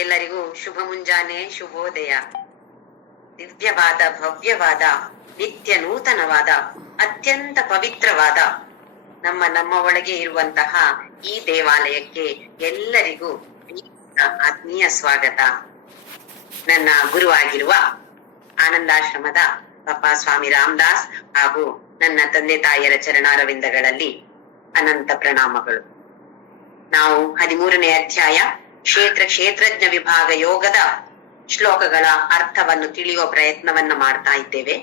ಎಲ್ಲರಿಗೂ ಶುಭ ಮುಂಜಾನೆ, ಶುಭೋದಯ. ದಿವ್ಯವಾದ, ಭವ್ಯವಾದ, ನಿತ್ಯ ನೂತನವಾದ, ಅತ್ಯಂತ ಪವಿತ್ರವಾದ ನಮ್ಮ ಒಳಗೆ ಇರುವಂತಹ ಈ ದೇವಾಲಯಕ್ಕೆ ಎಲ್ಲರಿಗೂ ಆತ್ಮೀಯ ಸ್ವಾಗತ. ನನ್ನ ಗುರುವಾಗಿರುವ ಆನಂದಾಶ್ರಮದ ಪಪ್ಪಾ ಸ್ವಾಮಿ ರಾಮದಾಸ್ ಹಾಗೂ ನನ್ನ ತಂದೆ ತಾಯಿಯರ ಚರಣಾರವಿಂದಗಳಲ್ಲಿ ಅನಂತ ಪ್ರಣಾಮಗಳು. ನಾವು 13ನೇ ಅಧ್ಯಾಯ ಕ್ಷೇತ್ರಜ್ಞ ವಿಭಾಗ ಯೋಗದ ಶ್ಲೋಕಗಳ ಅರ್ಥವನ್ನು ತಿಳಿಯುವ ಪ್ರಯತ್ನವನ್ನ ಮಾಡ್ತಾ ಇದ್ದೇವೆ.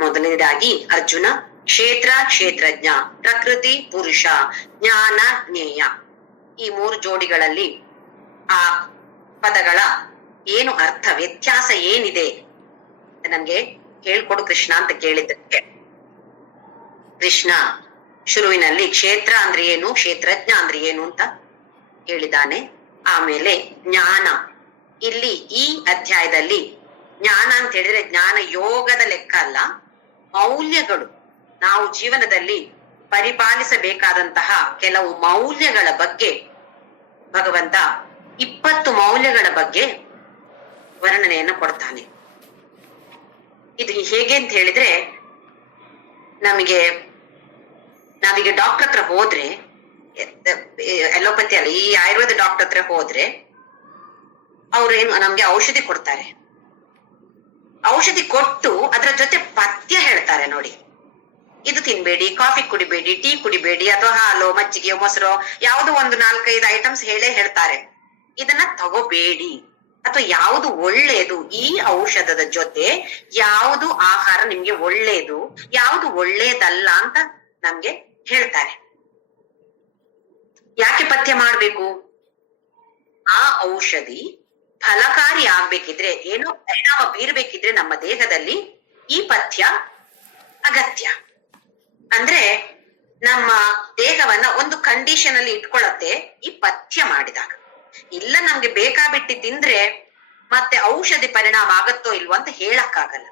ಮೊದಲನೇದಾಗಿ ಅರ್ಜುನ, ಕ್ಷೇತ್ರಜ್ಞ, ಪ್ರಕೃತಿ ಪುರುಷ, ಜ್ಞಾನ ಜ್ಞೇಯ, ಈ 3 ಜೋಡಿಗಳಲ್ಲಿ ಆ ಪದಗಳ ಏನು ಅರ್ಥ, ವ್ಯತ್ಯಾಸ ಏನಿದೆ ನನ್ಗೆ ಹೇಳ್ಕೊಡು ಕೃಷ್ಣ ಅಂತ ಕೇಳಿದ್ದಕ್ಕೆ ಕೃಷ್ಣ ಶುರುವಿನಲ್ಲಿ ಕ್ಷೇತ್ರ ಅಂದ್ರೆ ಏನು, ಕ್ಷೇತ್ರಜ್ಞ ಅಂದ್ರೆ ಏನು ಅಂತ ಹೇಳಿದ್ದಾನೆ. ಆಮೇಲೆ ಜ್ಞಾನ, ಇಲ್ಲಿ ಈ ಅಧ್ಯಾಯದಲ್ಲಿ ಜ್ಞಾನ ಅಂತ ಹೇಳಿದ್ರೆ ಜ್ಞಾನ ಯೋಗದ ಲೆಕ್ಕ ಅಲ್ಲ, ಮೌಲ್ಯಗಳು, ನಾವು ಜೀವನದಲ್ಲಿ ಪರಿಪಾಲಿಸಬೇಕಾದಂತಹ ಕೆಲವು ಮೌಲ್ಯಗಳ ಬಗ್ಗೆ ಭಗವಂತ 20 ಮೌಲ್ಯಗಳ ಬಗ್ಗೆ ವರ್ಣನೆಯನ್ನು ಕೊಡ್ತಾನೆ. ಇದು ಹೇಗೆ ಅಂತ ಹೇಳಿದ್ರೆ, ನಾವೀಗ ಡಾಕ್ಟರ್ ಹತ್ರ ಹೋದ್ರೆ, ಅಲೋಪತಿ ಅಲ್ಲ, ಈ ಆಯುರ್ವೇದ ಡಾಕ್ಟರ್ ಹತ್ರ ಹೋದ್ರೆ ಅವ್ರೇನು ನಮ್ಗೆ ಔಷಧಿ ಕೊಡ್ತಾರೆ. ಔಷಧಿ ಕೊಟ್ಟು ಅದರ ಜೊತೆ ಪಥ್ಯ ಹೇಳ್ತಾರೆ. ನೋಡಿ, ಇದು ತಿನ್ಬೇಡಿ, ಕಾಫಿ ಕುಡಿಬೇಡಿ, ಟೀ ಕುಡಿಬೇಡಿ, ಅಥವಾ ಹಾಲು, ಮಜ್ಜಿಗೆ, ಮೊಸರು, ಯಾವುದೋ ಒಂದು 4-5 ಐಟಮ್ಸ್ ಹೇಳ್ತಾರೆ. ಇದನ್ನ ತಗೋಬೇಡಿ, ಅಥವಾ ಯಾವುದು ಒಳ್ಳೇದು, ಈ ಔಷಧದ ಜೊತೆ ಯಾವುದು ಆಹಾರ ನಿಮ್ಗೆ ಒಳ್ಳೇದು, ಯಾವುದು ಒಳ್ಳೇದಲ್ಲ ಅಂತ ನಮ್ಗೆ ಹೇಳ್ತಾರೆ. ಯಾಕೆ ಪಥ್ಯ ಮಾಡ್ಬೇಕು? ಆ ಔಷಧಿ ಫಲಕಾರಿ ಆಗ್ಬೇಕಿದ್ರೆ, ಏನೋ ಪರಿಣಾಮ ಬೀರ್ಬೇಕಿದ್ರೆ ನಮ್ಮ ದೇಹದಲ್ಲಿ ಈ ಪಥ್ಯ ಅಗತ್ಯ. ಅಂದ್ರೆ ನಮ್ಮ ದೇಹವನ್ನ ಒಂದು ಕಂಡೀಷನ್ ಅಲ್ಲಿ ಇಟ್ಕೊಳ್ಳತ್ತೆ ಈ ಪಥ್ಯ ಮಾಡಿದಾಗ. ಇಲ್ಲ ನಮ್ಗೆ ಬೇಕಾಬಿಟ್ಟಿ ತಿಂದ್ರೆ ಮತ್ತೆ ಔಷಧಿ ಪರಿಣಾಮ ಆಗತ್ತೋ ಇಲ್ವೋ ಅಂತ ಹೇಳಕ್ಕಾಗಲ್ಲ.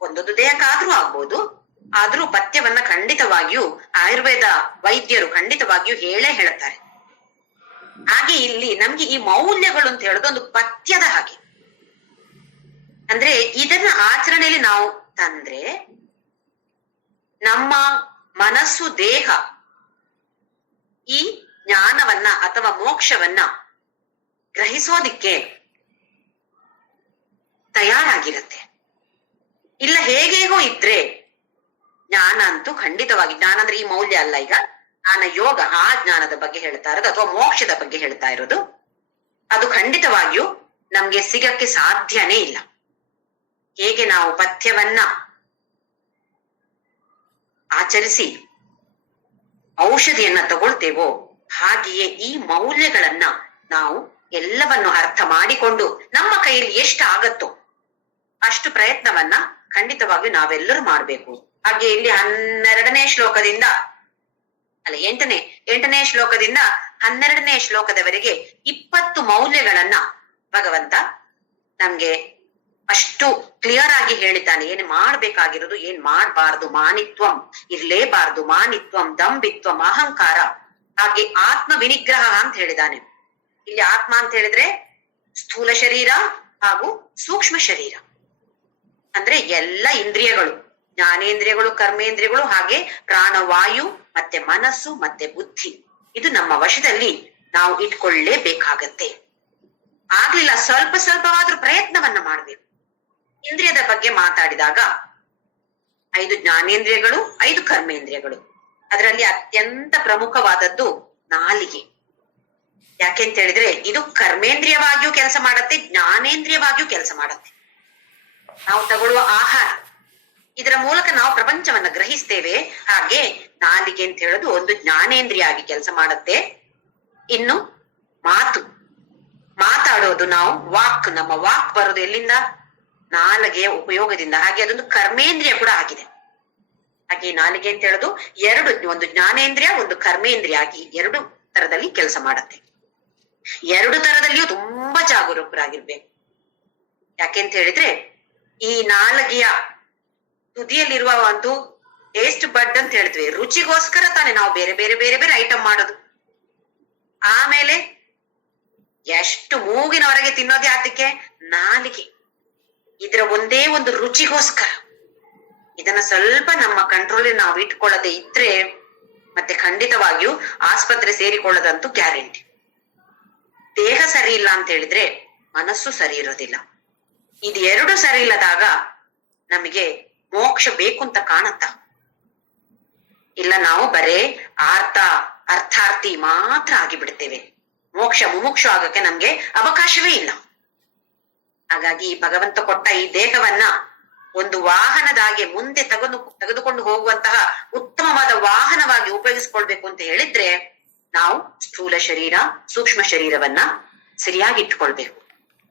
ಒಂದೊಂದು ದೇಹಕ್ಕಾದ್ರೂ ಆಗ್ಬೋದು, ಆದ್ರೂ ಪಥ್ಯವನ್ನ ಖಂಡಿತವಾಗಿಯೂ ಆಯುರ್ವೇದ ವೈದ್ಯರು ಖಂಡಿತವಾಗಿಯೂ ಹೇಳ್ತಾರೆ. ಹಾಗೆ ಇಲ್ಲಿ ನಮ್ಗೆ ಈ ಮೌಲ್ಯಗಳು ಅಂತ ಹೇಳೋದು ಒಂದು ಪಥ್ಯದ ಹಾಗೆ. ಅಂದ್ರೆ ಇದನ್ನ ಆಚರಣೆಯಲ್ಲಿ ನಾವು ತಂದ್ರೆ ನಮ್ಮ ಮನಸ್ಸು, ದೇಹ ಈ ಜ್ಞಾನವನ್ನ ಅಥವಾ ಮೋಕ್ಷವನ್ನ ಗ್ರಹಿಸೋದಿಕ್ಕೆ ತಯಾರಾಗಿರುತ್ತೆ. ಇಲ್ಲ ಹೇಗೇಗೋ ಇದ್ರೆ ಜ್ಞಾನ ಅಂತೂ ಖಂಡಿತವಾಗಿ, ಜ್ಞಾನ ಅಂದ್ರೆ ಈ ಮೌಲ್ಯ ಅಲ್ಲ, ಈಗ ಜ್ಞಾನ ಯೋಗ, ಆ ಜ್ಞಾನದ ಬಗ್ಗೆ ಹೇಳ್ತಾ ಇರೋದು ಅಥವಾ ಮೋಕ್ಷದ ಬಗ್ಗೆ ಹೇಳ್ತಾ ಇರೋದು, ಅದು ಖಂಡಿತವಾಗಿಯೂ ನಮ್ಗೆ ಸಿಗಕ್ಕೆ ಸಾಧ್ಯನೇ ಇಲ್ಲ. ಹೇಗೆ ನಾವು ಪಥ್ಯವನ್ನ ಆಚರಿಸಿ ಔಷಧಿಯನ್ನ ತಗೊಳ್ತೇವೋ ಹಾಗೆಯೇ ಈ ಮೌಲ್ಯಗಳನ್ನ ನಾವು ಎಲ್ಲವನ್ನು ಅರ್ಥ ಮಾಡಿಕೊಂಡು ನಮ್ಮ ಕೈಯಲ್ಲಿ ಎಷ್ಟು ಆಗತ್ತೋ ಅಷ್ಟು ಪ್ರಯತ್ನವನ್ನ ಖಂಡಿತವಾಗಿಯೂ ನಾವೆಲ್ಲರೂ ಮಾಡ್ಬೇಕು. ಹಾಗೆ ಇಲ್ಲಿ 12ನೇ ಶ್ಲೋಕದಿಂದ ಅಲ್ಲ 8ನೇ ಶ್ಲೋಕದಿಂದ 12ನೇ ಶ್ಲೋಕದವರೆಗೆ 20 ಮೌಲ್ಯಗಳನ್ನ ಭಗವಂತ ನಮ್ಗೆ ಅಷ್ಟು ಕ್ಲಿಯರ್ ಆಗಿ ಹೇಳಿದ್ದಾನೆ. ಏನ್ ಮಾಡ್ಬೇಕಾಗಿರೋದು, ಏನ್ ಮಾಡ್ಬಾರ್ದು, ಮಾನಿತ್ವಂ ಇರ್ಲೇಬಾರ್ದು, ಮಾನಿತ್ವಂ, ದಂಭಿತ್ವಂ, ಅಹಂಕಾರ, ಹಾಗೆ ಆತ್ಮ ವಿನಿಗ್ರಹ ಅಂತ ಹೇಳಿದಾನೆ. ಇಲ್ಲಿ ಆತ್ಮ ಅಂತ ಹೇಳಿದ್ರೆ ಸ್ಥೂಲ ಶರೀರ ಹಾಗೂ ಸೂಕ್ಷ್ಮ ಶರೀರ, ಅಂದ್ರೆ ಎಲ್ಲ ಇಂದ್ರಿಯಗಳು, ಜ್ಞಾನೇಂದ್ರಿಯಗಳು, ಕರ್ಮೇಂದ್ರಿಯಗಳು, ಹಾಗೆ ಪ್ರಾಣವಾಯು, ಮತ್ತೆ ಮನಸ್ಸು, ಮತ್ತೆ ಬುದ್ಧಿ, ಇದು ನಮ್ಮ ವಶದಲ್ಲಿ ನಾವು ಇಟ್ಕೊಳ್ಳೇಬೇಕಾಗತ್ತೆ. ಆಗ್ಲಿಲ್ಲ, ಸ್ವಲ್ಪವಾದ್ರೂ ಪ್ರಯತ್ನವನ್ನ ಮಾಡ್ಬೇಕು. ಇಂದ್ರಿಯದ ಬಗ್ಗೆ ಮಾತಾಡಿದಾಗ 5 ಜ್ಞಾನೇಂದ್ರಿಯಗಳು, 5 ಕರ್ಮೇಂದ್ರಿಯಗಳು, ಅದರಲ್ಲಿ ಅತ್ಯಂತ ಪ್ರಮುಖವಾದದ್ದು ನಾಲಿಗೆ. ಯಾಕೆಂತ ಹೇಳಿದ್ರೆ ಇದು ಕರ್ಮೇಂದ್ರಿಯವಾಗಿಯೂ ಕೆಲಸ ಮಾಡತ್ತೆ, ಜ್ಞಾನೇಂದ್ರಿಯವಾಗಿಯೂ ಕೆಲಸ ಮಾಡತ್ತೆ. ನಾವು ತಗೊಳ್ಳುವ ಆಹಾರ, ಇದರ ಮೂಲಕ ನಾವು ಪ್ರಪಂಚವನ್ನ ಗ್ರಹಿಸ್ತೇವೆ. ಹಾಗೆ ನಾಲಿಗೆ ಅಂತ ಹೇಳೋದು ಒಂದು ಜ್ಞಾನೇಂದ್ರಿಯ ಆಗಿ ಕೆಲಸ ಮಾಡತ್ತೆ. ಇನ್ನು ಮಾತಾಡೋದು, ನಾವು ವಾಕ್, ನಮ್ಮ ವಾಕ್ ಬರೋದು ಎಲ್ಲಿಂದ? ನಾಲಿಗೆಯ ಉಪಯೋಗದಿಂದ. ಹಾಗೆ ಅದೊಂದು ಕರ್ಮೇಂದ್ರಿಯ ಕೂಡ ಆಗಿದೆ. ಹಾಗೆ ನಾಲಿಗೆ ಅಂತ ಹೇಳೋದು ಒಂದು ಜ್ಞಾನೇಂದ್ರಿಯ, ಒಂದು ಕರ್ಮೇಂದ್ರಿಯ ಆಗಿ 2 ತರದಲ್ಲಿ ಕೆಲಸ ಮಾಡತ್ತೆ. 2 ತರದಲ್ಲಿಯೂ ತುಂಬಾ ಜಾಗರೂಕರಾಗಿರ್ಬೇಕು. ಯಾಕೆಂತ ಹೇಳಿದ್ರೆ ಈ ನಾಲಿಗೆಯ ತುದಿಯಲ್ಲಿರುವ ಒಂದು ಟೇಸ್ಟ್ ಬಡ್ ಅಂತ ಹೇಳ್ತೀವಿ, ರುಚಿಗೋಸ್ಕರ ತಾನೆ ನಾವು ಬೇರೆ ಬೇರೆ ಐಟಮ್ ಮಾಡೋದು. ಆಮೇಲೆ ಎಷ್ಟು ಮೂಗಿನವರೆಗೆ ತಿನ್ನೋದೇ ಆತಕ್ಕೆ ನಾಲಿಗೆ. ಇದರ ಒಂದೇ ಒಂದು ರುಚಿಗೋಸ್ಕರ. ಇದನ್ನ ಸ್ವಲ್ಪ ನಮ್ಮ ಕಂಟ್ರೋಲ್ ನಾವು ಇಟ್ಕೊಳ್ಳದೆ ಇದ್ರೆ ಮತ್ತೆ ಖಂಡಿತವಾಗಿಯೂ ಆಸ್ಪತ್ರೆ ಸೇರಿಕೊಳ್ಳದಂತೂ ಗ್ಯಾರಂಟಿ. ದೇಹ ಸರಿ ಇಲ್ಲ ಅಂತ ಹೇಳಿದ್ರೆ ಮನಸ್ಸು ಸರಿ ಇರೋದಿಲ್ಲ. ಇದು ಎರಡು ಸರಿ ಇಲ್ಲದಾಗ ನಮಗೆ ಮೋಕ್ಷ ಬೇಕು ಅಂತ ಕಾಣುತ್ತ. ಇಲ್ಲ ನಾವು ಬರೇ ಅರ್ಥಾರ್ಥಿ ಮಾತ್ರ ಆಗಿಬಿಡ್ತೇವೆ. ಮೋಕ್ಷ ಮುಮುಕ್ಷು ಆಗಕ್ಕೆ ನಮ್ಗೆ ಅವಕಾಶವೇ ಇಲ್ಲ. ಹಾಗಾಗಿ ಭಗವಂತ ಕೊಟ್ಟ ಈ ದೇಹವನ್ನ ಒಂದು ವಾಹನದಾಗೆ ಮುಂದೆ ತೆಗೆದುಕೊಂಡು ಹೋಗುವಂತಹ ಉತ್ತಮವಾದ ವಾಹನವಾಗಿ ಉಪಯೋಗಿಸ್ಕೊಳ್ಬೇಕು ಅಂತ ಹೇಳಿದ್ರೆ ನಾವು ಸ್ಥೂಲ ಶರೀರ ಸೂಕ್ಷ್ಮ ಶರೀರವನ್ನ ಸರಿಯಾಗಿ ಇಟ್ಕೊಳ್ಬೇಕು.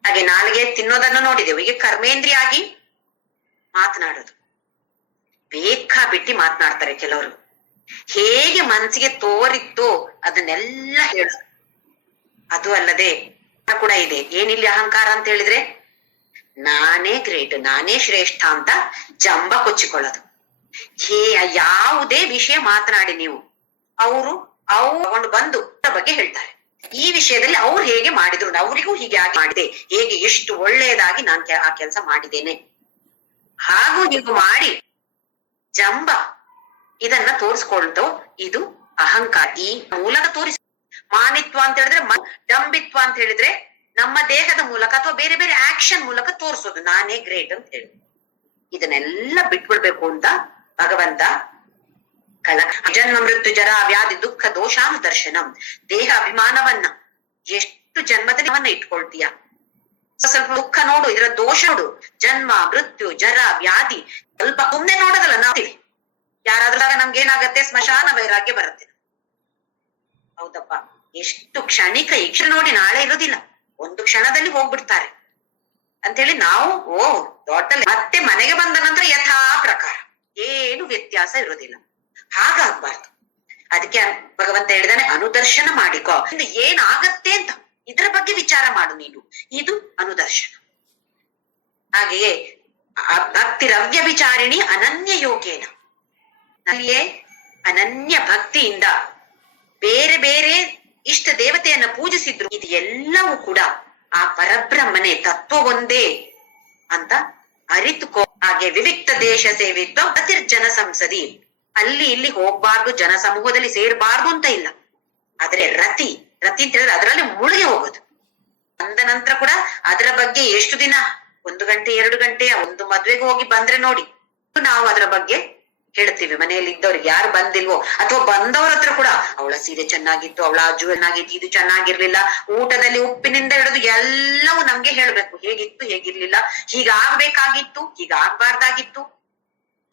ಹಾಗೆ ನಾಲಿಗೆ ತಿನ್ನೋದನ್ನು ನೋಡಿದೆವು. ಈಗ ಕರ್ಮೇಂದ್ರಿಯ ಆಗಿ ಮಾತನಾಡೋದು ಬೇಕಾಬಿಟ್ಟಿ ಮಾತನಾಡ್ತಾರೆ ಕೆಲವರು. ಹೇಗೆ ಮನಸ್ಸಿಗೆ ತೋರಿತ್ತೋ ಅದನ್ನೆಲ್ಲ ಹೇಳೋದು. ಅದು ಅಲ್ಲದೆ ಕೂಡ ಇದೆ. ಏನಿಲ್ಲಿ ಅಹಂಕಾರ ಅಂತ ಹೇಳಿದ್ರೆ ನಾನೇ ಗ್ರೇಟ್, ನಾನೇ ಶ್ರೇಷ್ಠ ಅಂತ ಜಂಬ ಕೊಚ್ಚಿಕೊಳ್ಳೋದು. ಯಾವುದೇ ವಿಷಯ ಮಾತನಾಡಿ ನೀವು ಅವರು ತಗೊಂಡು ಬಂದು ಬಗ್ಗೆ ಹೇಳ್ತಾರೆ. ಈ ವಿಷಯದಲ್ಲಿ ಅವ್ರು ಹೇಗೆ ಮಾಡಿದ್ರು, ಅವರಿಗೂ ಹೀಗೆ ಆಗಿ ಮಾಡಿದೆ, ಹೇಗೆ ಎಷ್ಟು ಒಳ್ಳೆಯದಾಗಿ ನಾನು ಆ ಕೆಲಸ ಮಾಡಿದ್ದೇನೆ, ಹಾಗೂ ನೀವು ಮಾಡಿ ಜಂಬ ಇದನ್ನ ತೋರಿಸ್ಕೊಳ್ತೋ ಇದು ಅಹಂಕಾರ. ಈ ಮೂಲಕ ತೋರಿಸ ಮಾನಿತ್ವ ಅಂತ ಹೇಳಿದ್ರೆ ಡಂಬಿತ್ವ ಅಂತ ಹೇಳಿದ್ರೆ ನಮ್ಮ ದೇಹದ ಮೂಲಕ ಅಥವಾ ಬೇರೆ ಬೇರೆ ಆಕ್ಷನ್ ಮೂಲಕ ತೋರಿಸೋದು ನಾನೇ ಗ್ರೇಟ್ ಅಂತ ಹೇಳಿ. ಇದನ್ನೆಲ್ಲ ಬಿಟ್ಬಿಡ್ಬೇಕು ಅಂತ ಭಗವಂತ ಜನ್ಮ ಮೃತ್ಯು ಜರ ವ್ಯಾಧಿ ದುಃಖ ದೋಷಾನುದರ್ಶನಂ. ದೇಹ ಅಭಿಮಾನವನ್ನ ಎಷ್ಟು ಜನ್ಮದಲ್ಲಿ ಇಟ್ಕೊಳ್ತೀಯ, ಸ್ವಲ್ಪ ದುಃಖ ನೋಡು, ಇದರ ದೋಷ ನೋಡು. ಜನ್ಮ ಮೃತ್ಯು ಜರ ವ್ಯಾಧಿ ಸ್ವಲ್ಪ ಸುಮ್ನೆ ನೋಡೋದಲ್ಲ ನಾವು. ಯಾರಾದ್ರಾಗ ನಮ್ಗೆ ಏನಾಗತ್ತೆ, ಸ್ಮಶಾನ ವೈರಾಗ್ಯ ಬರುತ್ತೆ. ಹೌದಪ್ಪ, ಎಷ್ಟು ಕ್ಷಣಿಕ ಈ ಕ್ಷಣ ನೋಡಿ ನಾಳೆ ಇರೋದಿಲ್ಲ, ಒಂದು ಕ್ಷಣದಲ್ಲಿ ಹೋಗ್ಬಿಡ್ತಾರೆ ಅಂತೇಳಿ ನಾವು ದೊಡ್ಡ ಮತ್ತೆ ಮನೆಗೆ ಬಂದ ನಂತರ ಯಥಾ ಪ್ರಕಾರ ಏನು ವ್ಯತ್ಯಾಸ ಇರೋದಿಲ್ಲ. ಹಾಗಾಗ್ಬಾರ್ದು. ಅದಕ್ಕೆ ಭಗವಂತ ಹೇಳಿದಾನೆ ಅನುದರ್ಶನ ಮಾಡಿಕೋ. ಏನಾಗತ್ತೆ ಅಂತ ಇದ್ರ ಬಗ್ಗೆ ವಿಚಾರ ಮಾಡು ನೀನು. ಇದು ಅನುದರ್ಶನ. ಹಾಗೆಯೇ ಭಕ್ತಿರವ್ಯ ವಿಚಾರಿಣಿ ಅನನ್ಯ ಯೋಗೇನ. ಅಲ್ಲಿಯೇ ಅನನ್ಯ ಭಕ್ತಿಯಿಂದ ಬೇರೆ ಬೇರೆ ಇಷ್ಟ ದೇವತೆಯನ್ನ ಪೂಜಿಸಿದ್ರು ಇದು ಎಲ್ಲವೂ ಕೂಡ ಆ ಪರಬ್ರಹ್ಮನೇ, ತತ್ವ ಒಂದೇ ಅಂತ ಅರಿತುಕೋ. ಹಾಗೆ ವಿವಿಕ್ತ ದೇಶ ಸೇವಿತ್ವ ಅತಿರ್ಜನ ಸಂಸದಿ. ಅಲ್ಲಿ ಇಲ್ಲಿ ಹೋಗ್ಬಾರ್ದು, ಜನ ಸಮೂಹದಲ್ಲಿ ಸೇರ್ಬಾರ್ದು ಅಂತ ಇಲ್ಲ. ಆದ್ರೆ ರತಿ ಅಂತ ಹೇಳಿದ್ರೆ ಅದರಲ್ಲಿ ಮುಳುಗಿ ಹೋಗೋದು. ಅಂದ ನಂತರ ಕೂಡ ಅದರ ಬಗ್ಗೆ ಎಷ್ಟು ದಿನ, 1 ಗಂಟೆ 2 ಗಂಟೆಯ ಒಂದು ಮದ್ವೆಗೆ ಹೋಗಿ ಬಂದ್ರೆ ನೋಡಿ ನಾವು ಅದರ ಬಗ್ಗೆ ಹೇಳ್ತೀವಿ. ಮನೆಯಲ್ಲಿ ಇದ್ದವ್ರಿಗೆ ಯಾರು ಬಂದಿಲ್ವೋ ಅಥವಾ ಬಂದವ್ರ ಹತ್ರ ಕೂಡ ಅವಳ ಸೀರೆ ಚೆನ್ನಾಗಿತ್ತು, ಅವಳ ಅಜ್ಜು ಚೆನ್ನಾಗಿತ್ತು, ಇದು ಚೆನ್ನಾಗಿರ್ಲಿಲ್ಲ, ಊಟದಲ್ಲಿ ಉಪ್ಪಿನಿಂದ ಹಿಡಿದು ಎಲ್ಲವೂ ನಮ್ಗೆ ಹೇಳ್ಬೇಕು. ಹೇಗಿತ್ತು, ಹೇಗಿರ್ಲಿಲ್ಲ, ಹೀಗಾಗ್ಬೇಕಾಗಿತ್ತು, ಹೀಗಾಗ್ಬಾರ್ದಾಗಿತ್ತು,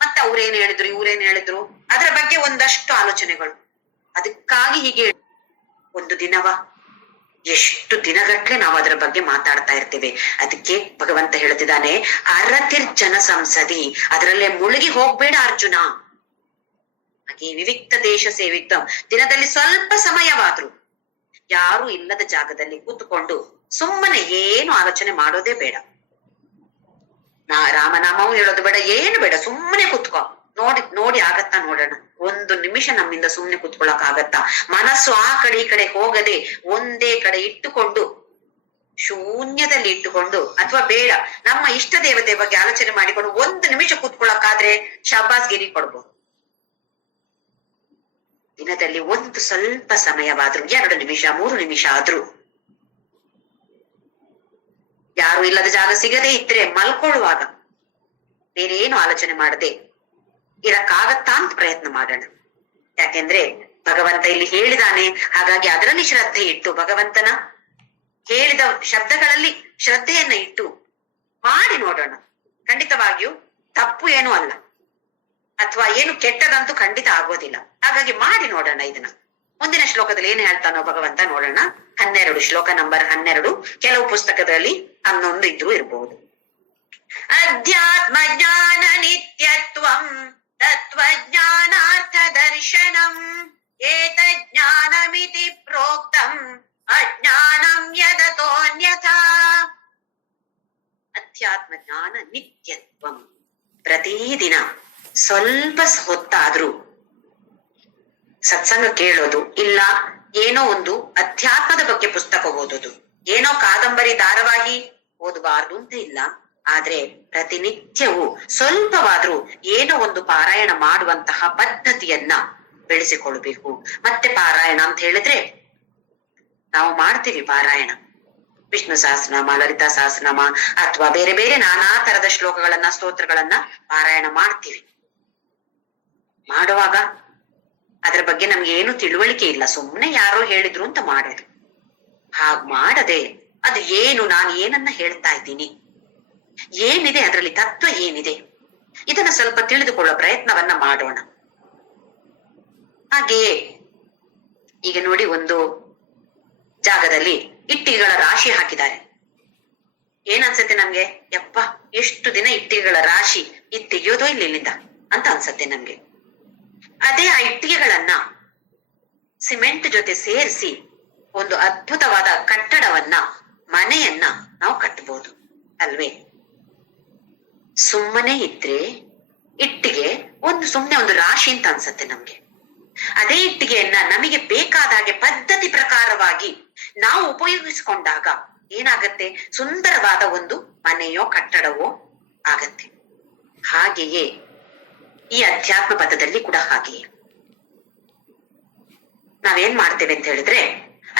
ಮತ್ತೆ ಅವ್ರೇನ್ ಹೇಳಿದ್ರು, ಇವ್ರೇನ್ ಹೇಳಿದ್ರು, ಅದರ ಬಗ್ಗೆ ಒಂದಷ್ಟು ಆಲೋಚನೆಗಳು. ಅದಕ್ಕಾಗಿ ಹೀಗೆ ಒಂದು ದಿನವ ಎಷ್ಟು ದಿನಗಟ್ಲೆ ನಾವು ಅದರ ಬಗ್ಗೆ ಮಾತಾಡ್ತಾ ಇರ್ತೇವೆ. ಅದಕ್ಕೆ ಭಗವಂತ ಹೇಳ್ತಿದ್ದಾನೆ ಅರತಿರ್ಜನ ಸಂಸದಿ, ಅದರಲ್ಲೇ ಮುಳುಗಿ ಹೋಗ್ಬೇಡ ಅರ್ಜುನ. ಹಾಗೆ ವಿವಿಕ್ತ ದೇಶ ಸೇವಿತ್ವ, ದಿನದಲ್ಲಿ ಸ್ವಲ್ಪ ಸಮಯವಾದ್ರು ಯಾರು ಇಲ್ಲದ ಜಾಗದಲ್ಲಿ ಕೂತ್ಕೊಂಡು ಸುಮ್ಮನೆ ಏನು ಆಲೋಚನೆ ಮಾಡೋದೇ ಬೇಡ. ರಾಮನಾಮವು ಹೇಳೋದು ಬೇಡ, ಏನು ಬೇಡ, ಸುಮ್ಮನೆ ಕೂತ್ಕೋ. ನೋಡಿ ಆಗತ್ತಾ ನೋಡೋಣ. 1 ನಿಮಿಷ ನಮ್ಮಿಂದ ಸುಮ್ನೆ ಕೂತ್ಕೊಳ್ಳಕ್ ಆಗತ್ತಾ? ಮನಸ್ಸು ಆ ಕಡೆ ಈ ಕಡೆ ಹೋಗದೆ ಒಂದೇ ಕಡೆ ಇಟ್ಟುಕೊಂಡು, ಶೂನ್ಯದಲ್ಲಿ ಇಟ್ಟುಕೊಂಡು, ಅಥವಾ ಬೇಡ ನಮ್ಮ ಇಷ್ಟ ದೇವತೆ ಬಗ್ಗೆ ಆಲೋಚನೆ ಮಾಡಿಕೊಂಡು 1 ನಿಮಿಷ ಕೂತ್ಕೊಳ್ಳಕ್ಕಾದ್ರೆ ಶಾಬಾಸ್ಗಿರಿ ಕೊಡ್ಬೋದು. ದಿನದಲ್ಲಿ ಒಂದು ಸ್ವಲ್ಪ ಸಮಯವಾದ್ರು, 2 ನಿಮಿಷ 3 ನಿಮಿಷ ಆದ್ರೂ, ಯಾರು ಇಲ್ಲದ ಜಾಗ ಸಿಗದೆ ಇದ್ರೆ ಮಲ್ಕೊಳ್ಳುವಾಗ ಬೇರೆ ಏನು ಆಲೋಚನೆ ಮಾಡದೆ ಇರಕ್ಕಾಗತ್ತಾ ಅಂತ ಪ್ರಯತ್ನ ಮಾಡೋಣ. ಯಾಕೆಂದ್ರೆ ಭಗವಂತ ಇಲ್ಲಿ ಹೇಳಿದಾನೆ. ಹಾಗಾಗಿ ಅದರಲ್ಲಿ ಶ್ರದ್ಧೆ ಇಟ್ಟು, ಭಗವಂತನ ಹೇಳಿದ ಶಬ್ದಗಳಲ್ಲಿ ಶ್ರದ್ಧೆಯನ್ನ ಇಟ್ಟು ಮಾಡಿ ನೋಡೋಣ. ಖಂಡಿತವಾಗಿಯೂ ತಪ್ಪು ಏನೂ ಅಲ್ಲ, ಅಥವಾ ಏನು ಕೆಟ್ಟದಂತೂ ಖಂಡಿತ ಆಗೋದಿಲ್ಲ. ಹಾಗಾಗಿ ಮಾಡಿ ನೋಡೋಣ ಇದನ್ನ. ಮುಂದಿನ ಶ್ಲೋಕದಲ್ಲಿ ಏನ್ ಹೇಳ್ತಾನೋ ಭಗವಂತ ನೋಡೋಣ. 12 ಶ್ಲೋಕ ನಂಬರ್ 12. ಕೆಲವು ಪುಸ್ತಕದಲ್ಲಿ 11 ಇದ್ರೂ ಇರಬಹುದು. ಅಧ್ಯಾತ್ಮ ಜ್ಞಾನ ನಿತ್ಯತ್ವಂ ತತ್ವಜ್ಞಾನಾರ್ಥ ದರ್ಶನಂ ಏತಜ್ಞಾನಮಿತಿ ಪ್ರೋಕ್ತಂ ಅಜ್ಞಾನಂ ಯದತೋನ್ಯಥಾ. ಅಧ್ಯಾತ್ಮ ಜ್ಞಾನ ನಿತ್ಯತ್ವಂ, ಪ್ರತಿದಿನ ಸ್ವಲ್ಪ ಹೊತ್ತಾದ್ರೂ ಸತ್ಸಂಗ ಕೇಳೋದು, ಇಲ್ಲ ಏನೋ ಒಂದು ಅಧ್ಯಾತ್ಮದ ಬಗ್ಗೆ ಪುಸ್ತಕ ಓದೋದು, ಏನೋ ಕಾದಂಬರಿ ಧಾರಾವಾಹಿ ಓದಬಾರ್ದು ಅಂತ ಇಲ್ಲ, ಆದ್ರೆ ಪ್ರತಿನಿತ್ಯವೂ ಸ್ವಲ್ಪವಾದ್ರೂ ಏನೋ ಒಂದು ಪಾರಾಯಣ ಮಾಡುವಂತಹ ಪದ್ಧತಿಯನ್ನ ಬೆಳೆಸಿಕೊಳ್ಬೇಕು. ಮತ್ತೆ ಪಾರಾಯಣ ಅಂತ ಹೇಳಿದ್ರೆ ನಾವು ಮಾಡ್ತೀವಿ ಪಾರಾಯಣ, ವಿಷ್ಣು ಸಹಸ್ರನಾಮ, ಲಲಿತಾ ಸಹಸ್ರನಾಮ ಅಥವಾ ಬೇರೆ ಬೇರೆ ನಾನಾ ತರದ ಶ್ಲೋಕಗಳನ್ನ ಸ್ತೋತ್ರಗಳನ್ನ ಪಾರಾಯಣ ಮಾಡ್ತೀವಿ. ಮಾಡುವಾಗ ಅದ್ರ ಬಗ್ಗೆ ನಮ್ಗೆ ಏನು ತಿಳುವಳಿಕೆ ಇಲ್ಲ, ಸುಮ್ಮನೆ ಯಾರೋ ಹೇಳಿದ್ರು ಅಂತ ಮಾಡೋದು. ಹಾಗ್ ಮಾಡದೆ ಅದು ಏನು, ನಾನು ಏನನ್ನ ಹೇಳ್ತಾ ಇದ್ದೀನಿ, ಏನಿದೆ ಅದರಲ್ಲಿ ತತ್ವ ಏನಿದೆ, ಇದನ್ನ ಸ್ವಲ್ಪ ತಿಳಿದುಕೊಳ್ಳೋ ಪ್ರಯತ್ನವನ್ನ ಮಾಡೋಣ. ಹಾಗೆಯೇ ಈಗ ನೋಡಿ, ಒಂದು ಜಾಗದಲ್ಲಿ ಇಟ್ಟಿಗೆಗಳ ರಾಶಿ ಹಾಕಿದ್ದಾರೆ. ಏನ್ ಅನ್ಸತ್ತೆ ನಮ್ಗೆ? ಯಪ್ಪ, ಎಷ್ಟು ದಿನ ಇಟ್ಟಿಗೆಗಳ ರಾಶಿ ತೆಗಿಯೋದೋ ಇಲ್ಲಿಂದ ಅಂತ ಅನ್ಸತ್ತೆ ನಮ್ಗೆ. ಅದೇ ಆ ಇಟ್ಟಿಗೆಗಳನ್ನ ಸಿಮೆಂಟ್ ಜೊತೆ ಸೇರಿಸಿ ಒಂದು ಅದ್ಭುತವಾದ ಕಟ್ಟಡವನ್ನ, ಮನೆಯನ್ನ ನಾವು ಕಟ್ಟಬಹುದು ಅಲ್ವೇ? ಸುಮ್ಮನೆ ಇದ್ರೆ ಇಟ್ಟಿಗೆ ಸುಮ್ಮನೆ ಒಂದು ರಾಶಿ ಅಂತ ಅನ್ಸತ್ತೆ ನಮ್ಗೆ. ಅದೇ ಇಟ್ಟಿಗೆಯನ್ನ ನಮಗೆ ಬೇಕಾದ ಹಾಗೆ ಪದ್ಧತಿ ಪ್ರಕಾರವಾಗಿ ನಾವು ಉಪಯೋಗಿಸಿಕೊಂಡಾಗ ಏನಾಗತ್ತೆ? ಸುಂದರವಾದ ಒಂದು ಮನೆಯೋ ಕಟ್ಟಡವೋ ಆಗತ್ತೆ. ಹಾಗೆಯೇ ಈ ಅಧ್ಯಾತ್ಮ ಪಥದಲ್ಲಿ ಕೂಡ ಹಾಗೆಯೇ ನಾವೇನ್ ಮಾಡ್ತೇವೆ ಅಂತ ಹೇಳಿದ್ರೆ,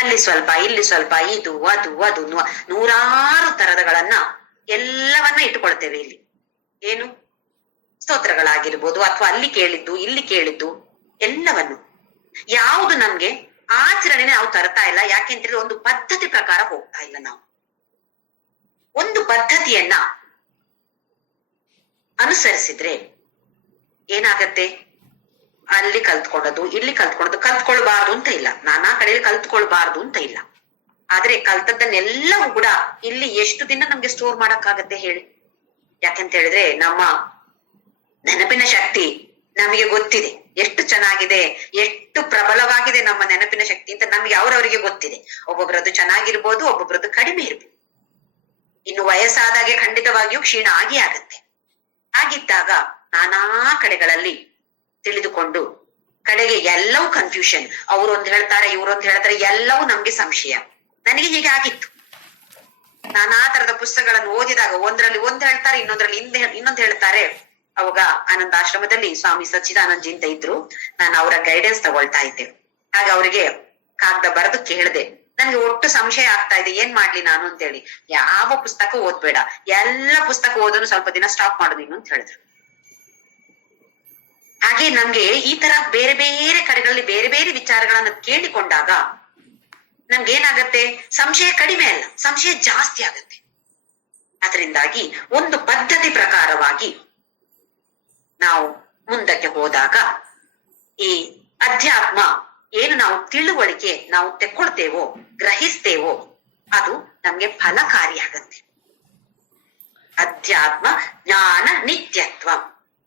ಅಲ್ಲಿ ಸ್ವಲ್ಪ ಇಲ್ಲಿ ಸ್ವಲ್ಪ, ಇದು ಅದು ನೂರಾರು ತರದಗಳನ್ನ ಎಲ್ಲವನ್ನ ಇಟ್ಟುಕೊಳ್ತೇವೆ. ಇಲ್ಲಿ ಏನು ಸ್ತೋತ್ರಗಳಾಗಿರ್ಬೋದು ಅಥವಾ ಅಲ್ಲಿ ಕೇಳಿದ್ದು ಇಲ್ಲಿ ಕೇಳಿದ್ದು ಎಲ್ಲವನ್ನು, ಯಾವುದು ನಮ್ಗೆ ಆಚರಣೆ ನಾವು ತರ್ತಾ ಇಲ್ಲ. ಯಾಕೆಂದ್ರೆ ಒಂದು ಪದ್ಧತಿ ಪ್ರಕಾರ ಹೋಗ್ತಾ ಇಲ್ಲ. ನಾವು ಒಂದು ಪದ್ಧತಿಯನ್ನ ಅನುಸರಿಸಿದ್ರೆ ಏನಾಗತ್ತೆ? ಅಲ್ಲಿ ಕಲ್ತ್ಕೊಂಡದ್ದು ಇಲ್ಲಿ ಕಲ್ತ್ಕೊಳ್ಬಾರ್ದು ಅಂತ ಇಲ್ಲ, ನಾನಾ ಕಡೆಯಲ್ಲಿ ಕಲ್ತ್ಕೊಳ್ಬಾರ್ದು ಅಂತ ಇಲ್ಲ. ಆದ್ರೆ ಕಲ್ತದ್ದನ್ನೆಲ್ಲವೂ ಕೂಡ ಇಲ್ಲಿ ಎಷ್ಟು ದಿನ ನಮ್ಗೆ ಸ್ಟೋರ್ ಮಾಡಕ್ಕಾಗತ್ತೆ ಹೇಳಿ? ಯಾಕಂತ ಹೇಳಿದ್ರೆ ನಮ್ಮ ನೆನಪಿನ ಶಕ್ತಿ ನಮಗೆ ಗೊತ್ತಿದೆ, ಎಷ್ಟು ಚೆನ್ನಾಗಿದೆ, ಎಷ್ಟು ಪ್ರಬಲವಾಗಿದೆ ನಮ್ಮ ನೆನಪಿನ ಶಕ್ತಿ ಅಂತ ನಮ್ಗೆ ಅವರವರಿಗೆ ಗೊತ್ತಿದೆ. ಒಬ್ಬೊಬ್ರದ್ದು ಚೆನ್ನಾಗಿರ್ಬೋದು, ಒಬ್ಬೊಬ್ರದ್ದು ಕಡಿಮೆ ಇರ್ಬೋದು. ಇನ್ನು ವಯಸ್ಸಾದಾಗೆ ಖಂಡಿತವಾಗಿಯೂ ಕ್ಷೀಣ ಆಗತ್ತೆ. ಹಾಗಿದ್ದಾಗ ನಾನಾ ಕಡೆಗಳಲ್ಲಿ ತಿಳಿದುಕೊಂಡು ಕಡೆಗೆ ಎಲ್ಲವೂ ಕನ್ಫ್ಯೂಷನ್, ಅವ್ರೊಂದ್ ಹೇಳ್ತಾರೆ ಇವ್ರೊಂದ್ ಹೇಳ್ತಾರೆ, ಎಲ್ಲವೂ ನಮ್ಗೆ ಸಂಶಯ. ನನಗೆ ಹೀಗೆ ಆಗಿತ್ತು. ನಾನಾ ತರದ ಪುಸ್ತಕಗಳನ್ನು ಓದಿದಾಗ ಒಂದ್ರಲ್ಲಿ ಒಂದ್ ಹೇಳ್ತಾರೆ, ಇನ್ನೊಂದ್ರಲ್ಲಿ ಇನ್ನೊಂದ್ ಹೇಳ್ತಾರೆ. ಅವಾಗ ಆನಂದಾಶ್ರಮದಲ್ಲಿ ಸ್ವಾಮಿ ಸಚ್ಚಿದಾನಂದ್ ಜಿ ಅಂತ ಇದ್ರು, ನಾನು ಅವರ ಗೈಡೆನ್ಸ್ ತಗೊಳ್ತಾ ಇದ್ದೆ. ಆಗ ಅವ್ರಿಗೆ ಕಾಗ್ದ ಬರೆದು ಕೇಳಿದೆ, ನನ್ಗೆ ಒಟ್ಟು ಸಂಶಯ ಆಗ್ತಾ ಇದೆ, ಏನ್ ಮಾಡ್ಲಿ ನಾನು ಅಂತೇಳಿ. ಯಾವ ಪುಸ್ತಕ ಓದ್ಬೇಡ, ಎಲ್ಲ ಪುಸ್ತಕ ಓದೋನು ಸ್ವಲ್ಪ ದಿನ ಸ್ಟಾಪ್ ಮಾಡೋದು ನೀನು ಅಂತ ಹೇಳಿದ್ರು. ಹಾಗೆ ನಮ್ಗೆ ಈ ತರ ಬೇರೆ ಬೇರೆ ಕಡೆಗಳಲ್ಲಿ ಬೇರೆ ಬೇರೆ ವಿಚಾರಗಳನ್ನ ಕೇಳಿಕೊಂಡಾಗ ನಮ್ಗೆ ಏನಾಗತ್ತೆ? ಸಂಶಯ ಕಡಿಮೆ ಅಲ್ಲ, ಸಂಶಯ ಜಾಸ್ತಿ ಆಗತ್ತೆ. ಅದರಿಂದಾಗಿ ಒಂದು ಪದ್ಧತಿ ಪ್ರಕಾರವಾಗಿ ನಾವು ಮುಂದಕ್ಕೆ ಹೋದಾಗ ಈ ಅಧ್ಯಾತ್ಮ ಏನು ನಾವು ತಿಳುವಳಿಕೆ ನಾವು ತೆಕ್ಕೊಳ್ತೇವೋ, ಗ್ರಹಿಸ್ತೇವೋ, ಅದು ನಮ್ಗೆ ಫಲಕಾರಿಯಾಗತ್ತೆ. ಅಧ್ಯಾತ್ಮ ಜ್ಞಾನ ನಿತ್ಯತ್ವ.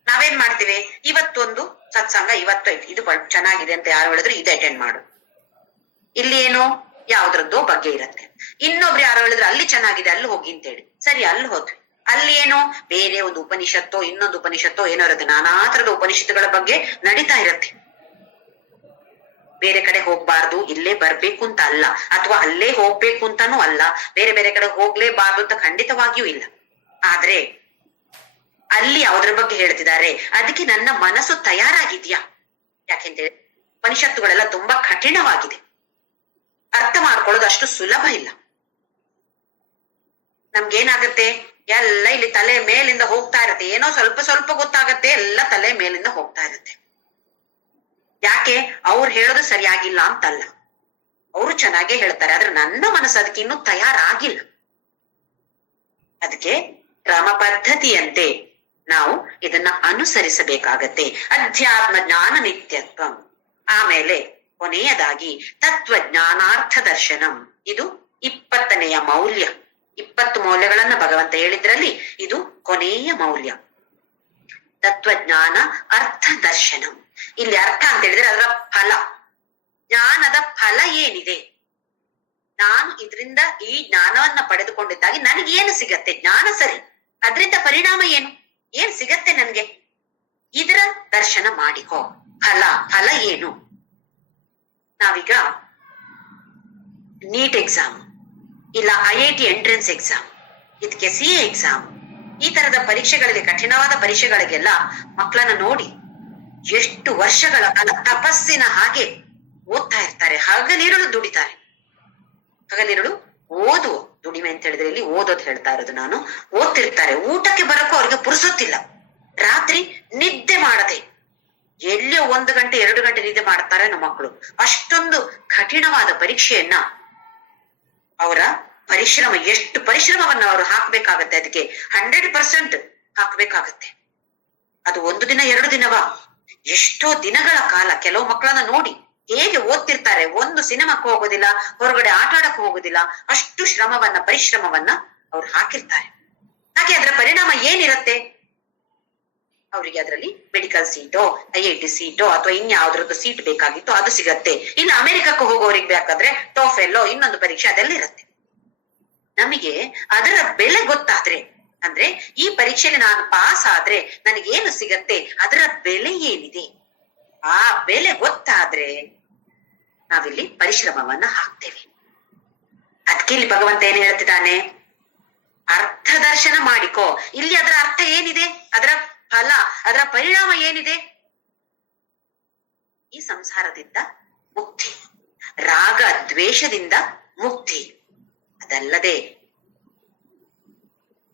ನಾವೇನ್ ಮಾಡ್ತೀವಿ? ಇವತ್ತೊಂದು ಸತ್ಸಂಗ, ಇವತ್ತು ಇದು ಚೆನ್ನಾಗಿದೆ ಅಂತ ಯಾರು ಹೇಳಿದ್ರು ಇದು ಅಟೆಂಡ್ ಮಾಡು. ಇಲ್ಲಿ ಏನು ಯಾವ್ದ್ರದ್ದೋ ಬಗ್ಗೆ ಇರತ್ತೆ. ಇನ್ನೊಬ್ರು ಯಾರು ಹೇಳಿದ್ರು ಅಲ್ಲಿ ಚೆನ್ನಾಗಿದೆ ಅಲ್ಲಿ ಹೋಗಿ ಅಂತೇಳಿ, ಸರಿ ಅಲ್ಲಿ ಹೋದ್ವಿ. ಅಲ್ಲಿ ಏನೋ ಬೇರೆ ಒಂದು ಉಪನಿಷತ್ತೋ ಇನ್ನೊಂದು ಉಪನಿಷತ್ತೋ ಏನೋ ಇರುತ್ತೆ, ನಾನಾ ತರದ ಉಪನಿಷತ್ತುಗಳ ಬಗ್ಗೆ ನಡೀತಾ ಇರತ್ತೆ. ಬೇರೆ ಕಡೆ ಹೋಗ್ಬಾರ್ದು, ಇಲ್ಲೇ ಬರ್ಬೇಕು ಅಂತ ಅಲ್ಲ, ಅಥವಾ ಅಲ್ಲೇ ಹೋಗ್ಬೇಕು ಅಂತಾನೂ ಅಲ್ಲ, ಬೇರೆ ಬೇರೆ ಕಡೆ ಹೋಗ್ಲೇಬಾರ್ದು ಅಂತ ಖಂಡಿತವಾಗಿಯೂ ಇಲ್ಲ. ಆದ್ರೆ ಅಲ್ಲಿ ಯಾವ್ದ್ರ ಬಗ್ಗೆ ಹೇಳ್ತಿದ್ದಾರೆ, ಅದಕ್ಕೆ ನನ್ನ ಮನಸ್ಸು ತಯಾರಾಗಿದ್ಯಾ? ಯಾಕೆಂದ್ರೆ ಉಪನಿಷತ್ತುಗಳೆಲ್ಲ ತುಂಬಾ ಕಠಿಣವಾಗಿದೆ, ಅರ್ಥ ಮಾಡ್ಕೊಳ್ಳೋದು ಅಷ್ಟು ಸುಲಭ ಇಲ್ಲ. ನಮ್ಗೇನಾಗತ್ತೆ? ಎಲ್ಲ ಇಲ್ಲಿ ತಲೆ ಮೇಲಿಂದ ಹೋಗ್ತಾ ಇರತ್ತೆ, ಏನೋ ಸ್ವಲ್ಪ ಸ್ವಲ್ಪ ಗೊತ್ತಾಗತ್ತೆ, ಎಲ್ಲ ತಲೆ ಮೇಲಿಂದ ಹೋಗ್ತಾ ಇರತ್ತೆ. ಯಾಕೆ? ಅವ್ರು ಹೇಳೋದು ಸರಿಯಾಗಿಲ್ಲ ಅಂತಲ್ಲ, ಅವರು ಚೆನ್ನಾಗೇ ಹೇಳ್ತಾರೆ, ಆದ್ರೆ ನನ್ನ ಮನಸ್ಸು ಅದಕ್ಕೆ ಇನ್ನೂ ತಯಾರಾಗಿಲ್ಲ. ಅದಕ್ಕೆ ಕ್ರಮ ಪದ್ಧತಿಯಂತೆ ನಾವು ಇದನ್ನ ಅನುಸರಿಸಬೇಕಾಗತ್ತೆ. ಅಧ್ಯಾತ್ಮ ಜ್ಞಾನ ನಿತ್ಯತ್ವ. ಆಮೇಲೆ ಕೊನೆಯದಾಗಿ ತತ್ವಜ್ಞಾನಾರ್ಥ ದರ್ಶನಂ. ಇದು 20ನೆಯ ಮೌಲ್ಯ. 20 ಮೌಲ್ಯಗಳನ್ನ ಭಗವಂತ ಹೇಳಿದ್ರಲ್ಲಿ ಇದು ಕೊನೆಯ ಮೌಲ್ಯ. ತತ್ವಜ್ಞಾನ ಅರ್ಥ ದರ್ಶನಂ. ಇಲ್ಲಿ ಅರ್ಥ ಅಂತ ಹೇಳಿದ್ರೆ ಅದರ ಫಲ, ಜ್ಞಾನದ ಫಲ ಏನಿದೆ, ನಾನು ಇದರಿಂದ ಈ ಜ್ಞಾನವನ್ನ ಪಡೆದುಕೊಂಡಿದ್ದಾಗಿ ನನಗೇನು ಸಿಗತ್ತೆ? ಜ್ಞಾನ ಸರಿ, ಅದರಿಂದ ಪರಿಣಾಮ ಏನು, ಏನ್ ಸಿಗತ್ತೆ ನನ್ಗೆ, ಇದರ ದರ್ಶನ ಮಾಡಿಕೋ. ಫಲ ಏನು? ನಾವೀಗ ನೀಟ್ ಎಕ್ಸಾಮ್ ಇಲ್ಲ IIT ಎಂಟ್ರೆನ್ಸ್ ಎಕ್ಸಾಮ್, ಇದಕ್ಕೆ CA ಎಕ್ಸಾಮ್, ಈ ತರದ ಪರೀಕ್ಷೆಗಳಿಗೆ, ಕಠಿಣವಾದ ಪರೀಕ್ಷೆಗಳಿಗೆಲ್ಲ ಮಕ್ಕಳನ್ನ ನೋಡಿ ಎಷ್ಟು ವರ್ಷಗಳ ಕಾಲ ತಪಸ್ಸಿನ ಹಾಗೆ ಓದ್ತಾ ಇರ್ತಾರೆ. ಹಗಲಿರುಳು ದುಡಿತಾರೆ. ಹಗಲಿರುಳು ದುಡಿಮೆ ಅಂತ ಹೇಳಿದ್ರೆ ಇಲ್ಲಿ ಓದೋದು ಹೇಳ್ತಾ ಇರೋದು ನಾನು. ಓದ್ತಿರ್ತಾರೆ. ಊಟಕ್ಕೆ ಬರಕ್ಕೂ ಅವ್ರಿಗೆ ಪುರುಸೊತ್ತಿಲ್ಲ. ರಾತ್ರಿ ನಿದ್ದೆ ಮಾಡದೆ ಎಲ್ಲಿಯೋ 1 ಗಂಟೆ 2 ಗಂಟೆ ನಿದ್ದೆ ಮಾಡ್ತಾರೆ ನಮ್ಮ ಮಕ್ಕಳು. ಅಷ್ಟೊಂದು ಕಠಿಣವಾದ ಪರೀಕ್ಷೆಯನ್ನ ಅವರ ಎಷ್ಟು ಪರಿಶ್ರಮವನ್ನ ಅವರು ಹಾಕ್ಬೇಕಾಗತ್ತೆ, ಅದಕ್ಕೆ 100% ಹಾಕ್ಬೇಕಾಗತ್ತೆ. ಅದು 1 ದಿನ 2 ದಿನವಾ, ಎಷ್ಟೋ ದಿನಗಳ ಕಾಲ. ಕೆಲವು ಮಕ್ಕಳನ್ನ ನೋಡಿ ಹೇಗೆ ಓದ್ತಿರ್ತಾರೆ. ಒಂದು ಸಿನಿಮಾಕ್ಕೆ ಹೋಗೋದಿಲ್ಲ, ಹೊರಗಡೆ ಆಟ ಆಡಕ್ ಹೋಗೋದಿಲ್ಲ. ಅಷ್ಟು ಪರಿಶ್ರಮವನ್ನ ಅವ್ರು ಹಾಕಿರ್ತಾರೆ. ಹಾಗೆ ಅದರ ಪರಿಣಾಮ ಏನಿರತ್ತೆ? ಅವರಿಗೆ ಅದರಲ್ಲಿ ಮೆಡಿಕಲ್ ಸೀಟೋ, IIT ಸೀಟೋ ಅಥವಾ ಇನ್ಯಾವುದ್ರದ್ದು ಸೀಟ್ ಬೇಕಾಗಿತ್ತು ಅದು ಸಿಗತ್ತೆ. ಇನ್ನು ಅಮೆರಿಕಕ್ಕೆ ಹೋಗೋರಿಗೆ ಬೇಕಾದ್ರೆ ಟೋಫೆಲ್ಲೋ ಇನ್ನೊಂದು ಪರೀಕ್ಷೆ ಅದೆಲ್ಲ ಇರತ್ತೆ. ನಮಗೆ ಅದರ ಬೆಲೆ ಗೊತ್ತಾದ್ರೆ, ಅಂದ್ರೆ ಈ ಪರೀಕ್ಷೆಯಲ್ಲಿ ನಾನು ಪಾಸ್ ಆದ್ರೆ ನನಗೇನು ಸಿಗತ್ತೆ, ಅದರ ಬೆಲೆ ಏನಿದೆ, ಆ ಬೆಲೆ ಗೊತ್ತಾದ್ರೆ ನಾವಿಲ್ಲಿ ಪರಿಶ್ರಮವನ್ನ ಹಾಕ್ತೇವೆ. ಅದಕ್ಕೆ ಇಲ್ಲಿ ಭಗವಂತ ಏನ್ ಹೇಳ್ತಿದ್ದಾನೆ? ಅರ್ಥ ದರ್ಶನ ಮಾಡಿಕೋ. ಇಲ್ಲಿ ಅದರ ಅರ್ಥ ಏನಿದೆ, ಅದರ ಫಲ, ಅದರ ಪರಿಣಾಮ ಏನಿದೆ? ಈ ಸಂಸಾರದಿಂದ ಮುಕ್ತಿ, ರಾಗ ದ್ವೇಷದಿಂದ ಮುಕ್ತಿ. ಅದಲ್ಲದೆ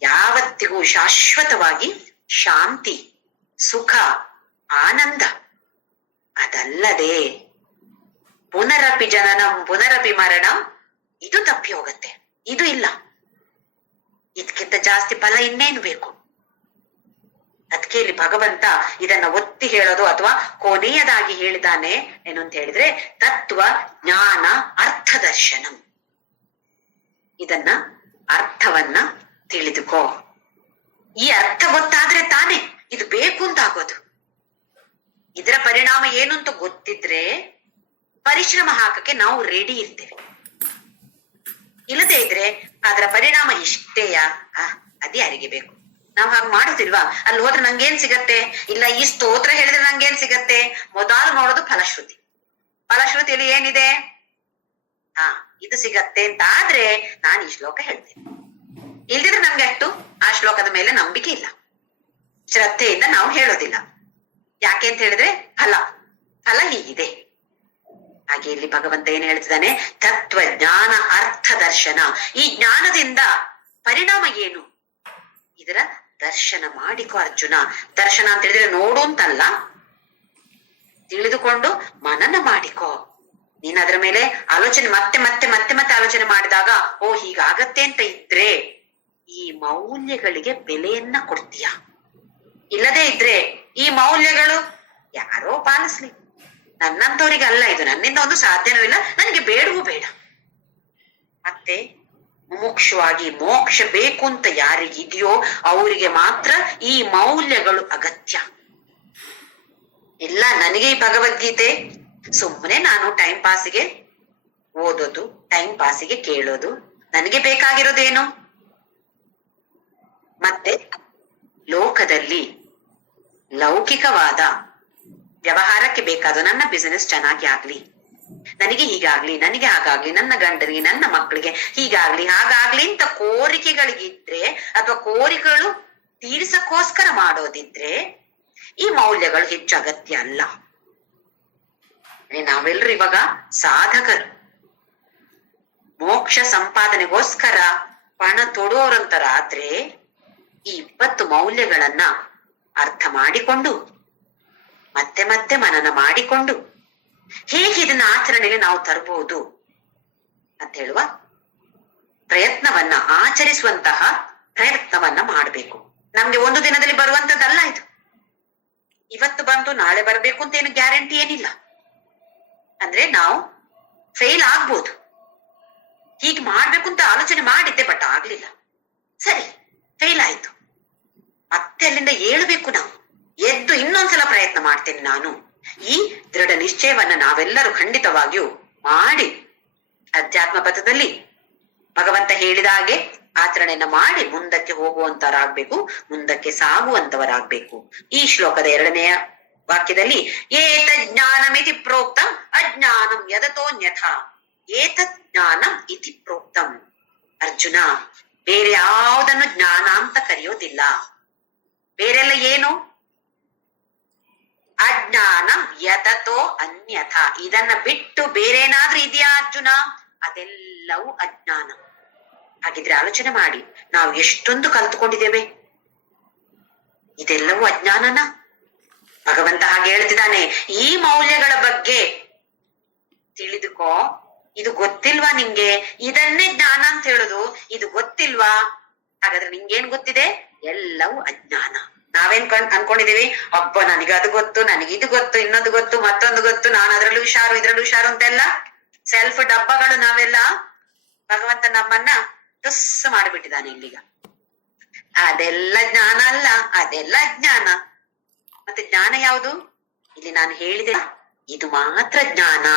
ಯಾವತ್ತಿಗೂ ಶಾಶ್ವತವಾಗಿ ಶಾಂತಿ, ಸುಖ, ಆನಂದ. ಅದಲ್ಲದೆ ಪುನರಪಿ ಜನನಂ ಪುನರಪಿ ಮರಣಂ, ಇದು ತಪ್ಪಿ ಹೋಗತ್ತೆ. ಇದು ಇಲ್ಲ. ಇದಕ್ಕಿಂತ ಜಾಸ್ತಿ ಫಲ ಇನ್ನೇನು ಬೇಕು? ಅದಕ್ಕೆ ಇಲ್ಲಿ ಭಗವಂತ ಇದನ್ನ ಒತ್ತಿ ಹೇಳೋದು ಅಥವಾ ಕೊನೆಯದಾಗಿ ಹೇಳಿದಾನೆ ಏನು ಅಂತ ಹೇಳಿದ್ರೆ, ತತ್ವ ಜ್ಞಾನ ಅರ್ಥ ದರ್ಶನಂ. ಇದನ್ನ ಅರ್ಥವನ್ನ ತಿಳಿದುಕೋ. ಈ ಅರ್ಥ ಗೊತ್ತಾದ್ರೆ ತಾನೇ ಇದು ಬೇಕು ಅಂತ ಆಗೋದು. ಇದರ ಪರಿಣಾಮ ಏನು ಅಂತ ಗೊತ್ತಿದ್ರೆ ಪರಿಶ್ರಮ ಹಾಕಕ್ಕೆ ನಾವು ರೆಡಿ ಇರ್ತೇವೆ. ಇಲ್ಲದೆ ಇದ್ರೆ ಅದರ ಪರಿಣಾಮ ಇಷ್ಟೇಯಾ, ಅದೇ ಯಾರಿಗೆ ಬೇಕು? ನಾವ್ ಹಾಗೆ ಮಾಡುದಿಲ್ವಾ? ಅಲ್ಲಿ ಹೋದ್ರೆ ನಂಗೇನ್ ಸಿಗತ್ತೆ? ಇಲ್ಲ ಈ ಸ್ತೋತ್ರ ಹೇಳಿದ್ರೆ ನಂಗೇನ್ ಸಿಗತ್ತೆ? ಮೊದಲು ನೋಡೋದು ಫಲಶ್ರುತಿ. ಫಲಶ್ರುತಿಯಲ್ಲಿ ಏನಿದೆ? ಇದು ಸಿಗತ್ತೆ ಅಂತ ಆದ್ರೆ ನಾನು ಈ ಶ್ಲೋಕ ಹೇಳ್ತೇನೆ. ಇಲ್ದಿದ್ರೆ ನಮ್ಗೆ ಅಷ್ಟು ಆ ಶ್ಲೋಕದ ಮೇಲೆ ನಂಬಿಕೆ ಇಲ್ಲ, ಶ್ರದ್ಧೆಯಿಂದ ನಾವು ಹೇಳೋದಿಲ್ಲ. ಯಾಕೆ ಅಂತ ಹೇಳಿದ್ರೆ ಫಲ ಹೀಗಿದೆ. ಹಾಗೆ ಇಲ್ಲಿ ಭಗವಂತ ಏನ್ ಹೇಳ್ತಿದ್ದಾನೆ? ತತ್ವ ಜ್ಞಾನ ಅರ್ಥ ದರ್ಶನ. ಈ ಜ್ಞಾನದಿಂದ ಪರಿಣಾಮ ಏನು? ಇದರ ದರ್ಶನ ಮಾಡಿಕೋ ಅರ್ಜುನ. ದರ್ಶನ ಅಂತ ಹೇಳಿದ್ರೆ ನೋಡು ಅಂತಲ್ಲ, ತಿಳಿದುಕೊಂಡು ಮನನ ಮಾಡಿಕೋ. ನೀನ್ ಅದ್ರ ಮೇಲೆ ಆಲೋಚನೆ ಮತ್ತೆ ಮತ್ತೆ ಮತ್ತೆ ಮತ್ತೆ ಆಲೋಚನೆ ಮಾಡಿದಾಗ ಹೀಗಾಗತ್ತೆ ಅಂತ ಇದ್ರೆ ಈ ಮೌಲ್ಯಗಳಿಗೆ ಬೆಲೆಯನ್ನ ಕೊಡ್ತೀಯ. ಇಲ್ಲದೆ ಇದ್ರೆ ಈ ಮೌಲ್ಯಗಳು ಯಾರೋ ಪಾಲಿಸ್ಲಿ, ನನ್ನಂತವ್ರಿಗೆ ಅಲ್ಲ, ಇದು ನನ್ನಿಂದ ಒಂದು ಸಾಧ್ಯನೂ ಇಲ್ಲ, ನನಗೆ ಬೇಡವೂ ಬೇಡ. ಮತ್ತೆ ಮುಮುಕ್ಷವಾಗಿ ಮೋಕ್ಷ ಬೇಕು ಅಂತ ಯಾರಿಗಿದೆಯೋ ಅವರಿಗೆ ಮಾತ್ರ ಈ ಮೌಲ್ಯಗಳು ಅಗತ್ಯ. ಇಲ್ಲ ನನಗೆ ಈ ಭಗವದ್ಗೀತೆ ಸುಮ್ಮನೆ ನಾನು ಟೈಮ್ ಪಾಸಿಗೆ ಓದೋದು, ಟೈಮ್ ಪಾಸಿಗೆ ಕೇಳೋದು, ನನಗೆ ಬೇಕಾಗಿರೋದೇನು? ಮತ್ತೆ ಲೋಕದಲ್ಲಿ ಲೌಕಿಕವಾದ ವ್ಯವಹಾರಕ್ಕೆ ಬೇಕಾದ ನನ್ನ ಬಿಸಿನೆಸ್ ಚೆನ್ನಾಗಿ ಆಗ್ಲಿ, ನನಗೆ ಹೀಗಾಗ್ಲಿ, ನನಗೆ ಹಾಗಾಗ್ಲಿ, ನನ್ನ ಗಂಡರಿಗೆ ನನ್ನ ಮಕ್ಕಳಿಗೆ ಹೀಗಾಗ್ಲಿ ಹಾಗಾಗ್ಲಿ ಅಂತ ಕೋರಿಕೆಗಳಿಗಿದ್ರೆ ಅಥವಾ ಕೋರಿಕೆಗಳು ತೀರಿಸಕ್ಕೋಸ್ಕರ ಮಾಡೋದಿದ್ರೆ ಈ ಮೌಲ್ಯಗಳು ಹೆಚ್ಚು ಅಗತ್ಯ ಅಲ್ಲ. ನಾವೆಲ್ಲರೂ ಇವಾಗ ಸಾಧಕರು, ಮೋಕ್ಷ ಸಂಪಾದನೆಗೋಸ್ಕರ ಪಣ ತೊಡುವವರಂತರ ಆದ್ರೆ ಈ 20 ಮೌಲ್ಯಗಳನ್ನ ಅರ್ಥ ಮಾಡಿಕೊಂಡು ಮತ್ತೆ ಮತ್ತೆ ಮನನ ಮಾಡಿಕೊಂಡು ಹೇಗೆ ಇದನ್ನ ಆಚರಣೆಗೆ ನಾವು ತರಬಹುದು ಅಂತ ಹೇಳುವ ಪ್ರಯತ್ನವನ್ನ, ಆಚರಿಸುವಂತಹ ಪ್ರಯತ್ನವನ್ನ ಮಾಡಬೇಕು. ನಮ್ಗೆ ಒಂದು ದಿನದಲ್ಲಿ ಬರುವಂತದ್ದಲ್ಲ ಇದು. ಇವತ್ತು ಬಂದು ನಾಳೆ ಬರ್ಬೇಕು ಅಂತ ಏನು ಗ್ಯಾರಂಟಿ ಏನಿಲ್ಲ. ಅಂದ್ರೆ ನಾವು ಫೇಲ್ ಆಗ್ಬೋದು. ಹೀಗೆ ಮಾಡ್ಬೇಕು ಅಂತ ಆಲೋಚನೆ ಮಾಡಿದ್ದೆ, ಬಟ್ ಆಗ್ಲಿಲ್ಲ, ಸರಿ ಫೇಲ್ ಆಯ್ತು. ಮತ್ತೆ ಅಲ್ಲಿಂದ ಏಳ್ಬೇಕು. ನಾವು ಎದ್ದು ಇನ್ನೊಂದ್ಸಲ ಪ್ರಯತ್ನ ಮಾಡ್ತೇನೆ ನಾನು. ಈ ದೃಢ ನಿಶ್ಚಯವನ್ನ ನಾವೆಲ್ಲರೂ ಖಂಡಿತವಾಗಿಯೂ ಮಾಡಿ ಅಧ್ಯಾತ್ಮ ಪಥದಲ್ಲಿ ಭಗವಂತ ಹೇಳಿದ ಹಾಗೆ ಆಚರಣೆಯನ್ನ ಮಾಡಿ ಮುಂದಕ್ಕೆ ಹೋಗುವಂತವರಾಗ್ಬೇಕು, ಮುಂದಕ್ಕೆ ಸಾಗುವಂತವರಾಗ್ಬೇಕು. ಈ ಶ್ಲೋಕದ 2ನೆಯ ವಾಕ್ಯದಲ್ಲಿ ಏತದ್ ಜ್ಞಾನಮಿತಿ ಪ್ರೋಕ್ತಂ ಅಜ್ಞಾನಂ ಯದತೋನ್ಯಥಾ ಏತದ್ ಜ್ಞಾನಂ ಇತಿ ಪ್ರೋಕ್ತಂ. ಅರ್ಜುನ, ಬೇರೆ ಯಾವುದನ್ನು ಜ್ಞಾನ ಅಂತ ಕರೆಯೋದಿಲ್ಲ. ಬೇರೆಲ್ಲ ಏನು? ಅಜ್ಞಾನ ಯತತೋ ಅನ್ಯಥ. ಇದನ್ನ ಬಿಟ್ಟು ಬೇರೇನಾದ್ರೂ ಇದೆಯಾ ಅರ್ಜುನ? ಅದೆಲ್ಲವೂ ಅಜ್ಞಾನ. ಹಾಗಿದ್ರೆ ಆಲೋಚನೆ ಮಾಡಿ, ನಾವು ಎಷ್ಟೊಂದು ಕಲ್ತುಕೊಂಡಿದ್ದೇವೆ. ಇದೆಲ್ಲವೂ ಅಜ್ಞಾನನ? ಭಗವಂತ ಹಾಗೆ ಹೇಳ್ತಿದ್ದಾನೆ, ಈ ಮೌಲ್ಯಗಳ ಬಗ್ಗೆ ತಿಳಿದುಕೋ. ಇದು ಗೊತ್ತಿಲ್ವಾ ನಿಂಗೆ? ಇದನ್ನೇ ಜ್ಞಾನ ಅಂತ ಹೇಳುದು. ಇದು ಗೊತ್ತಿಲ್ವಾ? ಹಾಗಾದ್ರೆ ನಿಂಗೇನ್ ಗೊತ್ತಿದೆ? ಎಲ್ಲವೂ ಅಜ್ಞಾನ. ನಾವೇನ್ ಅನ್ಕೊಂಡಿದೀವಿ, ಅಬ್ಬ ನನಗೆ ಅದು ಗೊತ್ತು, ನನಗೆ ಇದು ಗೊತ್ತು, ಇನ್ನೊಂದು ಗೊತ್ತು, ಮತ್ತೊಂದು ಗೊತ್ತು, ನಾನು ಅದ್ರಲ್ಲೂ ಹುಷಾರು, ಇದ್ರಲ್ಲೂ ಹುಷಾರು ಅಂತೆಲ್ಲ ಸೆಲ್ಫ್ ಡಬ್ಬಗಳು ನಾವೆಲ್ಲ. ಭಗವಂತ ನಮ್ಮನ್ನ ತುಸ್ ಮಾಡಿಬಿಟ್ಟಿದ್ದಾನೆ ಇಲ್ಲಿಗ. ಅದೆಲ್ಲ ಜ್ಞಾನ ಅಲ್ಲ, ಅದೆಲ್ಲ ಅಜ್ಞಾನ. ಮತ್ತೆ ಜ್ಞಾನ ಯಾವುದು? ಇಲ್ಲಿ ನಾನು ಹೇಳಿದೆ, ಇದು ಮಾತ್ರ ಜ್ಞಾನ.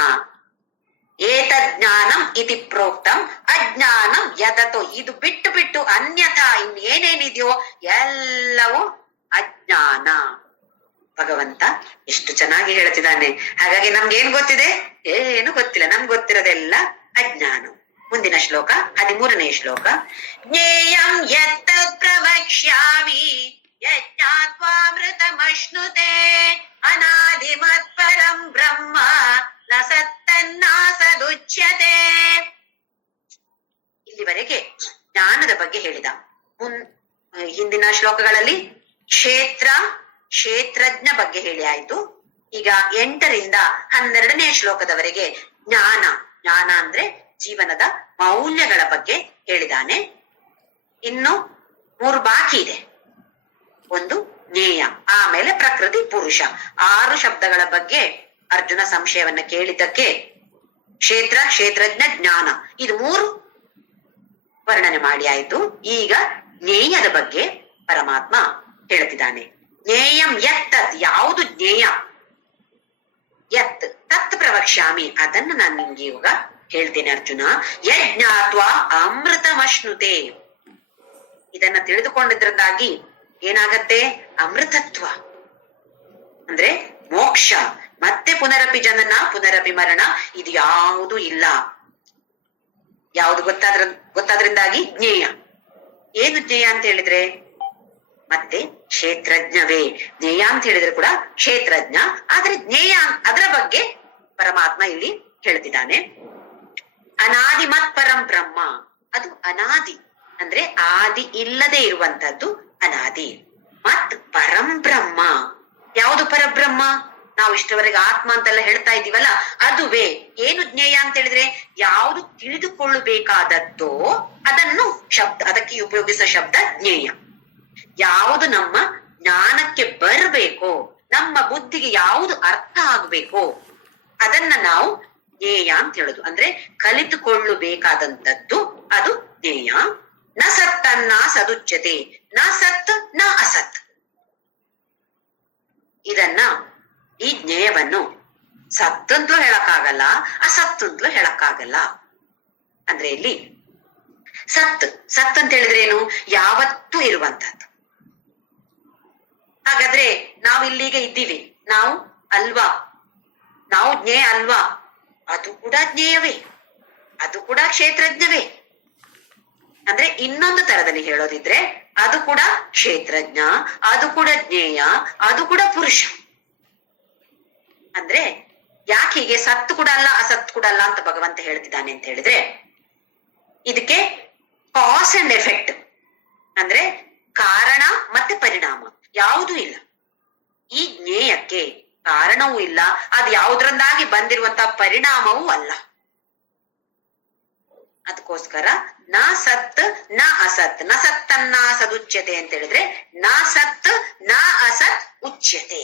ಏತಜ್ಞಾನಂ ಇತಿ ಪ್ರೋಕ್ತಂ ಅಜ್ಞಾನಂ ಯತತೋ. ಇದು ಬಿಟ್ಟು ಬಿಟ್ಟು ಅನ್ಯಥಾ ಇನ್ನೇನೇನಿದೆಯೋ ಎಲ್ಲವೂ ಅಜ್ಞಾನ. ಭಗವಂತ ಎಷ್ಟು ಚೆನ್ನಾಗಿ ಹೇಳ್ತಿದ್ದಾನೆ. ಹಾಗಾಗಿ ನಮ್ಗೇನ್ ಗೊತ್ತಿದೆ? ಏನು ಗೊತ್ತಿಲ್ಲ. ನಮ್ಗೆ ಗೊತ್ತಿರೋದೆಲ್ಲ ಅಜ್ಞಾನ. ಮುಂದಿನ ಶ್ಲೋಕ, 13ನೇ ಶ್ಲೋಕ. ಜ್ಞೇಯಂ ಯತ್ತತ್ ಪ್ರವಕ್ಷ್ಯಾಮಿ ಯಜ್ಞಾತ್ವಾಮೃತಮಶ್ನುತೆ ಅನಾದಿಮತ್ ಪರಂ ಬ್ರಹ್ಮ ನ ಸತ್ತನ್ನಾಸದುಚ್ಯತೆ. ಇಲ್ಲಿವರೆಗೆ ಜ್ಞಾನದ ಬಗ್ಗೆ ಹೇಳಿದ. ಹಿಂದಿನ ಶ್ಲೋಕಗಳಲ್ಲಿ ಕ್ಷೇತ್ರಜ್ಞ ಬಗ್ಗೆ ಹೇಳಿ ಆಯ್ತು. ಈಗ 8ರಿಂದ 12ನೇ ಶ್ಲೋಕದವರೆಗೆ ಜ್ಞಾನ ಅಂದ್ರೆ ಜೀವನದ ಮೌಲ್ಯಗಳ ಬಗ್ಗೆ ಹೇಳಿದಾನೆ. ಇನ್ನು 3 ಬಾಕಿ ಇದೆ. ಒಂದು ಜ್ಞೇಯ, ಆಮೇಲೆ ಪ್ರಕೃತಿ, ಪುರುಷ. 6 ಶಬ್ದಗಳ ಬಗ್ಗೆ ಅರ್ಜುನ ಸಂಶಯವನ್ನ ಕೇಳಿದ್ದಕ್ಕೆ ಕ್ಷೇತ್ರಜ್ಞ, ಜ್ಞಾನ, ಇದು 3 ವರ್ಣನೆ ಮಾಡಿ ಆಯ್ತು. ಈಗ ಜ್ಞೇಯದ ಬಗ್ಗೆ ಪರಮಾತ್ಮ ಹೇಳ್ತಿದ್ದಾನೆ. ಜ್ಞೇಯಂ ಯತ್, ಯಾವುದು ಜ್ಞೇಯ? ಯತ್ ತತ್ ಪ್ರವಕ್ಷ್ಯಾಮಿ, ಅದನ್ನ ನಾನು ನಿಮ್ಗೆ ಇವಾಗ ಹೇಳ್ತೇನೆ ಅರ್ಜುನ. ಯಜ್ಞಾತ್ವಾ ಅಮೃತಮಶ್ನುತೆ. ಇದನ್ನ ತಿಳಿದುಕೊಂಡಿದ್ರಿಂದಾಗಿ ಏನಾಗತ್ತೆ? ಅಮೃತತ್ವ ಅಂದ್ರೆ ಮೋಕ್ಷ. ಮತ್ತೆ ಪುನರಪಿ ಜನನ, ಪುನರಪಿ ಮರಣ, ಇದು ಯಾವುದು ಇಲ್ಲ. ಯಾವುದು ಗೊತ್ತಾದ್ರಿಂದಾಗಿ ಜ್ಞೇಯ. ಏನು ಜ್ಞೇಯ ಅಂತ ಹೇಳಿದ್ರೆ ಮತ್ತೆ ಕ್ಷೇತ್ರಜ್ಞವೇ. ಜ್ಞೇಯ ಅಂತ ಹೇಳಿದ್ರೆ ಕೂಡ ಕ್ಷೇತ್ರಜ್ಞ, ಆದ್ರೆ ಜ್ಞೇಯ ಅದರ ಬಗ್ಗೆ ಪರಮಾತ್ಮ ಇಲ್ಲಿ ಹೇಳ್ತಿದ್ದಾನೆ. ಅನಾದಿ ಮತ್ ಪರಂ ಬ್ರಹ್ಮ, ಅದು ಅನಾದಿ ಅಂದ್ರೆ ಆದಿ ಇಲ್ಲದೆ ಇರುವಂತದ್ದು ಅನಾದಿ. ಮತ್ ಪರಂ ಬ್ರಹ್ಮ, ಯಾವುದು ಪರಬ್ರಹ್ಮ? ನಾವು ಇಷ್ಟವರೆಗೆ ಆತ್ಮ ಅಂತೆಲ್ಲ ಹೇಳ್ತಾ ಇದೀವಲ್ಲ, ಅದುವೇ. ಏನು ಜ್ಞೇಯ ಅಂತ ಹೇಳಿದ್ರೆ ಯಾವುದು ತಿಳಿದುಕೊಳ್ಳಬೇಕಾದದ್ದೋ ಅದನ್ನು ಅದಕ್ಕೆ ಉಪಯೋಗಿಸೋ ಶಬ್ದ ಜ್ಞೇಯ. ಯಾವುದು ನಮ್ಮ ಜ್ಞಾನಕ್ಕೆ ಬರಬೇಕೋ, ನಮ್ಮ ಬುದ್ಧಿಗೆ ಯಾವುದು ಅರ್ಥ ಆಗ್ಬೇಕೋ ಅದನ್ನ ನಾವು ಜ್ಞೇಯ ಅಂತ ಹೇಳುದು. ಅಂದ್ರೆ ಕಲಿತುಕೊಳ್ಳಬೇಕಾದಂಥದ್ದು ಅದು ಜ್ಞೇಯ. ನ ಸತ್ತನ್ನ ಸದುಚ್ಯತೆ. ನ ಸತ್ ನ ಅಸತ್. ಇದನ್ನ, ಈ ಜ್ಞೇಯವನ್ನು ಸತ್ತಂತಲೂ ಹೇಳಕ್ಕಾಗಲ್ಲ, ಅಸತ್ತಂತಲೂ ಹೇಳಕ್ಕಾಗಲ್ಲ. ಅಂದ್ರೆ ಇಲ್ಲಿ ಸತ್ ಅಂತ ಹೇಳಿದ್ರೆ ಏನು? ಯಾವತ್ತೂ ಇರುವಂತಹದ್ದು. ಹಾಗಾದ್ರೆ ನಾವು ಇಲ್ಲಿಗೆ ಇದ್ದೀವಿ, ನಾವು ಅಲ್ವಾ? ನಾವು ಜ್ಞೇಯ ಅಲ್ವಾ? ಅದು ಕೂಡ ಜ್ಞೇಯವೇ, ಅದು ಕೂಡ ಕ್ಷೇತ್ರಜ್ಞವೇ. ಅಂದ್ರೆ ಇನ್ನೊಂದು ತರದಲ್ಲಿ ಹೇಳೋದಿದ್ರೆ ಅದು ಕೂಡ ಕ್ಷೇತ್ರಜ್ಞ, ಅದು ಕೂಡ ಜ್ಞೇಯ, ಅದು ಕೂಡ ಪುರುಷ. ಅಂದ್ರೆ ಯಾಕೆ ಹೀಗೆ ಸತ್ತು ಕೂಡ ಅಲ್ಲ ಅಸತ್ ಕೂಡ ಅಲ್ಲ ಅಂತ ಭಗವಂತ ಹೇಳ್ತಿದ್ದಾನೆ ಅಂತ ಹೇಳಿದ್ರೆ, ಇದಕ್ಕೆ ಕಾಸ್ ಅಂಡ್ ಎಫೆಕ್ಟ್ ಅಂದ್ರೆ ಕಾರಣ ಮತ್ತೆ ಪರಿಣಾಮ ಯಾವುದೂ ಇಲ್ಲ. ಈ ಜ್ಞೇಯಕ್ಕೆ ಕಾರಣವೂ ಇಲ್ಲ, ಅದು ಯಾವುದರಿಂದಾಗಿ ಬಂದಿರುವಂತಹ ಪರಿಣಾಮವೂ ಅಲ್ಲ. ಅದಕ್ಕೋಸ್ಕರ ನ ಸತ್ ನ ಅಸತ್. ನ ಸತ್ತನ್ನ ಸದುಚ್ಯತೆ ಅಂತ ಹೇಳಿದ್ರೆ ನ ಸತ್ ನ ಅಸತ್ ಉಚ್ಯತೆ,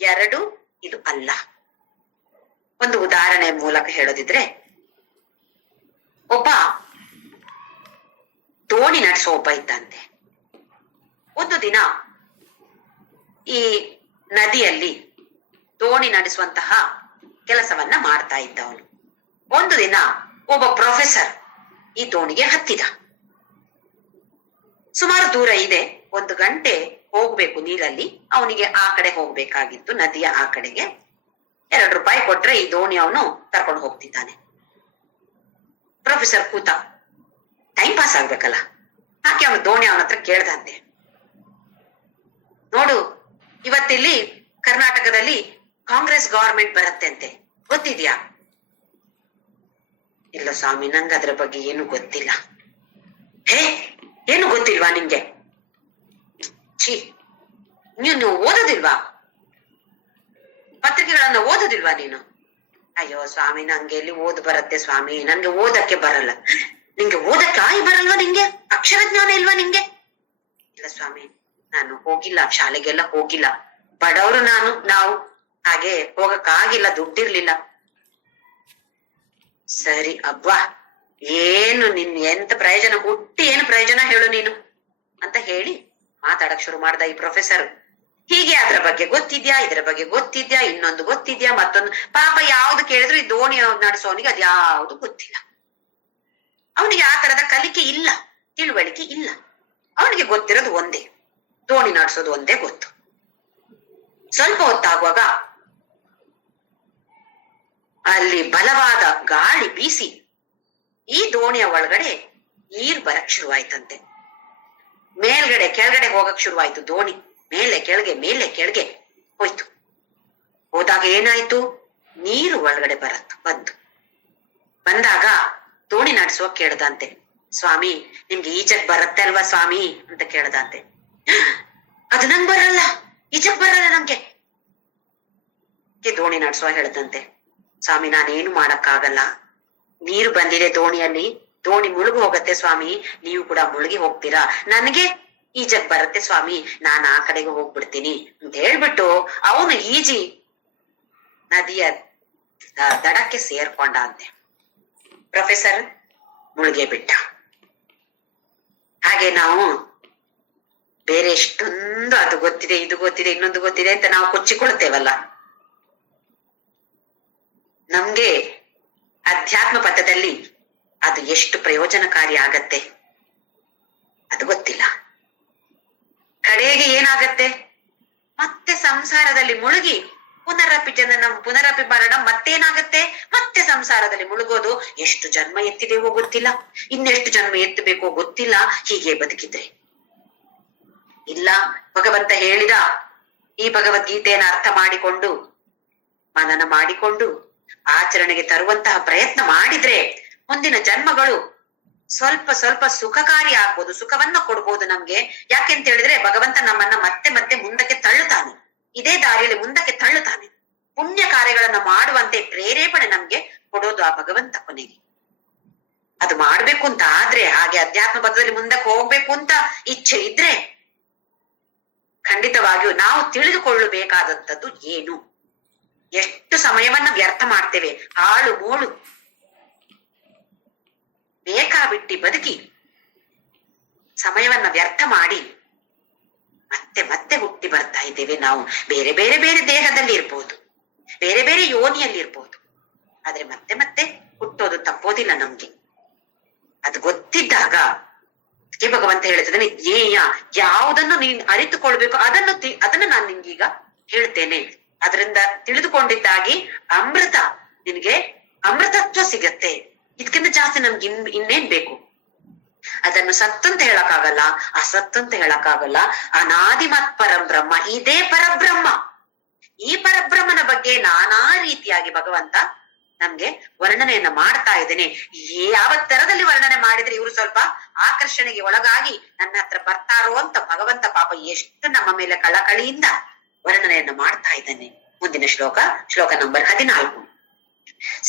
ಎರಡು ಇದು ಅಲ್ಲ. ಒಂದು ಉದಾಹರಣೆ ಮೂಲಕ ಹೇಳೋದಿದ್ರೆ, ಒಬ್ಬ ದೋಣಿ ನಡೆಸೋ ಒಬ್ಬ ಇದ್ದಂತೆ. ಒಂದು ದಿನ ಈ ನದಿಯಲ್ಲಿ ದೋಣಿ ನಡೆಸುವಂತಹ ಕೆಲಸವನ್ನ ಮಾಡ್ತಾ ಇದ್ದವನು. ಒಂದು ದಿನ ಒಬ್ಬ ಪ್ರೊಫೆಸರ್ ಈ ದೋಣಿಗೆ ಹತ್ತಿದ. ಸುಮಾರು ದೂರ ಇದೆ, 1 ಗಂಟೆ ಹೋಗ್ಬೇಕು ನೀರಲ್ಲಿ. ಅವನಿಗೆ ಆ ಕಡೆ ಹೋಗ್ಬೇಕಾಗಿತ್ತು, ನದಿಯ ಆ ಕಡೆಗೆ. 2 ರೂಪಾಯಿ ಕೊಟ್ರೆ ಈ ದೋಣಿ ಅವನು ಕರ್ಕೊಂಡು ಹೋಗ್ತಿದ್ದಾನೆ. ಪ್ರೊಫೆಸರ್ ಕೂತ, ಟೈಮ್ ಪಾಸ್ ಆಗ್ಬೇಕಲ್ಲ. ಹಾಕಿ ಅವನು ದೋಣಿ ಅವನ ಹತ್ರ ಕೇಳ್ದಂತೆ, ನೋಡು ಇವತ್ತಿಲ್ಲಿ ಕರ್ನಾಟಕದಲ್ಲಿ ಕಾಂಗ್ರೆಸ್ ಗವರ್ಮೆಂಟ್ ಬರುತ್ತೆ ಅಂತೆ, ಗೊತ್ತಿದ್ಯಾ? ಇಲ್ಲ ಸ್ವಾಮಿ, ನಂಗೆ ಅದ್ರ ಬಗ್ಗೆ ಏನು ಗೊತ್ತಿಲ್ಲ. ಹೇ, ಏನು ಗೊತ್ತಿಲ್ವಾ ನಿಂಗೆ? ಛೀ, ನೀನು ಓದೋದಿಲ್ವಾ? ಪತ್ರಿಕೆಗಳನ್ನ ಓದೋದಿಲ್ವಾ ನೀನು? ಅಯ್ಯೋ ಸ್ವಾಮಿ, ನಂಗೆ ಎಲ್ಲಿ ಓದ್ ಬರುತ್ತೆ ಸ್ವಾಮಿ, ನನ್ಗೆ ಓದಕ್ಕೆ ಬರಲ್ಲ. ನಿಂಗೆ ಓದಕ್ಕೆ ಬರಲ್ವಾ? ನಿಂಗೆ ಅಕ್ಷರ ಜ್ಞಾನ ಇಲ್ವಾ ನಿಂಗೆ? ಇಲ್ಲ ಸ್ವಾಮಿ, ನಾನು ಹೋಗಿಲ್ಲ, ಶಾಲೆಗೆಲ್ಲ ಹೋಗಿಲ್ಲ, ಬಡವರು ನಾವು ಹಾಗೆ ಹೋಗಕ್ಕಾಗಿಲ್ಲ, ದುಡ್ಡಿರ್ಲಿಲ್ಲ. ಸರಿ ಅಬ್ಬಾ, ಏನು ನಿನ್ ಎಂತ ಪ್ರಯೋಜನ, ಹುಟ್ಟಿ ಏನು ಪ್ರಯೋಜನ ಹೇಳು ನೀನು ಅಂತ ಹೇಳಿ ಮಾತಾಡಕ್ ಶುರು ಮಾಡ್ದ ಈ ಪ್ರೊಫೆಸರ್. ಹೀಗೆ ಅದ್ರ ಬಗ್ಗೆ ಗೊತ್ತಿದ್ಯಾ, ಇದ್ರ ಬಗ್ಗೆ ಗೊತ್ತಿದ್ಯಾ, ಇನ್ನೊಂದು ಗೊತ್ತಿದ್ಯಾ, ಮತ್ತೊಂದು. ಪಾಪ ಯಾವ್ದು ಕೇಳಿದ್ರು ಈ ದೋಣಿ ನಡೆಸೋನಿಗೆ ಅದ್ ಯಾವ್ದು ಗೊತ್ತಿಲ್ಲ. ಅವನಿಗೆ ಆ ತರದ ಕಲಿಕೆ ಇಲ್ಲ, ತಿಳುವಳಿಕೆ ಇಲ್ಲ. ಅವನಿಗೆ ಗೊತ್ತಿರೋದು ಒಂದೇ, ದೋಣಿ ನಡೆಸೋದು ಒಂದೇ ಗೊತ್ತು. ಸ್ವಲ್ಪ ಹೊತ್ತಾಗುವಾಗ ಅಲ್ಲಿ ಬಲವಾದ ಗಾಳಿ ಬೀಸಿ ಈ ದೋಣಿಯ ಒಳಗಡೆ ನೀರ್ ಬರಕ್ ಶುರುವಾಯ್ತಂತೆ. ಮೇಲ್ಗಡೆ ಕೆಳಗಡೆ ಹೋಗಕ್ ಶುರುವಾಯ್ತು ದೋಣಿ. ಮೇಲೆ ಕೆಳಗೆ ಹೋಯ್ತು. ಹೋದಾಗ ಏನಾಯ್ತು, ನೀರು ಒಳಗಡೆ ಬಂದಾಗ ದೋಣಿ ನಡೆಸುವ ಕೇಳ್ದಂತೆ, ಸ್ವಾಮಿ ನಿಮ್ಗೆ ಈಜಕ್ ಬರತ್ತೆ ಅಲ್ವಾ ಸ್ವಾಮಿ ಅಂತ ಕೇಳ್ದಂತೆ. ಅದು ನಂಗ್ ಬರಲ್ಲ, ಈಜಕ್ ಬರಲ್ಲ ನಮ್ಗೆ. ದೋಣಿ ನಡೆಸುವ ಹೇಳ್ದಂತೆ, ಸ್ವಾಮಿ ನಾನೇನು ಮಾಡಕ್ಕಾಗಲ್ಲ, ನೀರು ಬಂದಿದೆ ದೋಣಿಯಲ್ಲಿ, ದೋಣಿ ಮುಳುಗಿ ಹೋಗತ್ತೆ ಸ್ವಾಮಿ, ನೀವು ಕೂಡ ಮುಳುಗಿ ಹೋಗ್ತೀರಾ, ನನಗೆ ಈಜಕ್ ಬರತ್ತೆ ಸ್ವಾಮಿ, ನಾನ್ ಆ ಕಡೆಗೆ ಹೋಗ್ಬಿಡ್ತೀನಿ ಅಂತ ಹೇಳ್ಬಿಟ್ಟು ಅವನು ಈಜಿ ನದಿಯ ದಡಕ್ಕೆ ಸೇರ್ಕೊಂಡ ಅಂತೆ. ಪ್ರೊಫೆಸರ್ ಮುಳುಗೆ ಬಿಟ್ಟ. ಹಾಗೆ ನಾವು ಬೇರೆ ಎಷ್ಟೊಂದು ಅದು ಗೊತ್ತಿದೆ, ಇದು ಗೊತ್ತಿದೆ, ಇನ್ನೊಂದು ಗೊತ್ತಿದೆ ಅಂತ ನಾವು ಕೊಚ್ಚಿಕೊಳ್ತೇವಲ್ಲ. ನಮ್ಗೆ ಅಧ್ಯಾತ್ಮ ಪಥದಲ್ಲಿ ಅದು ಎಷ್ಟು ಪ್ರಯೋಜನಕಾರಿ ಆಗತ್ತೆ ಅದು ಗೊತ್ತಿಲ್ಲ. ಕಡೆಗೆ ಏನಾಗತ್ತೆ, ಮತ್ತೆ ಸಂಸಾರದಲ್ಲಿ ಮುಳುಗಿ ಪುನರಪಿ ಜನನಂ ಪುನರಪಿ ಮರಣಂ, ಮತ್ತೇನಾಗತ್ತೆ, ಮತ್ತೆ ಸಂಸಾರದಲ್ಲಿ ಮುಳುಗೋದು. ಎಷ್ಟು ಜನ್ಮ ಎತ್ತಿದೆವೋ ಗೊತ್ತಿಲ್ಲ, ಇನ್ನೆಷ್ಟು ಜನ್ಮ ಎತ್ತಬೇಕೋ ಗೊತ್ತಿಲ್ಲ. ಹೀಗೆ ಬದುಕಿದ್ರೆ ಇಲ್ಲ, ಭಗವಂತ ಹೇಳಿದ ಈ ಭಗವದ್ಗೀತೆಯನ್ನು ಅರ್ಥ ಮಾಡಿಕೊಂಡು ಮನನ ಮಾಡಿಕೊಂಡು ಆಚರಣೆಗೆ ತರುವಂತಹ ಪ್ರಯತ್ನ ಮಾಡಿದ್ರೆ ಮುಂದಿನ ಜನ್ಮಗಳು ಸ್ವಲ್ಪ ಸ್ವಲ್ಪ ಸುಖಕಾರಿ ಆಗ್ಬೋದು, ಸುಖವನ್ನ ಕೊಡ್ಬೋದು ನಮ್ಗೆ. ಯಾಕೆಂತ ಹೇಳಿದ್ರೆ ಭಗವಂತ ನಮ್ಮನ್ನ ಮತ್ತೆ ಮತ್ತೆ ಮುಂದಕ್ಕೆ ತಳ್ಳುತ್ತಾನೆ, ಇದೇ ದಾರಿಯಲ್ಲಿ ಮುಂದಕ್ಕೆ ತಳ್ಳುತ್ತಾನೆ. ಪುಣ್ಯ ಕಾರ್ಯಗಳನ್ನ ಮಾಡುವಂತೆ ಪ್ರೇರೇಪಣೆ ನಮ್ಗೆ ಕೊಡೋದು ಆ ಭಗವಂತ. ಕೊನೆಗೆ ಅದು ಮಾಡ್ಬೇಕು ಅಂತ ಆದ್ರೆ, ಹಾಗೆ ಅಧ್ಯಾತ್ಮ ಪಥದಲ್ಲಿ ಮುಂದಕ್ಕೆ ಹೋಗ್ಬೇಕು ಅಂತ ಇಚ್ಛೆ ಇದ್ರೆ ಖಂಡಿತವಾಗಿಯೂ ನಾವು ತಿಳಿದುಕೊಳ್ಳಬೇಕಾದಂಥದ್ದು ಏನು, ಎಷ್ಟು ಸಮಯವನ್ನ ವ್ಯರ್ಥ ಮಾಡ್ತೇವೆ, ಹಾಳು ಮೂಳು ಬೇಕಾಬಿಟ್ಟಿ ಬದುಕಿ ಸಮಯವನ್ನ ವ್ಯರ್ಥ ಮಾಡಿ ಮತ್ತೆ ಮತ್ತೆ ಹುಟ್ಟಿ ಬರ್ತಾ ಇದ್ದೇವೆ ನಾವು. ಬೇರೆ ಬೇರೆ ಬೇರೆ ದೇಹದಲ್ಲಿ ಇರ್ಬೋದು, ಬೇರೆ ಬೇರೆ ಯೋನಿಯಲ್ಲಿ ಇರ್ಬೋದು, ಆದ್ರೆ ಮತ್ತೆ ಮತ್ತೆ ಹುಟ್ಟೋದು ತಪ್ಪೋದಿಲ್ಲ ನಮ್ಗೆ. ಅದು ಗೊತ್ತಿದ್ದಾಗ ಭಗವಂತ ಹೇಳ್ತಿದ್ದಾನೆ, ಜ್ಞೇಯ, ಯಾವುದನ್ನು ನೀನ್ ಅರಿತುಕೊಳ್ಬೇಕು ಅದನ್ನು ನಾನು ನಿನ್ಗೀಗ ಹೇಳ್ತೇನೆ. ಅದರಿಂದ ತಿಳಿದುಕೊಂಡಿದ್ದಾಗಿ ಅಮೃತ, ನಿನಗೆ ಅಮೃತತ್ವ ಸಿಗತ್ತೆ. ಇದಕ್ಕಿಂತ ಜಾಸ್ತಿ ನಮ್ಗೆ ಇನ್ನೇನ್ ಬೇಕು? ಅದನ್ನು ಸತ್ತಂತ ಹೇಳಕ್ಕಾಗಲ್ಲ, ಅಸತ್ತಂತ ಹೇಳಕ್ಕಾಗಲ್ಲ. ಅನಾದಿಮತ್ ಪರಬ್ರಹ್ಮ, ಇದೇ ಪರಬ್ರಹ್ಮ. ಈ ಪರಬ್ರಹ್ಮನ ಬಗ್ಗೆ ನಾನಾ ರೀತಿಯಾಗಿ ಭಗವಂತ ನಮ್ಗೆ ವರ್ಣನೆಯನ್ನ ಮಾಡ್ತಾ ಇದ್ದೇನೆ. ಯಾವ ತರದಲ್ಲಿ ವರ್ಣನೆ ಮಾಡಿದ್ರೆ ಇವರು ಸ್ವಲ್ಪ ಆಕರ್ಷಣೆಗೆ ಒಳಗಾಗಿ ನನ್ನ ಹತ್ರ ಬರ್ತಾರೋ ಅಂತ ಭಗವಂತ ಪಾಪ ಎಷ್ಟು ನಮ್ಮ ಮೇಲೆ ಕಳಕಳಿಯಿಂದ ವರ್ಣನೆಯನ್ನ ಮಾಡ್ತಾ ಇದ್ದಾನೆ. ಮುಂದಿನ ಶ್ಲೋಕ ನಂಬರ್ 14.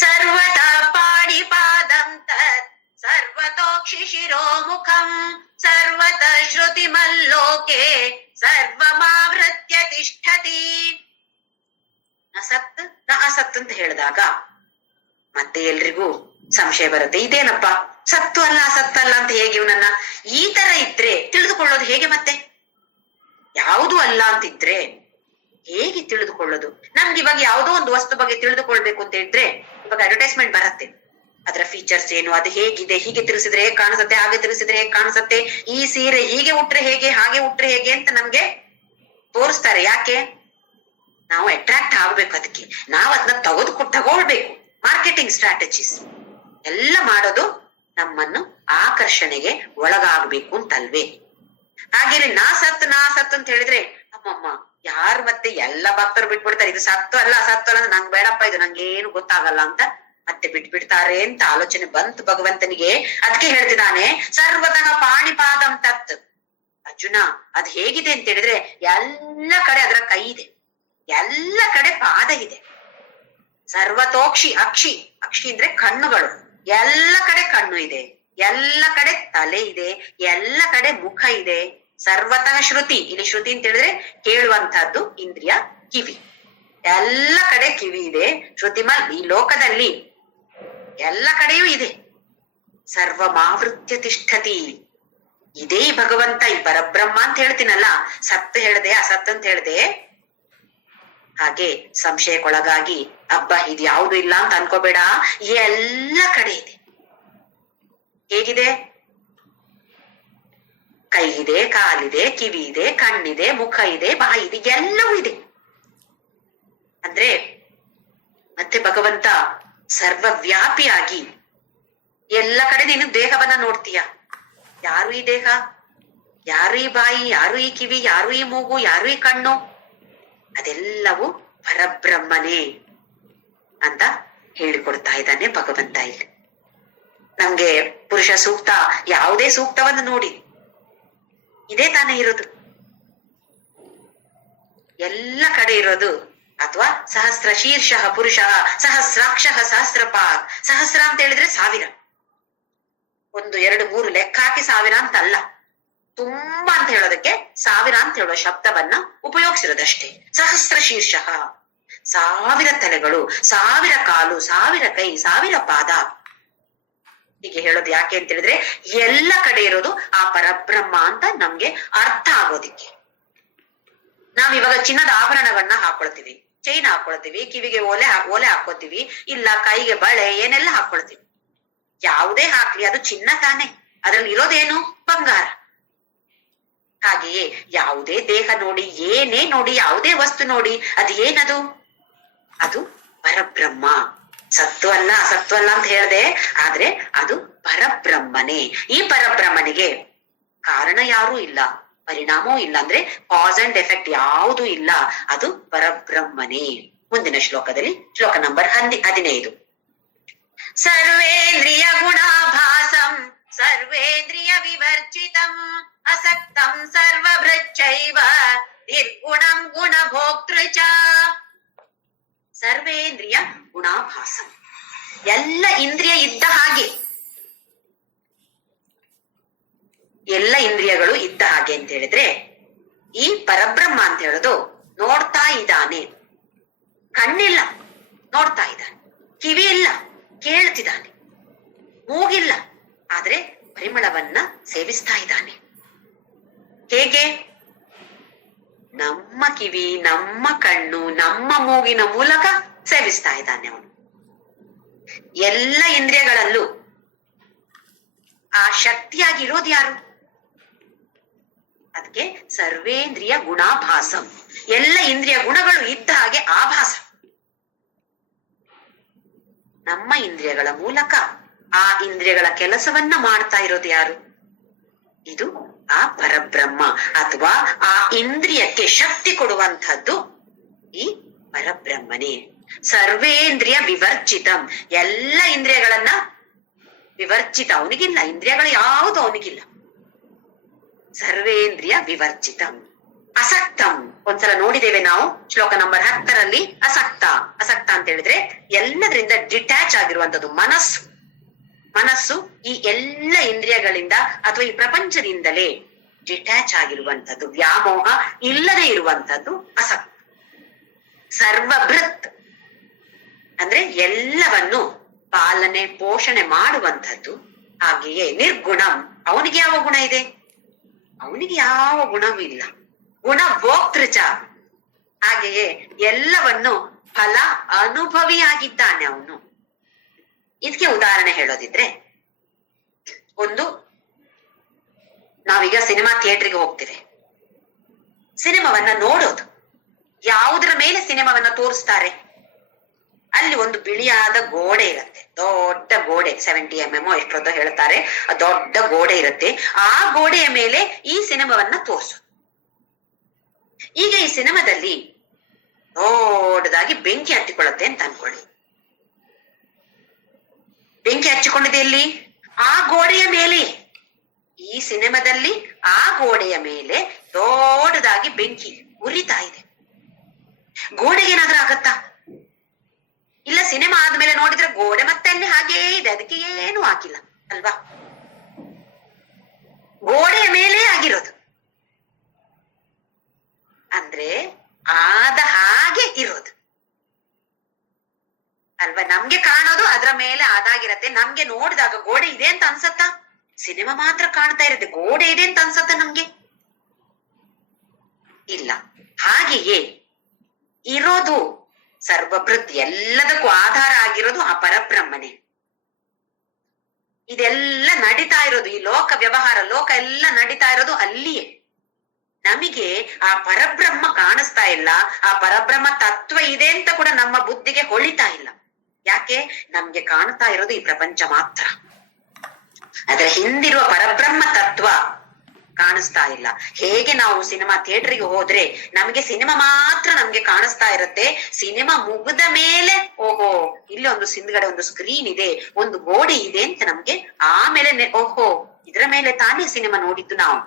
ಸರ್ವತಾ ಪಾಣಿಪಾದಂ ತತ್ ಸರ್ವತೋಕ್ಷಿ ಶಿರೋಮುಖಂ ಸರ್ವತ ಶ್ರುತಿ ಮಲ್ಲೋಕೆ ಸರ್ವಮಾವೃತ್ಯ ತಿಷ್ಠತಿ. ಅಸತ್ ನ ಅಸತ್ ಅಂತ ಹೇಳಿದಾಗ ಮತ್ತೆ ಎಲ್ರಿಗೂ ಸಂಶಯ ಬರುತ್ತೆ, ಇದೇನಪ್ಪ ಸತ್ತು ಅಲ್ಲ ಅಸತ್ತಲ್ಲ ಅಂತ ಹೇಗೆ ಇವನನ್ನ ಈ ತರ ಇದ್ರೆ ತಿಳಿದುಕೊಳ್ಳೋದು ಹೇಗೆ? ಮತ್ತೆ ಯಾವುದು ಅಲ್ಲ ಅಂತಿದ್ರೆ ಹೇಗೆ ತಿಳಿದುಕೊಳ್ಳೋದು? ನಮ್ಗೆ ಇವಾಗ ಯಾವುದೋ ಒಂದು ವಸ್ತು ಬಗ್ಗೆ ತಿಳಿದುಕೊಳ್ಬೇಕು ಅಂತ ಇದ್ರೆ ಇವಾಗ ಅಡ್ವರ್ಟೈಸ್ಮೆಂಟ್ ಬರುತ್ತೆ, ಅದರ ಫೀಚರ್ಸ್ ಏನು, ಅದು ಹೇಗಿದೆ, ಹೀಗೆ ತಿಳಿಸಿದ್ರೆ ಹೇಗೆ ಕಾಣಿಸುತ್ತೆ, ಹಾಗೆ ತಿಳಿಸಿದ್ರೆ ಹೇಗೆ ಕಾಣಿಸುತ್ತೆ, ಈ ಸೀರೆ ಹೀಗೆ ಉಟ್ರೆ ಹೇಗೆ, ಹಾಗೆ ಉಟ್ರೆ ಹೇಗೆ ಅಂತ ನಮ್ಗೆ ತೋರಿಸ್ತಾರೆ. ಯಾಕೆ? ನಾವು ಅಟ್ರಾಕ್ಟ್ ಆಗ್ಬೇಕು, ಅದಕ್ಕೆ ನಾವು ಅದನ್ನ ತಗೊಳ್ಬೇಕು. ಮಾರ್ಕೆಟಿಂಗ್ ಸ್ಟ್ರಾಟಜೀಸ್ ಎಲ್ಲ ಮಾಡೋದು ನಮ್ಮನ್ನು ಆಕರ್ಷಣೆಗೆ ಒಳಗಾಗ್ಬೇಕು ಅಂತಲ್ವೇ? ಹಾಗೆ ನಾ ಸತ್ತು ಅಂತ ಹೇಳಿದ್ರೆ ಅಮ್ಮಮ್ಮ ಯಾರು ಮತ್ತೆ ಎಲ್ಲ ಭಕ್ತರು ಬಿಟ್ಬಿಡ್ತಾರೆ, ಇದು ಸತ್ತು ಅಲ್ಲ ಅಂದ್ರೆ ನಂಗ್ ಬೇಡಪ್ಪ, ಇದು ನಂಗೇನು ಗೊತ್ತಾಗಲ್ಲ ಅಂತ ಮತ್ತೆ ಬಿಟ್ಬಿಡ್ತಾರೆ ಅಂತ ಆಲೋಚನೆ ಬಂತು ಭಗವಂತನಿಗೆ. ಅದಕ್ಕೆ ಹೇಳ್ತಿದ್ದಾನೆ ಸರ್ವತಃ ಪಾಣಿಪಾದಂ ತತ್. ಅರ್ಜುನ ಅದ್ ಹೇಗಿದೆ ಅಂತ ಹೇಳಿದ್ರೆ ಎಲ್ಲ ಕಡೆ ಅದರ ಕೈ ಇದೆ, ಎಲ್ಲ ಕಡೆ ಪಾದ ಇದೆ. ಸರ್ವತೋಕ್ಷಿ ಅಕ್ಷಿ, ಅಕ್ಷಿ ಅಂದ್ರೆ ಕಣ್ಣುಗಳು, ಎಲ್ಲ ಕಡೆ ಕಣ್ಣು ಇದೆ, ಎಲ್ಲ ಕಡೆ ತಲೆ ಇದೆ, ಎಲ್ಲ ಕಡೆ ಮುಖ ಇದೆ. ಸರ್ವತಃ ಶ್ರುತಿ, ಇಲ್ಲಿ ಶ್ರುತಿ ಅಂತ ಹೇಳಿದ್ರೆ ಕೇಳುವಂತಹದ್ದು ಇಂದ್ರಿಯ ಕಿವಿ, ಎಲ್ಲ ಕಡೆ ಕಿವಿ ಇದೆ. ಶ್ರುತಿಮಲ್ ಈ ಲೋಕದಲ್ಲಿ ಎಲ್ಲ ಕಡೆಯೂ ಇದೆ. ಸರ್ವಮಾವೃತ್ಯ ತಿಷ್ಠತಿ, ಇದೇ ಭಗವಂತ, ಈ ಪರಬ್ರಹ್ಮ ಅಂತ ಹೇಳ್ತೀನಲ್ಲ, ಸತ್ತು ಹೇಳ್ದೆ ಅಸತ್ ಅಂತ ಹೇಳ್ದೆ. ಹಾಗೆ ಸಂಶಯಕ್ಕೊಳಗಾಗಿ ಅಬ್ಬ ಇದು ಯಾವುದು ಇಲ್ಲ ಅಂತ ಅನ್ಕೋಬೇಡ, ಎಲ್ಲ ಕಡೆ ಇದೆ. ಹೇಗಿದೆ? ಕೈ ಇದೆ, ಕಾಲಿದೆ, ಕಿವಿ ಇದೆ, ಕಣ್ಣಿದೆ, ಮುಖ ಇದೆ, ಬಾಯಿ ಇದೆ, ಎಲ್ಲವೂ ಇದೆ. ಅಂದ್ರೆ ಮತ್ತೆ ಭಗವಂತ ಸರ್ವವ್ಯಾಪಿಯಾಗಿ ಎಲ್ಲ ಕಡೆ ನೀನು ದೇಹವನ್ನ ನೋಡ್ತೀಯ. ಯಾರು ಈ ದೇಹ, ಯಾರು ಈ ಬಾಯಿ, ಯಾರು ಈ ಕಿವಿ, ಯಾರು ಈ ಮೂಗು, ಯಾರು ಈ ಕಣ್ಣು? ಅದೆಲ್ಲವೂ ಪರಬ್ರಹ್ಮನೇ ಅಂತ ಹೇಳಿಕೊಡ್ತಾ ಇದ್ದಾನೆ ಭಗವಂತ. ಇಲ್ಲಿ ನಮ್ಗೆ ಪುರುಷ ಸೂಕ್ತ, ಯಾವುದೇ ಸೂಕ್ತವನ್ನು ನೋಡಿ ಇದೇ ತಾನೇ ಇರೋದು, ಎಲ್ಲ ಕಡೆ ಇರೋದು. ಅಥವಾ ಸಹಸ್ರ ಶೀರ್ಷ ಪುರುಷ ಸಹಸ್ರಾಕ್ಷ ಸಹಸ್ರಪಾತ್. ಸಹಸ್ರ ಅಂತ ಹೇಳಿದ್ರೆ 1000, 1 2 3 ಲೆಕ್ಕ ಹಾಕಿ 1000 ಅಂತ ಅಲ್ಲ, ತುಂಬಾ ಅಂತ ಹೇಳೋದಕ್ಕೆ 1000 ಅಂತ ಹೇಳೋ ಶಬ್ದವನ್ನ ಉಪಯೋಗಿಸಿರೋದಷ್ಟೇ. ಸಹಸ್ರ ಶೀರ್ಷ, 1000 ತಲೆಗಳು, 1000 ಕಾಲು, 1000 ಕೈ, 1000 ಪಾದ. ಹೀಗೆ ಹೇಳೋದು ಯಾಕೆ ಅಂತ ಹೇಳಿದ್ರೆ ಎಲ್ಲ ಕಡೆ ಇರೋದು ಆ ಪರಬ್ರಹ್ಮ ಅಂತ ನಮ್ಗೆ ಅರ್ಥ ಆಗೋದಿಕ್ಕೆ. ನಾವಿವಾಗ ಚಿನ್ನದ ಆಭರಣಗಳನ್ನ ಹಾಕೊಳ್ತೀವಿ, ಚೈನ್ ಹಾಕೊಳ್ತೀವಿ, ಕಿವಿಗೆ ಓಲೆ ಹಾಕೋತೀವಿ, ಇಲ್ಲ ಕೈಗೆ ಬಳೆ, ಏನೆಲ್ಲ ಹಾಕೊಳ್ತೀವಿ. ಯಾವುದೇ ಹಾಕ್ಲಿ ಅದು ಚಿನ್ನ ತಾನೆ, ಅದ್ರಲ್ಲಿ ಇರೋದೇನು? ಬಂಗಾರ. ಹಾಗೆಯೇ ಯಾವುದೇ ದೇಹ ನೋಡಿ, ಏನೇ ನೋಡಿ, ಯಾವುದೇ ವಸ್ತು ನೋಡಿ, ಅದು ಏನದು? ಅದು ಪರಬ್ರಹ್ಮ. ಸತ್ತು ಅಲ್ಲ ಅಸತ್ತು ಅಲ್ಲ ಅಂತ ಹೇಳ್ದೆ, ಆದ್ರೆ ಅದು ಪರಬ್ರಹ್ಮನೇ. ಈ ಪರಬ್ರಹ್ಮನಿಗೆ ಕಾರಣ ಯಾರೂ ಇಲ್ಲ, ಪರಿಣಾಮವೂ ಇಲ್ಲ, ಅಂದ್ರೆ ಕಾಸ್ ಅಂಡ್ ಎಫೆಕ್ಟ್ ಯಾವುದೂ ಇಲ್ಲ. ಅದು ಪರಬ್ರಹ್ಮನೇ. ಮುಂದಿನ ಶ್ಲೋಕದಲ್ಲಿ ಶ್ಲೋಕ ನಂಬರ್ 15. ಸರ್ವೇಂದ್ರಿಯ ಗುಣಾಭಾಸಂ ಸರ್ವೇಂದ್ರಿಯ ವಿವರ್ಜಿತಂ ಅಸಕ್ತಂ ಸರ್ವಭೃಚ್ಚೈವ ನಿರ್ಗುಣಂ ಗುಣಭೋಕ್ತೃ ಚ. ಸರ್ವೇಂದ್ರಿಯ ಗುಣಾಭಾಸಂ, ಎಲ್ಲ ಇಂದ್ರಿಯ ಇದ್ದ ಹಾಗೆ, ಎಲ್ಲ ಇಂದ್ರಿಯಗಳು ಇದ್ದ ಹಾಗೆ ಅಂತ ಹೇಳಿದ್ರೆ ಈ ಪರಬ್ರಹ್ಮ ಅಂತ ಹೇಳೋದು ನೋಡ್ತಾ ಇದ್ದಾನೆ. ಕಣ್ಣಿಲ್ಲ, ನೋಡ್ತಾ ಇದ್ದಾನೆ. ಕಿವಿ ಇಲ್ಲ, ಕೇಳ್ತಿದ್ದಾನೆ. ಮೂಗಿಲ್ಲ, ಆದ್ರೆ ಪರಿಮಳವನ್ನ ಸೇವಿಸ್ತಾ ಇದ್ದಾನೆ. ಹೇಗೆ? ನಮ್ಮ ಕಿವಿ, ನಮ್ಮ ಕಣ್ಣು, ನಮ್ಮ ಮೂಗಿನ ಮೂಲಕ ಸೇವಿಸ್ತಾ ಇದ್ದಾನೆ ಅವನು. ಎಲ್ಲ ಇಂದ್ರಿಯಗಳಲ್ಲೂ ಆ ಶಕ್ತಿಯಾಗಿರೋದು ಯಾರು? ಅದಕ್ಕೆ ಸರ್ವೇಂದ್ರಿಯ ಗುಣಾಭಾಸಂ, ಎಲ್ಲ ಇಂದ್ರಿಯ ಗುಣಗಳು ಇದ್ದ ಹಾಗೆ ಆಭಾಸ. ನಮ್ಮ ಇಂದ್ರಿಯಗಳ ಮೂಲಕ ಆ ಇಂದ್ರಿಯಗಳ ಕೆಲಸವನ್ನ ಮಾಡ್ತಾ ಇರೋದು ಯಾರು? ಇದು ಆ ಪರಬ್ರಹ್ಮ, ಅಥವಾ ಆ ಇಂದ್ರಿಯಕ್ಕೆ ಶಕ್ತಿ ಕೊಡುವಂತಹದ್ದು ಈ ಪರಬ್ರಹ್ಮನೇ. ಸರ್ವೇಂದ್ರಿಯ ವಿವರ್ಜಿತಂ, ಎಲ್ಲ ಇಂದ್ರಿಯಗಳನ್ನ ವಿವರ್ಜಿತ, ಅವನಿಗಿಲ್ಲ ಇಂದ್ರಿಯಗಳು ಯಾವುದು, ಅವನಿಗಿಲ್ಲ. ಸರ್ವೇಂದ್ರಿಯ ವಿವರ್ಜಿತಂ ಅಸಕ್ತಂ, ಒಂದ್ಸಲ ನೋಡಿದ್ದೇವೆ ನಾವು ಶ್ಲೋಕ ನಂಬರ್ 10ರಲ್ಲಿ. ಅಸಕ್ತ, ಅಸಕ್ತ ಅಂತ ಹೇಳಿದ್ರೆ ಎಲ್ಲದರಿಂದ ಡಿಟ್ಯಾಚ್ ಆಗಿರುವಂತದ್ದು ಮನಸ್ಸು. ಮನಸ್ಸು ಈ ಎಲ್ಲ ಇಂದ್ರಿಯಗಳಿಂದ ಅಥವಾ ಈ ಪ್ರಪಂಚದಿಂದಲೇ ಡಿಟ್ಯಾಚ್ ಆಗಿರುವಂತದ್ದು, ವ್ಯಾಮೋಹ ಇಲ್ಲದೆ ಇರುವಂತದ್ದು ಅಸಕ್ತ. ಸರ್ವಭೃತ್ ಅಂದ್ರೆ ಎಲ್ಲವನ್ನು ಪಾಲನೆ ಪೋಷಣೆ ಮಾಡುವಂಥದ್ದು. ಹಾಗೆಯೇ ನಿರ್ಗುಣಂ, ಅವನಿಗೆ ಯಾವ ಗುಣ ಇದೆ? ಅವನಿಗೆ ಯಾವ ಗುಣವೂ ಇಲ್ಲ. ಗುಣಭೋಕ್ತೃಚ, ಹಾಗೆಯೇ ಎಲ್ಲವನ್ನು ಫಲ ಅನುಭವಿಯಾಗಿದ್ದಾನೆ ಅವನು. ಇದಕ್ಕೆ ಉದಾಹರಣೆ ಹೇಳೋದಿದ್ರೆ, ಒಂದು ನಾವೀಗ ಸಿನಿಮಾ ಥಿಯೇಟರ್ಗೆ ಹೋಗ್ತೀವಿ. ಸಿನಿಮಾವನ್ನ ನೋಡೋದು, ಯಾವುದರ ಮೇಲೆ ಸಿನಿಮಾವನ್ನ ತೋರಿಸ್ತಾರೆ? ಅಲ್ಲಿ ಒಂದು ಬಿಳಿಯಾದ ಗೋಡೆ ಇರುತ್ತೆ, ದೊಡ್ಡ ಗೋಡೆ, 70 mm ಎಷ್ಟೊಂದು ಹೇಳ್ತಾರೆ, ದೊಡ್ಡ ಗೋಡೆ ಇರುತ್ತೆ. ಆ ಗೋಡೆಯ ಮೇಲೆ ಈ ಸಿನಿಮಾವನ್ನ ತೋರಿಸು. ಈಗ ಈ ಸಿನಿಮಾದಲ್ಲಿ ದೊಡ್ಡದಾಗಿ ಬೆಂಕಿ ಹತ್ತಿಕೊಳ್ಳುತ್ತೆ ಅಂತ ಅನ್ಕೊಳ್ಳಿ. ಬೆಂಕಿ ಹಚ್ಚಿಕೊಂಡಿದೆ ಎಲ್ಲಿ? ಆ ಗೋಡೆಯ ಮೇಲೆ. ಈ ಸಿನಿಮಾದಲ್ಲಿ ಆ ಗೋಡೆಯ ಮೇಲೆ ದೊಡ್ಡದಾಗಿ ಬೆಂಕಿ ಉರಿತಾ ಇದೆ. ಗೋಡೆಗೆ ಏನಾದ್ರೂ ಆಗತ್ತಾ? ಇಲ್ಲ. ಸಿನಿಮಾ ಆದ್ಮೇಲೆ ನೋಡಿದ್ರೆ ಗೋಡೆ ಮತ್ತೆ ಅಲ್ಲಿ ಹಾಗೇ ಇದೆ, ಅದಕ್ಕೆ ಏನು ಆಗಿಲ್ಲ ಅಲ್ವಾ? ಗೋಡೆಯ ಮೇಲೆ ಆಗಿರೋದು ಅಂದ್ರೆ ಆದ ಹಾಗೆ ಇರೋದು ಅಲ್ವಾ? ನಮ್ಗೆ ಕಾಣೋದು ಅದ್ರ ಮೇಲೆ ಆದಾಗಿರತ್ತೆ. ನಮ್ಗೆ ನೋಡಿದಾಗ ಗೋಡೆ ಇದೆ ಅಂತ ಅನ್ಸತ್ತಾ? ಸಿನಿಮಾ ಮಾತ್ರ ಕಾಣ್ತಾ ಇರುತ್ತೆ, ಗೋಡೆ ಇದೆ ಅಂತ ಅನ್ಸತ್ತ ನಮ್ಗೆ? ಇಲ್ಲ. ಹಾಗೆಯೇ ಇರೋದು ಸರ್ವಭೃತ್, ಎಲ್ಲದಕ್ಕೂ ಆಧಾರ ಆಗಿರೋದು ಆ ಪರಬ್ರಹ್ಮನೇ. ಇದೆಲ್ಲ ನಡೀತಾ ಇರೋದು, ಈ ಲೋಕ ವ್ಯವಹಾರ, ಲೋಕ ಎಲ್ಲ ನಡೀತಾ ಇರೋದು ಅಲ್ಲಿಯೇ. ನಮಗೆ ಆ ಪರಬ್ರಹ್ಮ ಕಾಣಿಸ್ತಾ ಇಲ್ಲ, ಆ ಪರಬ್ರಹ್ಮ ತತ್ವ ಇದೆ ಅಂತ ಕೂಡ ನಮ್ಮ ಬುದ್ಧಿಗೆ ಹೊಳಿತಾ ಇಲ್ಲ. ಯಾಕೆ? ನಮ್ಗೆ ಕಾಣ್ತಾ ಇರೋದು ಈ ಪ್ರಪಂಚ ಮಾತ್ರ, ಅದರ ಹಿಂದಿರುವ ಪರಬ್ರಹ್ಮ ತತ್ವ ಕಾಣಿಸ್ತಾ ಇಲ್ಲ. ಹೇಗೆ ನಾವು ಸಿನಿಮಾ ಥಿಯೇಟರ್ಗೆ ಹೋದ್ರೆ ನಮ್ಗೆ ಸಿನಿಮಾ ಮಾತ್ರ ನಮ್ಗೆ ಕಾಣಿಸ್ತಾ ಇರುತ್ತೆ, ಸಿನಿಮಾ ಮುಗಿದ ಮೇಲೆ ಓಹೋ ಇಲ್ಲಿ ಒಂದು ಹಿಂದ್ಗಡೆ ಒಂದು ಸ್ಕ್ರೀನ್ ಇದೆ, ಒಂದು ಗೋಡೆ ಇದೆ ಅಂತ ನಮ್ಗೆ ಆಮೇಲೆ ಓಹೋ ಇದ್ರ ಮೇಲೆ ತಾನೇ ಸಿನಿಮಾ ನೋಡಿದ್ದು ನಾವು.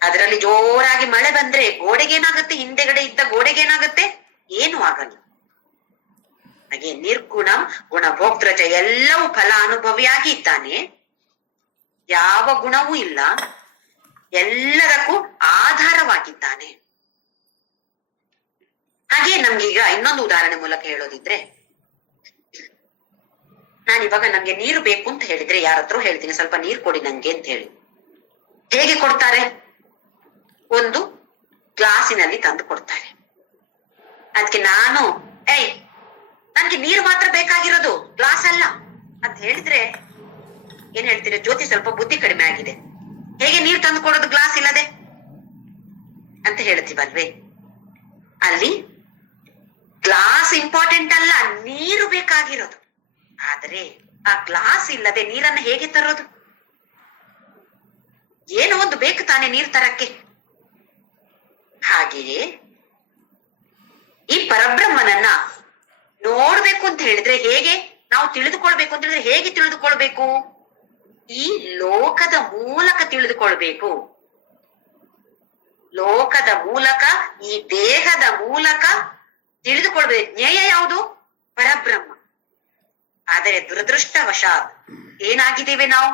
ಅದರಲ್ಲಿ ಜೋರಾಗಿ ಮಳೆ ಬಂದ್ರೆ ಗೋಡೆಗೇನಾಗತ್ತೆ? ಹಿಂದೆಗಡೆ ಇದ್ದ ಗೋಡೆಗೇನಾಗತ್ತೆ? ಏನು ಆಗಲ್ಲ. ಹಾಗೆ ನಿರ್ಗುಣಂ ಗುಣಭೋಕ್ತೃಚ, ಎಲ್ಲವೂ ಫಲಾನುಭವಿಯಾಗಿ ಇದ್ದಾನೆ, ಯಾವ ಗುಣವೂ ಇಲ್ಲ, ಎಲ್ಲದಕ್ಕೂ ಆಧಾರವಾಗಿದ್ದಾನೆ. ಹಾಗೆ ನಮ್ಗೀಗ ಇನ್ನೊಂದು ಉದಾಹರಣೆ ಮೂಲಕ ಹೇಳೋದಿದ್ರೆ, ನಾನಿವಾಗ ನಮ್ಗೆ ನೀರು ಬೇಕು ಅಂತ ಹೇಳಿದ್ರೆ ಯಾರತ್ರ ಹೇಳ್ತೀನಿ, ಸ್ವಲ್ಪ ನೀರು ಕೊಡಿ ನಂಗೆ ಅಂತ ಹೇಳಿ. ಹೇಗೆ ಕೊಡ್ತಾರೆ? ಒಂದು ಗ್ಲಾಸಿನಲ್ಲಿ ತಂದು ಕೊಡ್ತಾರೆ. ಅದಕ್ಕೆ ನಾನು ನನ್ಗೆ ನೀರು ಮಾತ್ರ ಬೇಕಾಗಿರೋದು, ಗ್ಲಾಸ್ ಅಲ್ಲ ಅಂತ ಹೇಳಿದ್ರೆ ಏನ್ ಹೇಳ್ತೀರಿ? ಜ್ಯೋತಿ ಸ್ವಲ್ಪ ಬುದ್ಧಿ ಕಡಿಮೆ ಆಗಿದೆ, ಹೇಗೆ ನೀರು ತಂದು ಕೊಡೋದು ಗ್ಲಾಸ್ ಇಲ್ಲದೆ ಅಂತ ಹೇಳ್ತೀವಲ್ವೇ? ಅಲ್ಲಿ ಗ್ಲಾಸ್ ಇಂಪಾರ್ಟೆಂಟ್ ಅಲ್ಲ, ನೀರು ಬೇಕಾಗಿರೋದು. ಆದ್ರೆ ಆ ಗ್ಲಾಸ್ ಇಲ್ಲದೆ ನೀರನ್ನು ಹೇಗೆ ತರೋದು? ಏನೋ ಒಂದು ಬೇಕು ತಾನೇ ನೀರು ತರಕ್ಕೆ. ಹಾಗೆಯೇ ಈ ಪರಬ್ರಹ್ಮನನ್ನ ನೋಡ್ಬೇಕು ಅಂತ ಹೇಳಿದ್ರೆ ಹೇಗೆ? ನಾವು ತಿಳಿದುಕೊಳ್ಬೇಕು ಅಂತ ಹೇಳಿದ್ರೆ ಹೇಗೆ ತಿಳಿದುಕೊಳ್ಬೇಕು? ಈ ಲೋಕದ ಮೂಲಕ ತಿಳಿದುಕೊಳ್ಬೇಕು. ಲೋಕದ ಮೂಲಕ, ಈ ದೇಹದ ಮೂಲಕ ತಿಳಿದುಕೊಳ್ಬೇಕು. ಜ್ಞೇಯ ಯಾವುದು? ಪರಬ್ರಹ್ಮ. ಆದರೆ ದುರದೃಷ್ಟವಶಾತ್ ಏನಾಗಿದ್ದೇವೆ ನಾವು?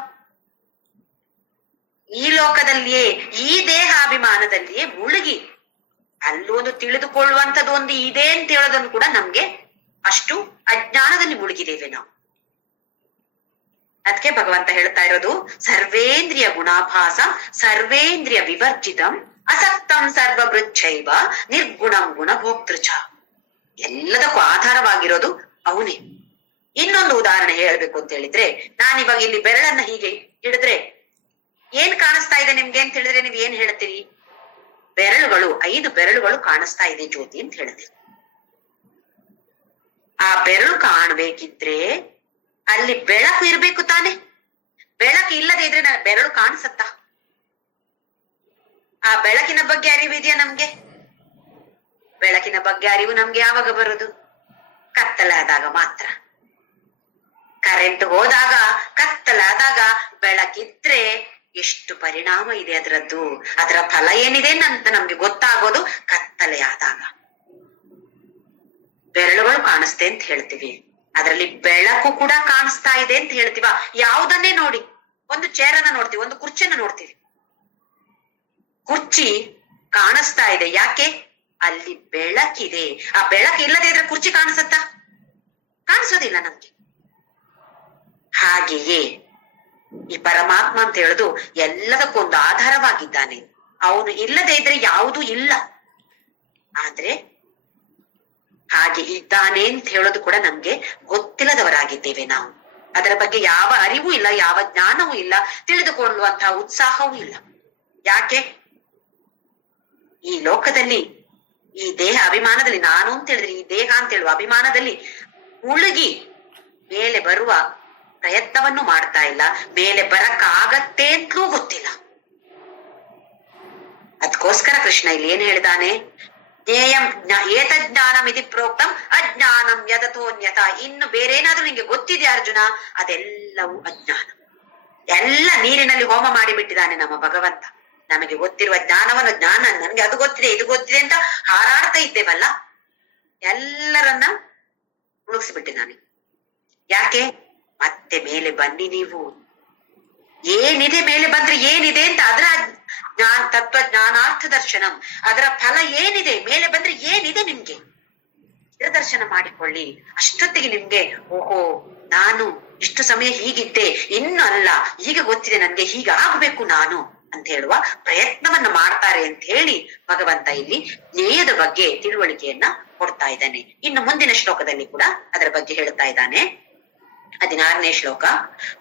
ಈ ಲೋಕದಲ್ಲಿಯೇ, ಈ ದೇಹಾಭಿಮಾನದಲ್ಲಿಯೇ ಮುಳುಗಿ ಅಲ್ಲೊಂದು ತಿಳಿದುಕೊಳ್ಳುವಂಥದ್ದು ಒಂದು ಇದೆ ಅಂತ ಹೇಳೋದನ್ನು ಕೂಡ ನಮ್ಗೆ ಅಷ್ಟು ಅಜ್ಞಾನದಲ್ಲಿ ಮುಳುಗಿದ್ದೇವೆ ನಾವು. ಅದಕ್ಕೆ ಭಗವಂತ ಹೇಳ್ತಾ ಇರೋದು ಸರ್ವೇಂದ್ರಿಯ ಗುಣಾಭಾಸ ಸರ್ವೇಂದ್ರಿಯ ವಿವರ್ಜಿತಂ ಅಸಕ್ತಂ ಸರ್ವಭೃಚ್ಛೈವ ನಿರ್ಗುಣಂ ಗುಣಭೋಕ್ತೃಚ. ಎಲ್ಲದಕ್ಕೂ ಆಧಾರವಾಗಿರೋದು ಅವನೇ. ಇನ್ನೊಂದು ಉದಾಹರಣೆ ಹೇಳ್ಬೇಕು ಅಂತ ಹೇಳಿದ್ರೆ, ನಾನಿವಾಗ ಇಲ್ಲಿ ಬೆರಳನ್ನ ಹೀಗೆ ಹಿಡಿದ್ರೆ ಏನ್ ಕಾಣಿಸ್ತಾ ಇದೆ ನಿಮ್ಗೆ ಅಂತ ಹೇಳಿದ್ರೆ ನೀವ್ ಏನ್ ಹೇಳ್ತೀರಿ? ಬೆರಳುಗಳು, 5 ಬೆರಳುಗಳು ಕಾಣಿಸ್ತಾ ಇದೆ ಜ್ಯೋತಿ ಅಂತ ಹೇಳ್ತೀರಿ. ಆ ಬೆರಳು ಕಾಣ್ಬೇಕಿದ್ರೆ ಅಲ್ಲಿ ಬೆಳಕು ಇರ್ಬೇಕು ತಾನೆ. ಬೆಳಕು ಇಲ್ಲದೆ ಇದ್ರೆ ಬೆರಳು ಕಾಣಿಸತ್ತ? ಆ ಬೆಳಕಿನ ಬಗ್ಗೆ ಅರಿವು ಇದೆಯಾ ನಮ್ಗೆ? ಬೆಳಕಿನ ಬಗ್ಗೆ ಅರಿವು ನಮ್ಗೆ ಯಾವಾಗ ಬರುದು? ಕತ್ತಲಾದಾಗ ಮಾತ್ರ. ಕರೆಂಟ್ ಹೋದಾಗ, ಕತ್ತಲಾದಾಗ, ಬೆಳಕಿದ್ರೆ ಎಷ್ಟು ಪರಿಣಾಮ ಇದೆ ಅದರದ್ದು, ಅದರ ಫಲ ಏನಿದೆ ಅಂತ ನಮ್ಗೆ ಗೊತ್ತಾಗೋದು ಕತ್ತಲೆ ಆದಾಗ. ಬೆರಳುಗಳು ಕಾಣಿಸ್ತೆ ಅಂತ ಹೇಳ್ತೀವಿ, ಅದರಲ್ಲಿ ಬೆಳಕು ಕೂಡ ಕಾಣಿಸ್ತಾ ಇದೆ ಅಂತ ಹೇಳ್ತೀವ. ಯಾವುದನ್ನೇ ನೋಡಿ, ಒಂದು ಚೇರನ್ನ ನೋಡ್ತೀವಿ, ಒಂದು ಕುರ್ಚಿಯನ್ನ ನೋಡ್ತೀವಿ, ಕುರ್ಚಿ ಕಾಣಿಸ್ತಾ ಇದೆ. ಯಾಕೆ? ಅಲ್ಲಿ ಬೆಳಕಿದೆ. ಆ ಬೆಳಕು ಇಲ್ಲದೆ ಇದ್ರೆ ಕುರ್ಚಿ ಕಾಣಿಸತ್ತಾ? ಕಾಣಿಸೋದಿಲ್ಲ ನಮ್ಗೆ. ಹಾಗೆಯೇ ಈ ಪರಮಾತ್ಮ ಅಂತ ಹೇಳುದು ಎಲ್ಲದಕ್ಕೊಂದು ಆಧಾರವಾಗಿದ್ದಾನೆ. ಅವನು ಇಲ್ಲದೆ ಇದ್ರೆ ಯಾವುದೂ ಇಲ್ಲ. ಆದ್ರೆ ಹಾಗೆ ಇದ್ದಾನೆ ಅಂತ ಹೇಳೋದು ಕೂಡ ನಮ್ಗೆ ಗೊತ್ತಿಲ್ಲದವರಾಗಿದ್ದೇವೆ ನಾವು. ಅದರ ಬಗ್ಗೆ ಯಾವ ಅರಿವು ಇಲ್ಲ, ಯಾವ ಜ್ಞಾನವೂ ಇಲ್ಲ, ತಿಳಿದುಕೊಳ್ಳುವಂತಹ ಉತ್ಸಾಹವೂ ಇಲ್ಲ. ಯಾಕೆ? ಈ ಲೋಕದಲ್ಲಿ ಈ ದೇಹ ಅಭಿಮಾನದಲ್ಲಿ, ನಾನು ಅಂತ ಹೇಳಿದ್ರೆ ಈ ದೇಹ ಅಂತ ಹೇಳುವ ಅಭಿಮಾನದಲ್ಲಿ ಮುಳುಗಿ ಮೇಲೆ ಬರುವ ಪ್ರಯತ್ನವನ್ನು ಮಾಡ್ತಾ ಇಲ್ಲ. ಮೇಲೆ ಬರಕ್ಕಾಗತ್ತೆ ಅಂತಲೂ ಗೊತ್ತಿಲ್ಲ. ಅದಕ್ಕೋಸ್ಕರ ಕೃಷ್ಣ ಇಲ್ಲಿ ಏನ್ ಹೇಳಿದಾನೆ, ಏತಜ್ಞಾನಂ ಇತಿ ಪ್ರೋಕ್ತಂ ಅಜ್ಞಾನಂ ಯದತೋನ್ಯತ. ಇನ್ನು ಬೇರೆ ಏನಾದ್ರೂ ನಿಂಗೆ ಗೊತ್ತಿದೆ ಅರ್ಜುನ, ಅದೆಲ್ಲವೂ ಅಜ್ಞಾನ. ಎಲ್ಲ ನೀರಿನಲ್ಲಿ ಹೋಮ ಮಾಡಿಬಿಟ್ಟಿದ್ದಾನೆ ನಮ್ಮ ಭಗವಂತ. ನಮಗೆ ಗೊತ್ತಿರುವ ಜ್ಞಾನವನ್ನು, ಜ್ಞಾನ ನನ್ಗೆ ಅದು ಗೊತ್ತಿದೆ ಇದು ಗೊತ್ತಿದೆ ಅಂತ ಹಾರಾಡ್ತಾ ಇದ್ದೇವಲ್ಲ, ಎಲ್ಲರನ್ನ ಮುಳುಗಿಸ್ಬಿಟ್ಟಿದ್ದಾನೆ. ಯಾಕೆ? ಮತ್ತೆ ಮೇಲೆ ಬನ್ನಿ ನೀವು, ಏನಿದೆ ಮೇಲೆ ಬಂದ್ರೆ ಏನಿದೆ ಅಂತ ಅದರ ತತ್ವ ಜ್ಞಾನಾರ್ಥ ದರ್ಶನಂ, ಅದರ ಫಲ ಏನಿದೆ, ಮೇಲೆ ಬಂದ್ರೆ ಏನಿದೆ ನಿಮ್ಗೆ ದರ್ಶನ ಮಾಡಿಕೊಳ್ಳಿ. ಅಷ್ಟೊತ್ತಿಗೆ ನಿಮ್ಗೆ ಓಹೋ ನಾನು ಇಷ್ಟು ಸಮಯ ಹೀಗಿದ್ದೆ, ಇನ್ನು ಅಲ್ಲ, ಈಗ ಗೊತ್ತಿದೆ ನನ್ಗೆ ಹೀಗಾಗ್ಬೇಕು ನಾನು ಅಂತ ಹೇಳುವ ಪ್ರಯತ್ನವನ್ನ ಮಾಡ್ತಾರೆ ಅಂತ ಹೇಳಿ ಭಗವಂತ ಇಲ್ಲಿ ಜ್ಞೇಯದ ಬಗ್ಗೆ ತಿಳುವಳಿಕೆಯನ್ನ ಕೊಡ್ತಾ ಇದ್ದಾನೆ. ಇನ್ನು ಮುಂದಿನ ಶ್ಲೋಕದಲ್ಲಿ ಕೂಡ ಅದರ ಬಗ್ಗೆ ಹೇಳ್ತಾ ಇದ್ದಾನೆ. 16ನೇ ಶ್ಲೋಕ.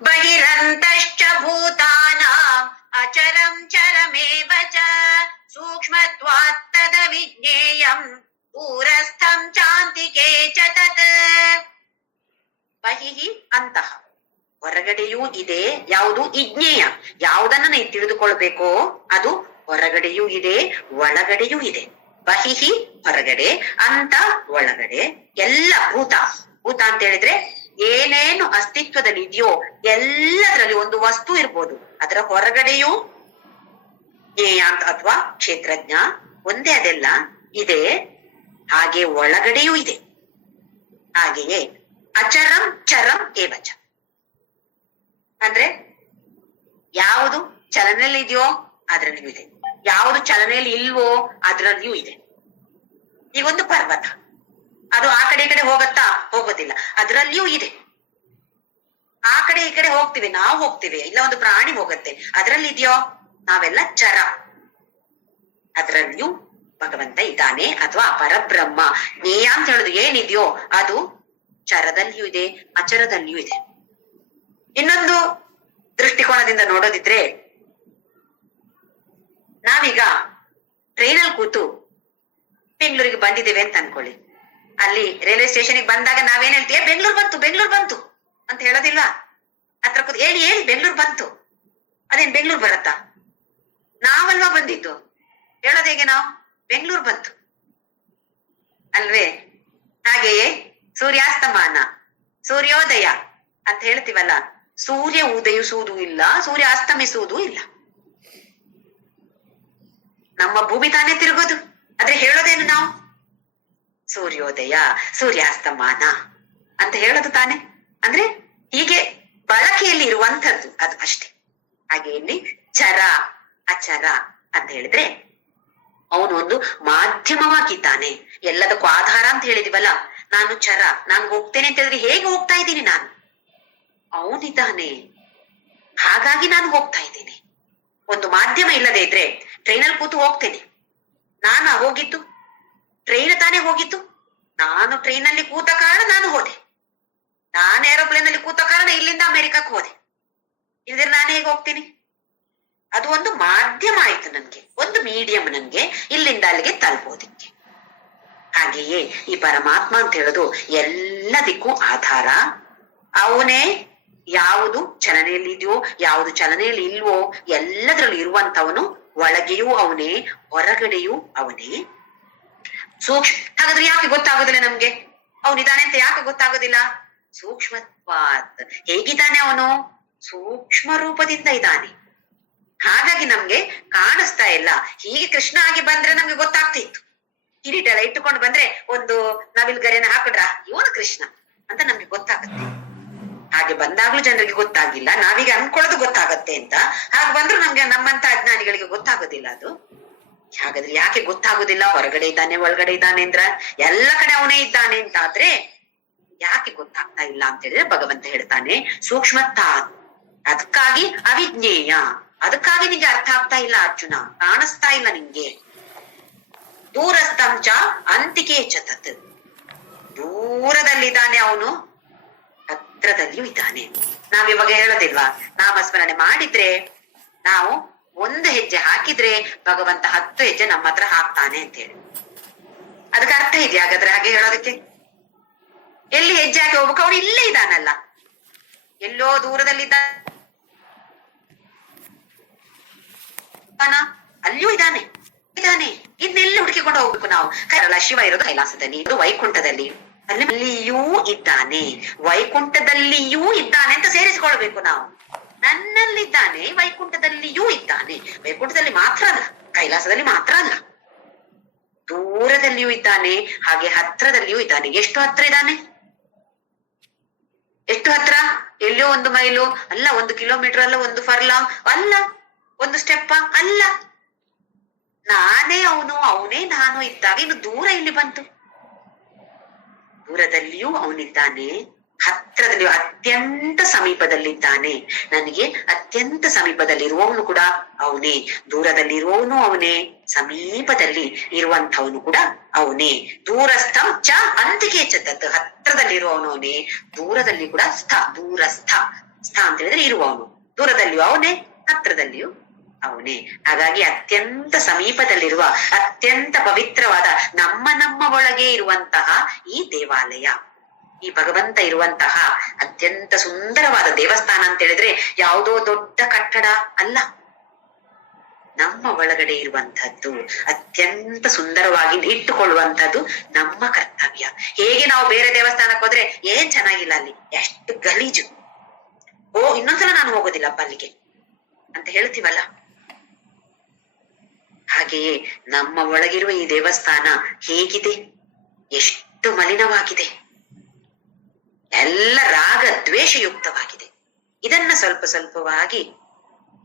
ಬಹಿರಂತಶ್ಚ ಭೂತಾನಾಂ ಅಚರಂ ಚರಮೇವ ಚ ಸೂಕ್ಷ್ಮತ್ವಾತ್ ತದ ವಿಜ್ಞೇಯಂ ದೂರಸ್ಥಂ ಚಾಂತಿಕೆ ಚ ತತ್. ಬಹಿಹಿ ಅಂತಃ, ಹೊರಗಡೆಯೂ ಇದೆ. ಯಾವುದು? ಇಜ್ಞೇಯ. ಯಾವುದನ್ನ ನೀವು ತಿಳಿದುಕೊಳ್ಬೇಕೋ ಅದು ಹೊರಗಡೆಯೂ ಇದೆ, ಒಳಗಡೆಯೂ ಇದೆ. ಬಹಿಹಿ ಹೊರಗಡೆ, ಅಂತ ಒಳಗಡೆ. ಎಲ್ಲ ಭೂತ. ಭೂತ ಅಂತ ಹೇಳಿದ್ರೆ ಏನೇನು ಅಸ್ತಿತ್ವದಲ್ಲಿ ಇದೆಯೋ ಎಲ್ಲದರಲ್ಲಿ ಒಂದು ವಸ್ತು ಇರ್ಬೋದು, ಅದರ ಹೊರಗಡೆಯೂ ಜ್ಞೇಯ ಅಂತ ಅಥವಾ ಕ್ಷೇತ್ರಜ್ಞ ಒಂದೇ ಅದೆಲ್ಲ ಇದೆ, ಹಾಗೆ ಒಳಗಡೆಯೂ ಇದೆ. ಹಾಗೆಯೇ ಅಚರಂ ಚರಂ ಏವಚ ಅಂದ್ರೆ ಯಾವುದು ಚಲನೆಯಲ್ಲಿ ಇದೆಯೋ ಅದರಲ್ಲಿಯೂ ಇದೆ, ಯಾವುದು ಚಲನೆಯಲ್ಲಿ ಇಲ್ವೋ ಅದರಲ್ಲಿಯೂ ಇದೆ. ಈಗೊಂದು ಪರ್ವತ, ಅದು ಆ ಕಡೆ ಈ ಕಡೆ ಹೋಗತ್ತಾ? ಹೋಗೋದಿಲ್ಲ, ಅದರಲ್ಲಿಯೂ ಇದೆ. ಆ ಕಡೆ ಈ ಕಡೆ ಹೋಗ್ತಿವಿ, ನಾವು ಹೋಗ್ತಿವಿ, ಇಲ್ಲ ಒಂದು ಪ್ರಾಣಿ ಹೋಗತ್ತೆ, ಅದರಲ್ಲಿ ಇದೆಯೋ? ನಾವೆಲ್ಲ ಚರ, ಅದರಲ್ಲಿಯೂ ಭಗವಂತ ಇದ್ದಾನೆ. ಅಥವಾ ಪರಬ್ರಹ್ಮ ಜ್ಞೇಯ ಅಂತ ಹೇಳುದು ಏನಿದೆಯೋ ಅದು ಚರದಲ್ಲಿಯೂ ಇದೆ, ಅಚರದಲ್ಲಿಯೂ ಇದೆ. ಇನ್ನೊಂದು ದೃಷ್ಟಿಕೋನದಿಂದ ನೋಡೋದಿದ್ರೆ, ನಾವೀಗ ಟ್ರೈನಲ್ಲಿ ಕೂತು ಬೆಂಗಳೂರಿಗೆ ಬಂದಿದ್ದೇವೆ ಅಂತ ಅನ್ಕೊಳ್ಳಿ. ಅಲ್ಲಿ ರೈಲ್ವೆ ಸ್ಟೇಷನ್ಗೆ ಬಂದಾಗ ನಾವೇನ್ ಹೇಳ್ತೀವಿ? ಬೆಂಗಳೂರು ಬಂತು, ಬೆಂಗಳೂರು ಬಂತು ಅಂತ ಹೇಳೋದಿಲ್ಲ. ಹತ್ರ ಕೂತು ಹೇಳಿ ಹೇಳಿ ಬೆಂಗಳೂರು ಬಂತು. ಅದೇನ್ ಬೆಂಗಳೂರು ಬರತ್ತಾ? ನಾವಲ್ವಾ ಬಂದಿದ್ದು? ಹೇಳೋದು ಹೇಗೆ ನಾವು? ಬೆಂಗಳೂರು ಬಂತು ಅಲ್ವೇ? ಹಾಗೆಯೇ ಸೂರ್ಯಾಸ್ತಮಾನ, ಸೂರ್ಯೋದಯ ಅಂತ ಹೇಳ್ತೀವಲ್ಲ, ಸೂರ್ಯ ಉದಯಿಸುವುದೂ ಇಲ್ಲ, ಸೂರ್ಯ ಅಸ್ತಮಿಸುವುದೂ ಇಲ್ಲ. ನಮ್ಮ ಭೂಮಿ ತಾನೇ ತಿರುಗೋದು, ಆದ್ರೆ ಹೇಳೋದೇನು ನಾವು? ಸೂರ್ಯೋದಯ, ಸೂರ್ಯಾಸ್ತಮಾನ ಅಂತ ಹೇಳೋದು ತಾನೆ. ಅಂದ್ರೆ ಹೀಗೆ ಬಳಕೆಯಲ್ಲಿ ಇರುವಂಥದ್ದು ಅದು ಅಷ್ಟೇ. ಹಾಗೆ ಇಲ್ಲಿ ಚರ ಅಚರ ಅಂತ ಹೇಳಿದ್ರೆ ಅವನು ಒಂದು ಮಾಧ್ಯಮವಾಗಿದ್ದಾನೆ, ಎಲ್ಲದಕ್ಕೂ ಆಧಾರ ಅಂತ ಹೇಳಿದಿವಲ್ಲ. ನಾನು ಚರ, ನಾನು ಹೋಗ್ತೇನೆ ಅಂತ ಹೇಳಿದ್ರೆ ಹೇಗೆ ಹೋಗ್ತಾ ಇದ್ದೀನಿ ನಾನು? ಅವನಿದ್ದಾನೆ, ಹಾಗಾಗಿ ನಾನು ಹೋಗ್ತಾ ಇದ್ದೀನಿ. ಒಂದು ಮಾಧ್ಯಮ ಇಲ್ಲದೆ ಇದ್ರೆ ಟ್ರೈನಲ್ಲಿ ಕೂತು ಹೋಗ್ತೇನೆ. ನಾನು ಹೋಗಿದ್ದು ಟ್ರೈನ್ ತಾನೇ ಹೋಗಿದ್ದು, ನಾನು ಟ್ರೈನಲ್ಲಿ ಕೂತ ಕಾರಣ ನಾನು ಹೋದೆ, ನಾನು ಏರೋಪ್ಲೇನ್ ನಲ್ಲಿ ಕೂತ ಕಾರಣ ಇಲ್ಲಿಂದ ಅಮೆರಿಕಕ್ಕೆ ಹೋದೆ. ಇಲ್ದಿದ್ರೆ ನಾನು ಹೇಗೆ ಹೋಗ್ತೀನಿ? ಅದು ಒಂದು ಮಾಧ್ಯಮ ಆಯ್ತು ನನ್ಗೆ, ಒಂದು ಮೀಡಿಯಂ ನನ್ಗೆ ಇಲ್ಲಿಂದ ಅಲ್ಲಿಗೆ ತಲುಪೋದಿಕ್ಕೆ. ಹಾಗೆಯೇ ಈ ಪರಮಾತ್ಮ ಅಂತ ಹೇಳೋದು ಎಲ್ಲದಕ್ಕೂ ಆಧಾರ. ಅವನೇ ಯಾವುದು ಚಲನೆಯಲ್ಲಿ ಇದೆಯೋ, ಯಾವುದು ಚಲನೆಯಲ್ಲಿ ಇಲ್ವೋ ಎಲ್ಲದರಲ್ಲೂ ಇರುವಂತವನು. ಒಳಗೆಯೂ ಅವನೇ, ಹೊರಗಡೆಯೂ ಅವನೇ. ಸೂಕ್ಷ್ಮ. ಹಾಗಾದ್ರೆ ಯಾಕೆ ಗೊತ್ತಾಗೋದಿಲ್ಲ ನಮ್ಗೆ ಅವನಿದ್ದಾನೆ ಅಂತ? ಯಾಕೆ ಗೊತ್ತಾಗೋದಿಲ್ಲ? ಸೂಕ್ಷ್ಮತ್ವಾತ್. ಹೇಗಿದ್ದಾನೆ ಅವನು? ಸೂಕ್ಷ್ಮ ರೂಪದಿಂದ ಇದ್ದಾನೆ. ಹಾಗಾಗಿ ನಮ್ಗೆ ಕಾಣಿಸ್ತಾ ಇಲ್ಲ. ಹೀಗೆ ಕೃಷ್ಣ ಆಗಿ ಬಂದ್ರೆ ನಮ್ಗೆ ಗೊತ್ತಾಗ್ತಿತ್ತು. ಕಿರೀಟೆಲ್ಲ ಇಟ್ಟುಕೊಂಡು ಬಂದ್ರೆ ಒಂದು ನವಿಲ್ಗರೆನ ಹಾಕಿದ್ರ ಇವನು ಕೃಷ್ಣ ಅಂತ ನಮ್ಗೆ ಗೊತ್ತಾಗುತ್ತೆ. ಹಾಗೆ ಬಂದಾಗ್ಲೂ ಜನರಿಗೆ ಗೊತ್ತಾಗಿಲ್ಲ, ನಾವೀಗ ಅನ್ಕೊಳ್ಳೋದು ಗೊತ್ತಾಗತ್ತೆ ಅಂತ. ಹಾಗೆ ಬಂದ್ರು ನಮ್ಗೆ ನಮ್ಮಂತ ಅಜ್ಞಾನಿಗಳಿಗೆ ಗೊತ್ತಾಗೋದಿಲ್ಲ ಅದು. ಹಾಗಾದ್ರೆ ಯಾಕೆ ಗೊತ್ತಾಗೋದಿಲ್ಲ? ಹೊರಗಡೆ ಇದ್ದಾನೆ ಒಳಗಡೆ ಇದ್ದಾನೆ ಅಂದ್ರ ಎಲ್ಲ ಕಡೆ ಅವನೇ ಇದ್ದಾನೆ ಅಂತ ಆದ್ರೆ ಯಾಕೆ ಗೊತ್ತಾಗ್ತಾ ಇಲ್ಲ ಅಂತ ಹೇಳಿದ್ರೆ ಭಗವಂತ ಹೇಳ್ತಾನೆ ಸೂಕ್ಷ್ಮತ್ತ. ಅದಕ್ಕಾಗಿ ಅವಿಜ್ಞೇಯ, ಅದಕ್ಕಾಗಿ ನಿಂಗೆ ಅರ್ಥ ಆಗ್ತಾ ಇಲ್ಲ ಅರ್ಜುನ, ಕಾಣಿಸ್ತಾ ಇಲ್ಲ ನಿಂಗೆ. ದೂರಸ್ಥಂಚ ಅಂತಿಕೆ ಚತತ್. ದೂರದಲ್ಲಿದ್ದಾನೆ ಅವನು, ಹತ್ರದಲ್ಲಿಯೂ ಇದ್ದಾನೆ. ನಾವಿವಾಗ ಹೇಳೋದಿಲ್ವಾ, ನಾಮಸ್ಮರಣೆ ಮಾಡಿದ್ರೆ ನಾವು ಒಂದು ಹೆಜ್ಜೆ ಹಾಕಿದ್ರೆ ಭಗವಂತ 10 ಹೆಜ್ಜೆ ನಮ್ಮ ಹತ್ರ ಹಾಕ್ತಾನೆ ಅಂತ ಹೇಳಿ. ಅದಕ್ಕೆ ಅರ್ಥ ಇದೆಯಾ ಹಾಗಾದ್ರೆ ಹಾಗೆ ಹೇಳೋದಕ್ಕೆ? ಎಲ್ಲಿ ಹೆಜ್ಜೆ ಹಾಕಿ ಹೋಗ್ಬೇಕು? ಅವನು ಇಲ್ಲೇ ಇದ್ದಾನಲ್ಲ, ಎಲ್ಲೋ ದೂರದಲ್ಲಿದ್ದ ಅಲ್ಲಿಯೂ ಇದ್ದಾನೆ. ಇನ್ನೆಲ್ಲ ಹುಡುಕಿಕೊಂಡು ಹೋಗ್ಬೇಕು ನಾವು? ಕರಳ ಶಿವ ಇರೋದು ಕೈಲಾಸದಲ್ಲಿ, ಇದು ವೈಕುಂಠದಲ್ಲಿ, ಅಲ್ಲಿಯೂ ಇದ್ದಾನೆ, ವೈಕುಂಠದಲ್ಲಿಯೂ ಇದ್ದಾನೆ ಅಂತ ಸೇರಿಸಿಕೊಳ್ಬೇಕು ನಾವು. ನನ್ನಲ್ಲಿದ್ದಾನೆ, ವೈಕುಂಠದಲ್ಲಿಯೂ ಇದ್ದಾನೆ. ವೈಕುಂಠದಲ್ಲಿ ಮಾತ್ರ ಅಲ್ಲ, ಕೈಲಾಸದಲ್ಲಿ ಮಾತ್ರ ಅಲ್ಲ, ದೂರದಲ್ಲಿಯೂ ಇದ್ದಾನೆ, ಹಾಗೆ ಹತ್ರದಲ್ಲಿಯೂ ಇದ್ದಾನೆ. ಎಷ್ಟು ಹತ್ರ ಇದ್ದಾನೆ? ಎಷ್ಟು ಹತ್ರ? ಎಲ್ಲೋ 1 ಮೈಲು ಅಲ್ಲ, 1 ಕಿಲೋಮೀಟರ್ ಅಲ್ಲ, 1 ಫರ್ಲಾಂಗ್ ಅಲ್ಲ, 1 ಸ್ಟೆಪ್ ಅಲ್ಲ. ನಾನೇ ಅವನು, ಅವನೇ ನಾನು ಇದ್ದಾಗ ಇನ್ನು ದೂರ ಇಲ್ಲಿ ಬಂತು. ದೂರದಲ್ಲಿಯೂ ಅವನಿದ್ದಾನೆ, ಹತ್ರದಲ್ಲಿಯೂ, ಅತ್ಯಂತ ಸಮೀಪದಲ್ಲಿದ್ದಾನೆ. ನನಗೆ ಅತ್ಯಂತ ಸಮೀಪದಲ್ಲಿರುವವನು ಕೂಡ ಅವನೇ, ದೂರದಲ್ಲಿರುವವನು ಅವನೇ, ಸಮೀಪದಲ್ಲಿ ಇರುವಂತವನು ಕೂಡ ಅವನೇ. ದೂರಸ್ಥಂ ಚ ಅಂತಿಕೆ ಚತತ್, ಹತ್ರದಲ್ಲಿರುವವನು ಅವನೇ, ದೂರದಲ್ಲಿ ಕೂಡ ಸ್ಥ, ದೂರಸ್ಥ, ಸ್ಥ ಅಂತ ಹೇಳಿದ್ರೆ ಇರುವವನು, ದೂರದಲ್ಲಿಯೂ ಅವನೇ, ಹತ್ರದಲ್ಲಿಯೂ ಅವನೇ. ಹಾಗಾಗಿ ಅತ್ಯಂತ ಸಮೀಪದಲ್ಲಿರುವ, ಅತ್ಯಂತ ಪವಿತ್ರವಾದ ನಮ್ಮ ಒಳಗೆ ಇರುವಂತಹ ಈ ದೇವಾಲಯ, ಈ ಭಗವಂತ ಇರುವಂತಹ ಅತ್ಯಂತ ಸುಂದರವಾದ ದೇವಸ್ಥಾನ ಅಂತ ಹೇಳಿದ್ರೆ ಯಾವುದೋ ದೊಡ್ಡ ಕಟ್ಟಡ ಅಲ್ಲ, ನಮ್ಮ ಒಳಗಡೆ ಇರುವಂತಹದ್ದು, ಅತ್ಯಂತ ಸುಂದರವಾಗಿ ಇಟ್ಟುಕೊಳ್ಳುವಂತದ್ದು ನಮ್ಮ ಕರ್ತವ್ಯ. ಹೇಗೆ ನಾವು ಬೇರೆ ದೇವಸ್ಥಾನಕ್ಕೆ ಹೋದ್ರೆ ಏನ್ ಚೆನ್ನಾಗಿಲ್ಲ, ಅಲ್ಲಿ ಎಷ್ಟು ಗಲೀಜು, ಇನ್ನೊಂದ್ಸಲ ನಾನು ಹೋಗೋದಿಲ್ಲಪ್ಪ ಅಲ್ಲಿಗೆ ಅಂತ ಹೇಳ್ತೀವಲ್ಲ, ಹಾಗೆಯೇ ನಮ್ಮ ಒಳಗಿರುವ ಈ ದೇವಸ್ಥಾನ ಹೇಗಿದೆ, ಎಷ್ಟು ಮಲಿನವಾಗಿದೆ, ಎಲ್ಲ ರಾಗ ದ್ವೇಷಯುಕ್ತವಾಗಿದೆ. ಇದನ್ನ ಸ್ವಲ್ಪ ಸ್ವಲ್ಪವಾಗಿ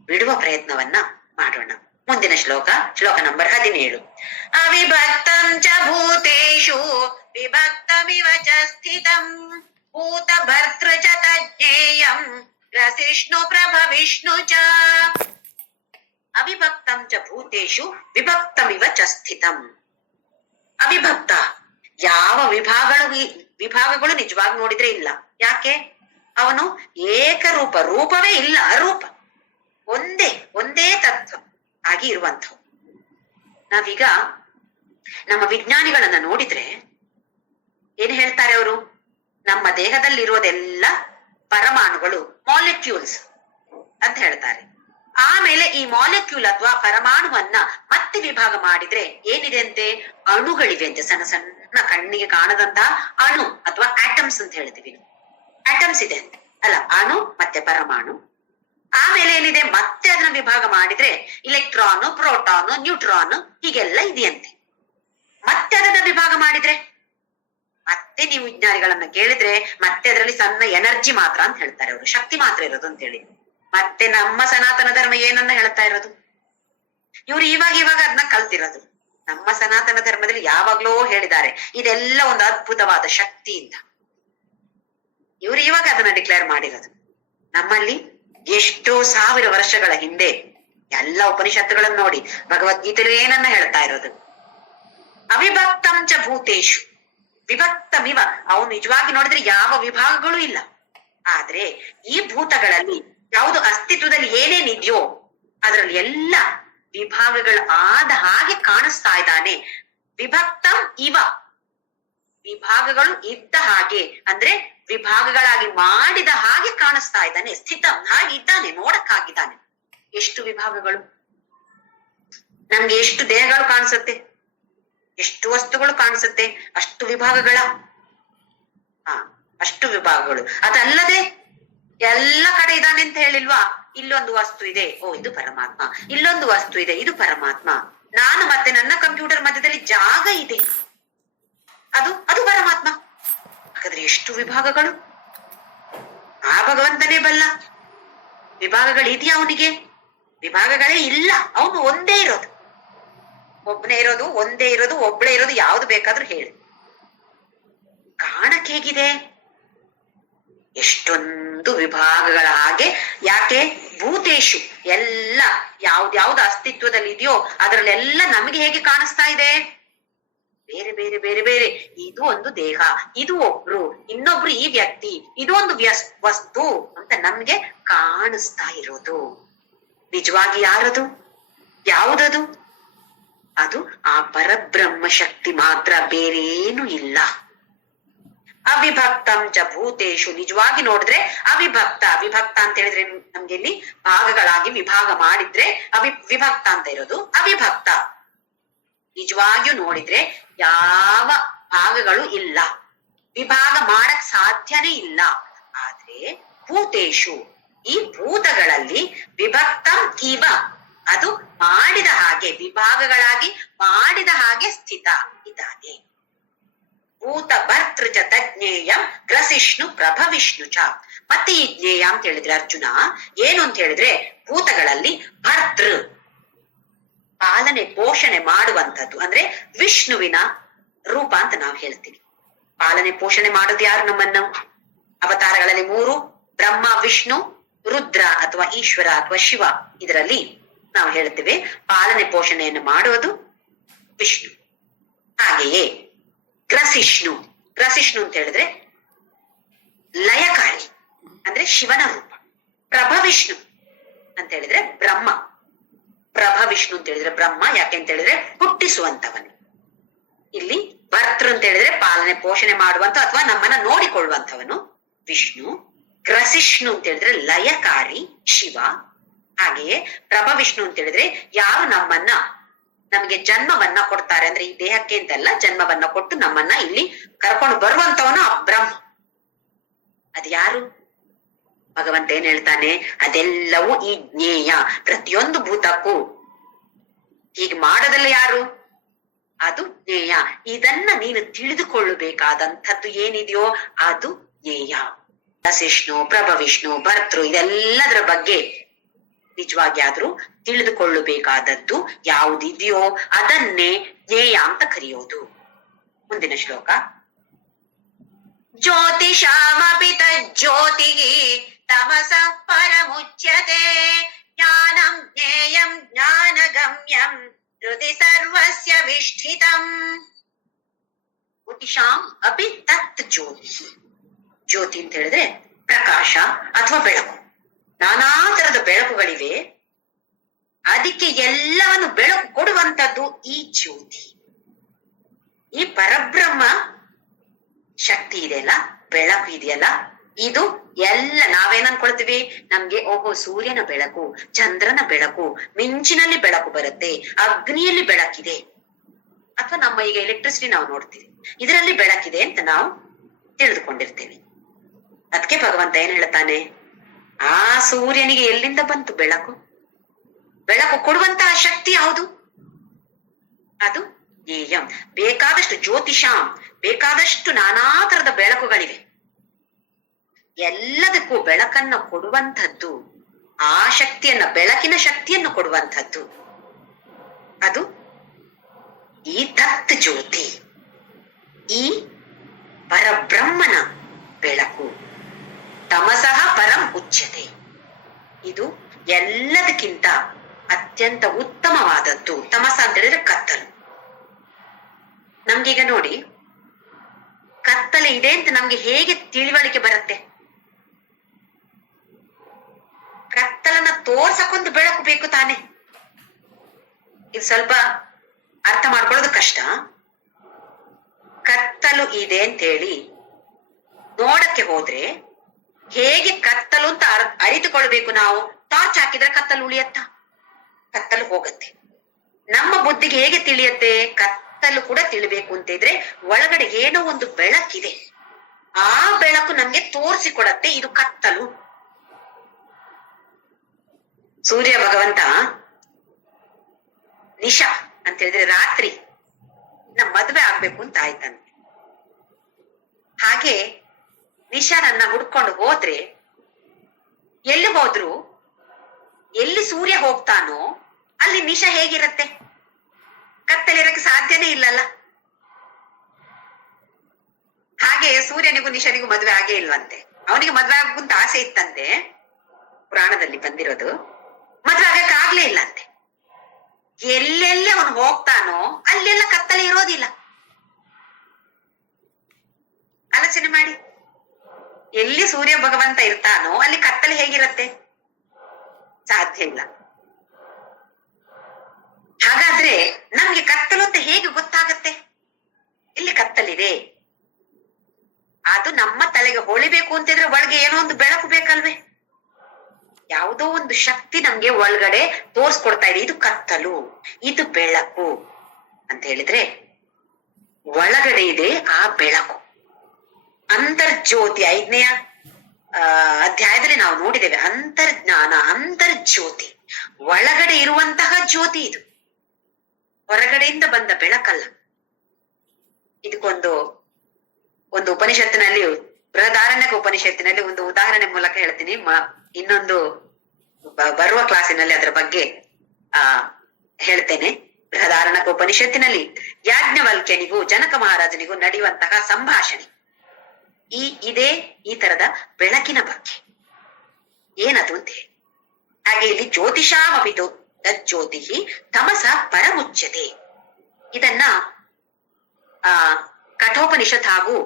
ಬಿಡುವ ಪ್ರಯತ್ನವನ್ನ ಮಾಡೋಣ. ಮುಂದಿನ ಶ್ಲೋಕ ನಂಬರ್ 17. ಅವಿಭಕ್ತಂ ಚ ಭೂತೇಷು ವಿಭಕ್ತಮಿವ ಚ ಸ್ಥಿತಂ ಭೂತ ಭರ್ತೃ ಚ ತಜ್ಞೇಯಂ ಗ್ರಸಿಷ್ಣು ಪ್ರಭವಿಷ್ಣು ಚ. ಅವಿಭಕ್ತಂ ಚ ಭೂತೇಷು ವಿಭಕ್ತಮಿವ ಚ ಸ್ಥಿತಂ. ಅವಿಭಕ್ತ, ಯಾವ ವಿಭಾಗಗಳು ನಿಜವಾಗಿ ನೋಡಿದ್ರೆ ಇಲ್ಲ. ಯಾಕೆ? ಅವನು ಏಕರೂಪ, ರೂಪವೇ ಇಲ್ಲ, ಅರೂಪ, ಒಂದೇ ತತ್ವ ಆಗಿ ಇರುವಂಥವು. ನಾವೀಗ ನಮ್ಮ ವಿಜ್ಞಾನಿಗಳನ್ನ ನೋಡಿದ್ರೆ ಏನ್ ಹೇಳ್ತಾರೆ ಅವರು? ನಮ್ಮ ದೇಹದಲ್ಲಿರುವುದೆಲ್ಲ ಪರಮಾಣುಗಳು, ಮಾಲಿಕ್ಯೂಲ್ಸ್ ಅಂತ ಹೇಳ್ತಾರೆ. ಆಮೇಲೆ ಈ ಮಾಲಿಕ್ಯೂಲ್ ಅಥವಾ ಪರಮಾಣುವನ್ನ ಮತ್ತೆ ವಿಭಾಗ ಮಾಡಿದ್ರೆ ಏನಿದೆ ಅಂತೆ? ಅಣುಗಳಿವೆ ಅಂತೆ, ಸಣ್ಣ ಸಣ್ಣ ಕಣ್ಣಿಗೆ ಕಾಣದಂತಹ ಅಣು ಅಥವಾ ಆಟಮ್ಸ್ ಅಂತ ಹೇಳ್ತೀವಿ. ಆಟಮ್ಸ್ ಇದೆ ಅಂತೆ ಅಲ್ಲ, ಅಣು ಮತ್ತೆ ಪರಮಾಣು. ಆಮೇಲೆ ಏನಿದೆ? ಮತ್ತೆ ಅದನ್ನ ವಿಭಾಗ ಮಾಡಿದ್ರೆ ಇಲೆಕ್ಟ್ರಾನು, ಪ್ರೋಟಾನು, ನ್ಯೂಟ್ರಾನ್ ಹೀಗೆಲ್ಲ ಇದೆಯಂತೆ. ಮತ್ತೆ ಅದನ್ನ ವಿಭಾಗ ಮಾಡಿದ್ರೆ ಮತ್ತೆ ನೀವು ವಿಜ್ಞಾನಿಗಳನ್ನ ಕೇಳಿದ್ರೆ ಮತ್ತೆ ಅದರಲ್ಲಿ ಸಣ್ಣ ಎನರ್ಜಿ ಮಾತ್ರ ಅಂತ ಹೇಳ್ತಾರೆ ಅವರು, ಶಕ್ತಿ ಮಾತ್ರ ಇರೋದು ಅಂತ ಹೇಳಿ. ಮತ್ತೆ ನಮ್ಮ ಸನಾತನ ಧರ್ಮ ಏನನ್ನ ಹೇಳ್ತಾ ಇರೋದು? ಇವ್ರು ಇವಾಗ ಅದನ್ನ ಕಲ್ತಿರೋದು. ನಮ್ಮ ಸನಾತನ ಧರ್ಮದಲ್ಲಿ ಯಾವಾಗ್ಲೋ ಹೇಳಿದ್ದಾರೆ ಇದೆಲ್ಲ ಒಂದು ಅದ್ಭುತವಾದ ಶಕ್ತಿ ಅಂತ. ಇವ್ರು ಇವಾಗ ಅದನ್ನ ಡಿಕ್ಲೇರ್ ಮಾಡಿರೋದು. ನಮ್ಮಲ್ಲಿ ಎಷ್ಟೋ ಸಾವಿರ ವರ್ಷಗಳ ಹಿಂದೆ ಎಲ್ಲ ಉಪನಿಷತ್ತುಗಳನ್ನು ನೋಡಿ ಭಗವದ್ಗೀತೆಯಲ್ಲಿ ಏನನ್ನ ಹೇಳ್ತಾ ಇರೋದು? ಅವಿಭಕ್ತಂ ಚ ಭೂತೇಶು ವಿಭಕ್ತಮಿವ. ಅವನು ನಿಜವಾಗಿ ನೋಡಿದ್ರೆ ಯಾವ ವಿಭಾಗಗಳು ಇಲ್ಲ. ಆದ್ರೆ ಈ ಭೂತಗಳಲ್ಲಿ ಯಾವುದು ಅಸ್ತಿತ್ವದಲ್ಲಿ ಏನೇನಿದೆಯೋ ಅದರಲ್ಲಿ ಎಲ್ಲ ವಿಭಾಗಗಳು ಆದ ಹಾಗೆ ಕಾಣಿಸ್ತಾ ಇದ್ದಾನೆ. ವಿಭಕ್ತಂ ಇವ, ವಿಭಾಗಗಳು ಇದ್ದ ಹಾಗೆ ಅಂದ್ರೆ ವಿಭಾಗಗಳಾಗಿ ಮಾಡಿದ ಹಾಗೆ ಕಾಣಿಸ್ತಾ ಇದ್ದಾನೆ. ಸ್ಥಿತಂ, ಹಾಗೆ ಇದ್ದಾನೆ, ನೋಡಕ್ಕಾಗಿದ್ದಾನೆ. ಎಷ್ಟು ವಿಭಾಗಗಳು? ನಮ್ಗೆ ಎಷ್ಟು ದೇಹಗಳು ಕಾಣಿಸುತ್ತೆ, ಎಷ್ಟು ವಸ್ತುಗಳು ಕಾಣಿಸುತ್ತೆ, ಅಷ್ಟು ವಿಭಾಗಗಳ ಅಷ್ಟು ವಿಭಾಗಗಳು. ಅದಲ್ಲದೆ ಎಲ್ಲ ಕಡೆ ಇದ್ದಾನೆ ಅಂತ ಹೇಳಿಲ್ವಾ? ಇಲ್ಲೊಂದು ವಸ್ತು ಇದೆ, ಇದು ಪರಮಾತ್ಮ, ಇಲ್ಲೊಂದು ವಸ್ತು ಇದೆ, ಇದು ಪರಮಾತ್ಮ. ನಾನು ಮತ್ತೆ ನನ್ನ ಕಂಪ್ಯೂಟರ್ ಮಧ್ಯದಲ್ಲಿ ಜಾಗ ಇದೆ, ಅದು ಪರಮಾತ್ಮ. ಹಾಗಾದ್ರೆ ಎಷ್ಟು ವಿಭಾಗಗಳು? ಆ ಭಗವಂತನೇ ಬಲ್ಲ. ವಿಭಾಗಗಳಿದೆಯಾ ಅವನಿಗೆ? ವಿಭಾಗಗಳೇ ಇಲ್ಲ. ಅವನು ಒಂದೇ ಇರೋದು, ಒಬ್ಬನೇ ಇರೋದು, ಒಂದೇ ಇರೋದು, ಒಬ್ಳೇ ಇರೋದು, ಯಾವ್ದು ಬೇಕಾದ್ರೂ ಹೇಳಿ. ಕಾಣಕ್ ಹೇಗಿದೆ? ಎಷ್ಟೊಂದು ವಿಭಾಗಗಳ ಹಾಗೆ. ಯಾಕೆ? ಭೂತೇಶು, ಎಲ್ಲ ಯಾವ್ದ್ಯಾವ್ದು ಅಸ್ತಿತ್ವದಲ್ಲಿ ಇದೆಯೋ ಅದರಲ್ಲೆಲ್ಲ ನಮಗೆ ಹೇಗೆ ಕಾಣಿಸ್ತಾ ಇದೆ? ಬೇರೆ ಬೇರೆ ಬೇರೆ ಬೇರೆ. ಇದು ಒಂದು ದೇಹ, ಇದು ಒಬ್ರು, ಇನ್ನೊಬ್ರು ಈ ವ್ಯಕ್ತಿ, ಇದು ಒಂದು ವಸ್ತು ಅಂತ ನಮ್ಗೆ ಕಾಣಿಸ್ತಾ ಇರೋದು. ನಿಜವಾಗಿ ಯಾರದು? ಯಾವುದದು? ಅದು ಆ ಪರಬ್ರಹ್ಮ ಶಕ್ತಿ ಮಾತ್ರ, ಬೇರೇನು ಇಲ್ಲ. ಅವಿಭಕ್ತಂ ಚ ಭೂತೇಶು, ನಿಜವಾಗಿ ನೋಡಿದ್ರೆ ಅವಿಭಕ್ತ. ಅವಿಭಕ್ತ ಅಂತ ಹೇಳಿದ್ರೆ ನಮ್ಗೆ ಇಲ್ಲಿ ಭಾಗಗಳಾಗಿ ವಿಭಾಗ ಮಾಡಿದ್ರೆ ವಿಭಕ್ತ ಅಂತ ಇರೋದು. ಅವಿಭಕ್ತ ನಿಜವಾಗಿಯೂ ನೋಡಿದ್ರೆ ಯಾವ ಭಾಗಗಳು ಇಲ್ಲ, ವಿಭಾಗ ಮಾಡಕ್ ಸಾಧ್ಯನೇ ಇಲ್ಲ. ಆದ್ರೆ ಭೂತೇಶು, ಈ ಭೂತಗಳಲ್ಲಿ ವಿಭಕ್ತಂ ಇವ, ಅದು ಮಾಡಿದ ಹಾಗೆ, ವಿಭಾಗಗಳಾಗಿ ಮಾಡಿದ ಹಾಗೆ ಸ್ಥಿತ ಇದ್ದಾನೆ. ಭೂತ ಭರ್ತೃ ಚ ತಜ್ಞೇಯಂ ಗ್ರಸಿಷ್ಣು ಪ್ರಭವಿಷ್ಣು ಚ. ಮತ್ತೆ ಈ ಜ್ಞೇಯ ಅಂತ ಹೇಳಿದ್ರೆ ಅರ್ಜುನ ಏನು ಅಂತ ಹೇಳಿದ್ರೆ, ಭೂತಗಳಲ್ಲಿ ಭರ್ತೃ ಪಾಲನೆ ಪೋಷಣೆ ಮಾಡುವಂಥದ್ದು, ಅಂದ್ರೆ ವಿಷ್ಣುವಿನ ರೂಪ ಅಂತ ನಾವು ಹೇಳ್ತೀವಿ. ಪಾಲನೆ ಪೋಷಣೆ ಮಾಡೋದು ಯಾರು? ನಮ್ಮನ್ನು ಅವತಾರಗಳಲ್ಲಿ 3, ಬ್ರಹ್ಮ, ವಿಷ್ಣು, ರುದ್ರ ಅಥವಾ ಈಶ್ವರ ಅಥವಾ ಶಿವ. ಇದರಲ್ಲಿ ನಾವು ಹೇಳ್ತೇವೆ ಪಾಲನೆ ಪೋಷಣೆಯನ್ನು ಮಾಡುವುದು ವಿಷ್ಣು. ಹಾಗೆಯೇ ಗ್ರಸಿಷ್ಣು, ಗ್ರಸಿಷ್ಣು ಅಂತ ಹೇಳಿದ್ರೆ ಲಯಕಾರಿ, ಅಂದ್ರೆ ಶಿವನ ರೂಪ. ಪ್ರಭವಿಷ್ಣು ಅಂತ ಹೇಳಿದ್ರೆ ಬ್ರಹ್ಮ. ಪ್ರಭವಿಷ್ಣು ಅಂತ ಹೇಳಿದ್ರೆ ಬ್ರಹ್ಮ, ಯಾಕೆ ಅಂತ ಹೇಳಿದ್ರೆ ಹುಟ್ಟಿಸುವಂತವನು. ಇಲ್ಲಿ ಭರ್ತೃ ಅಂತ ಹೇಳಿದ್ರೆ ಪಾಲನೆ ಪೋಷಣೆ ಮಾಡುವಂತ ಅಥವಾ ನಮ್ಮನ್ನ ನೋಡಿಕೊಳ್ಳುವಂತವನು ವಿಷ್ಣು. ಗ್ರಸಿಷ್ಣು ಅಂತ ಹೇಳಿದ್ರೆ ಲಯಕಾರಿ ಶಿವ. ಹಾಗೆಯೇ ಪ್ರಭವಿಷ್ಣು ಅಂತ ಹೇಳಿದ್ರೆ ಯಾರು ನಮಗೆ ಜನ್ಮವನ್ನ ಕೊಡ್ತಾರೆ, ಅಂದ್ರೆ ಈ ದೇಹಕ್ಕೆ ಅಂತಲ್ಲ, ಜನ್ಮವನ್ನ ಕೊಟ್ಟು ನಮ್ಮನ್ನ ಇಲ್ಲಿ ಕರ್ಕೊಂಡು ಬರುವಂತವನು ಬ್ರಹ್ಮ. ಅದು ಯಾರು? ಭಗವಂತ ಏನ್ ಹೇಳ್ತಾನೆ, ಅದೆಲ್ಲವೂ ಈ ಜ್ಞೇಯ. ಪ್ರತಿಯೊಂದು ಭೂತಕ್ಕೂ ಹೀಗೆ ಮಾಡೋದಲ್ಲ ಯಾರು? ಅದು ಜ್ಞೇಯ. ಇದನ್ನ ನೀನು ತಿಳಿದುಕೊಳ್ಳಬೇಕಾದಂಥದ್ದು ಏನಿದೆಯೋ ಅದು ಜ್ಞೇಯ. ವಸಿಷ್ಣು, ಪ್ರಭವಿಷ್ಣು, ಭರ್ತೃ ಇದೆಲ್ಲದರ ಬಗ್ಗೆ ನಿಜವಾಗಿ ಆದ್ರೂ ತಿಳಿದುಕೊಳ್ಳಬೇಕಾದದ್ದು ಯಾವುದಿದೆಯೋ ಅದನ್ನೇ ಜ್ಞೇಯ ಅಂತ ಕರೆಯೋದು. ಮುಂದಿನ ಶ್ಲೋಕ. ಜ್ಯೋತಿಷಾಮಪಿ ತಜ್ಜ್ಯೋತಿಃ ತಮಸಃ ಪರಮುಚ್ಯತೆ ಜ್ಞಾನಂ ಜ್ಞೇಯಂ ಜ್ಞಾನಗಮ್ಯಂ ಹೃದಿ ಸರ್ವಸ್ಯ ವಿಷ್ಠಿತಂ. ಜ್ಯೋತಿಷಾಂ ಅಪಿ ತತ್ ಜ್ಯೋತಿ. ಜ್ಯೋತಿ ಅಂತ ಹೇಳಿದ್ರೆ ಪ್ರಕಾಶ ಅಥವಾ ಬೆಳಕು. ನಾನಾ ತರದ ಬೆಳಕುಗಳಿವೆ, ಅದಕ್ಕೆ ಎಲ್ಲವನ್ನು ಬೆಳಕು ಕೊಡುವಂತದ್ದು ಈ ಜ್ಯೋತಿ. ಈ ಪರಬ್ರಹ್ಮ ಶಕ್ತಿ ಇದೆಯಲ್ಲ, ಬೆಳಕು ಇದೆಯಲ್ಲ, ಇದು ಎಲ್ಲ ನಾವೇನ್ ಅನ್ಕೊಳ್ತೀವಿ, ನಮ್ಗೆ ಓಹೋ ಸೂರ್ಯನ ಬೆಳಕು, ಚಂದ್ರನ ಬೆಳಕು, ಮಿಂಚಿನಲ್ಲಿ ಬೆಳಕು ಬರುತ್ತೆ, ಅಗ್ನಿಯಲ್ಲಿ ಬೆಳಕಿದೆ, ಅಥವಾ ನಮ್ಮ ಈಗ ಎಲೆಕ್ಟ್ರಿಸಿಟಿ ನಾವು ನೋಡ್ತೀವಿ, ಇದರಲ್ಲಿ ಬೆಳಕಿದೆ ಅಂತ ನಾವು ತಿಳಿದುಕೊಂಡಿರ್ತೇವೆ. ಅದಕ್ಕೆ ಭಗವಂತ ಏನ್ ಹೇಳ್ತಾನೆ, ಆ ಸೂರ್ಯನಿಗೆ ಎಲ್ಲಿಂದ ಬಂತು ಬೆಳಕು? ಬೆಳಕು ಕೊಡುವಂತಹ ಶಕ್ತಿ ಯಾವುದು? ಅದು ಜ್ಞೇಯಂ. ಬೇಕಾದಷ್ಟು ಜ್ಯೋತಿಷಾಂ, ಬೇಕಾದಷ್ಟು ನಾನಾ ತರದ ಬೆಳಕುಗಳಿವೆ. ಎಲ್ಲದಕ್ಕೂ ಬೆಳಕನ್ನ ಕೊಡುವಂಥದ್ದು, ಆ ಶಕ್ತಿಯನ್ನ, ಬೆಳಕಿನ ಶಕ್ತಿಯನ್ನು ಕೊಡುವಂಥದ್ದು ಅದು ಈ ತತ್ ಜ್ಯೋತಿ, ಈ ಪರಬ್ರಹ್ಮನ ಬೆಳಕು. ತಮಸಃ ಪರಂ ಉಚ್ಯತೆ. ಇದು ಎಲ್ಲದಕ್ಕಿಂತ ಅತ್ಯಂತ ಉತ್ತಮವಾದದ್ದು. ತಮಸ ಅಂತ ಹೇಳಿದ್ರೆ ಕತ್ತಲು. ನಮ್ಗೀಗ ನೋಡಿ, ಕತ್ತಲೆ ಇದೆ ಅಂತ ನಮ್ಗೆ ಹೇಗೆ ತಿಳಿವಳಿಕೆ ಬರುತ್ತೆ? ಕತ್ತಲನ್ನ ತೋರ್ಸಕ್ಕೊಂದು ಬೆಳಕು ಬೇಕು ತಾನೆ. ಇದು ಸ್ವಲ್ಪ ಅರ್ಥ ಮಾಡ್ಕೊಳ್ಳೋದು ಕಷ್ಟ. ಕತ್ತಲು ಇದೆ ಅಂತ ಹೇಳಿ ನೋಡಕ್ಕೆ ಹೋದ್ರೆ ಹೇಗೆ ಕತ್ತಲು ಅಂತ ಅರಿತುಕೊಳ್ಬೇಕು ನಾವು? ಟಾರ್ಚ್ ಹಾಕಿದ್ರೆ ಕತ್ತಲು ಉಳಿಯತ್ತ? ಕತ್ತಲು ಹೋಗತ್ತೆ. ನಮ್ಮ ಬುದ್ಧಿಗೆ ಹೇಗೆ ತಿಳಿಯತ್ತೆ? ಕತ್ತಲು ಕೂಡ ತಿಳಿಬೇಕು ಅಂತ ಇದ್ರೆ ಒಳಗಡೆ ಏನೋ ಒಂದು ಬೆಳಕಿದೆ, ಆ ಬೆಳಕು ನಮ್ಗೆ ತೋರಿಸಿಕೊಡತ್ತೆ ಇದು ಕತ್ತಲು. ಸೂರ್ಯ ಭಗವಂತ ನಿಶಾ ಅಂತ ಹೇಳಿದ್ರೆ ರಾತ್ರಿ ನಮ್ಮ ಮದ್ವೆ ಆಗ್ಬೇಕು ಅಂತ ಆಯ್ತಂತೆ. ಹಾಗೆ ನಿಶಾನನ್ನ ಹುಡ್ಕೊಂಡು ಹೋದ್ರೆ, ಎಲ್ಲಿ ಹೋದ್ರು, ಎಲ್ಲಿ ಸೂರ್ಯ ಹೋಗ್ತಾನೋ ಅಲ್ಲಿ ನಿಶಾ ಹೇಗಿರತ್ತೆ? ಕತ್ತಲಿರಕ್ಕೆ ಸಾಧ್ಯನೇ ಇಲ್ಲಲ್ಲ. ಹಾಗೆ ಸೂರ್ಯನಿಗೂ ನಿಶನಿಗೂ ಮದ್ವೆ ಆಗೇ ಇಲ್ವಂತೆ. ಅವನಿಗೆ ಮದ್ವೆ ಆಗ್ಬೇಕಂತ ಆಸೆ ಇತ್ತಂತೆ, ಪುರಾಣದಲ್ಲಿ ಬಂದಿರೋದು. ಮದ್ವೆ ಆಗಕ್ಕೆ ಆಗ್ಲೇ ಇಲ್ಲಂತೆ. ಎಲ್ಲೆಲ್ಲಿ ಅವನು ಹೋಗ್ತಾನೋ ಅಲ್ಲೆಲ್ಲ ಕತ್ತಲೆ ಇರೋದಿಲ್ಲ. ಆಲೋಚನೆ ಮಾಡಿ, ಎಲ್ಲಿ ಸೂರ್ಯ ಭಗವಂತ ಇರ್ತಾನೋ ಅಲ್ಲಿ ಕತ್ತಲೆ ಹೇಗಿರತ್ತೆ? ಸಾಧ್ಯ ಇಲ್ಲ. ಹಾಗಾದ್ರೆ ನಮ್ಗೆ ಅಂತಿದ್ರೆ ಒಳಗೆ ಏನೋ ಒಂದು ಬೆಳಕು ಬೇಕಲ್ವೇ? ಯಾವುದೋ ಒಂದು ಶಕ್ತಿ ನಮ್ಗೆ ಒಳಗಡೆ ತೋರ್ಸ್ಕೊಡ್ತಾ ಇದೆ, ಇದು ಕತ್ತಲು, ಇದು ಬೆಳಕು ಅಂತ ಹೇಳಿದ್ರೆ ಒಳಗಡೆ ಇದೆ ಆ ಬೆಳಕು. ಅಂತರ್ಜ್ಯೋತಿ 5ನೇ ಅಧ್ಯಾಯದಲ್ಲಿ ನಾವು ನೋಡಿದ್ದೇವೆ. ಅಂತರ್ಜ್ಞಾನ, ಅಂತರ್ಜ್ಯೋತಿ, ಒಳಗಡೆ ಇರುವಂತಹ ಜ್ಯೋತಿ ಇದು, ಹೊರಗಡೆಯಿಂದ ಬಂದ ಬೆಳಕಲ್ಲ. ಇದಕ್ಕೊಂದು ಉಪನಿಷತ್ತಿನಲ್ಲಿ, ಬೃಹದಾರಣ್ಯಕ ಉಪನಿಷತ್ತಿನಲ್ಲಿ ಒಂದು ಉದಾಹರಣೆ ಮೂಲಕ ಹೇಳ್ತೀನಿ. ಇನ್ನೊಂದು ಬರುವ ಕ್ಲಾಸಿನಲ್ಲಿ ಅದರ ಬಗ್ಗೆ ಹೇಳ್ತೇನೆ. ಬೃಹದಾರಣ್ಯಕ ಉಪನಿಷತ್ತಿನಲ್ಲಿ ಯಾಜ್ಞವಲ್ಕ್ಯನಿಗೂ ಜನಕ ಮಹಾರಾಜನಿಗೂ ನಡೆಯುವಂತಹ ಸಂಭಾಷಣೆ ಇದೇ ಈ ತರದ ಬೆಳಕಿನ ಬಗ್ಗೆ. ಏನದು ಅಂತ ಹೇಳಿ, ಹಾಗೆ ಇಲ್ಲಿ ಜ್ಯೋತಿಷಾಮಪಿತು ತಜ್ಜ್ಯೋತಿ ತಮಸ ಪರಮುಚ್ಯತೆ. ಇದನ್ನ ಕಠೋಪನಿಷತ್ ಹಾಗೂ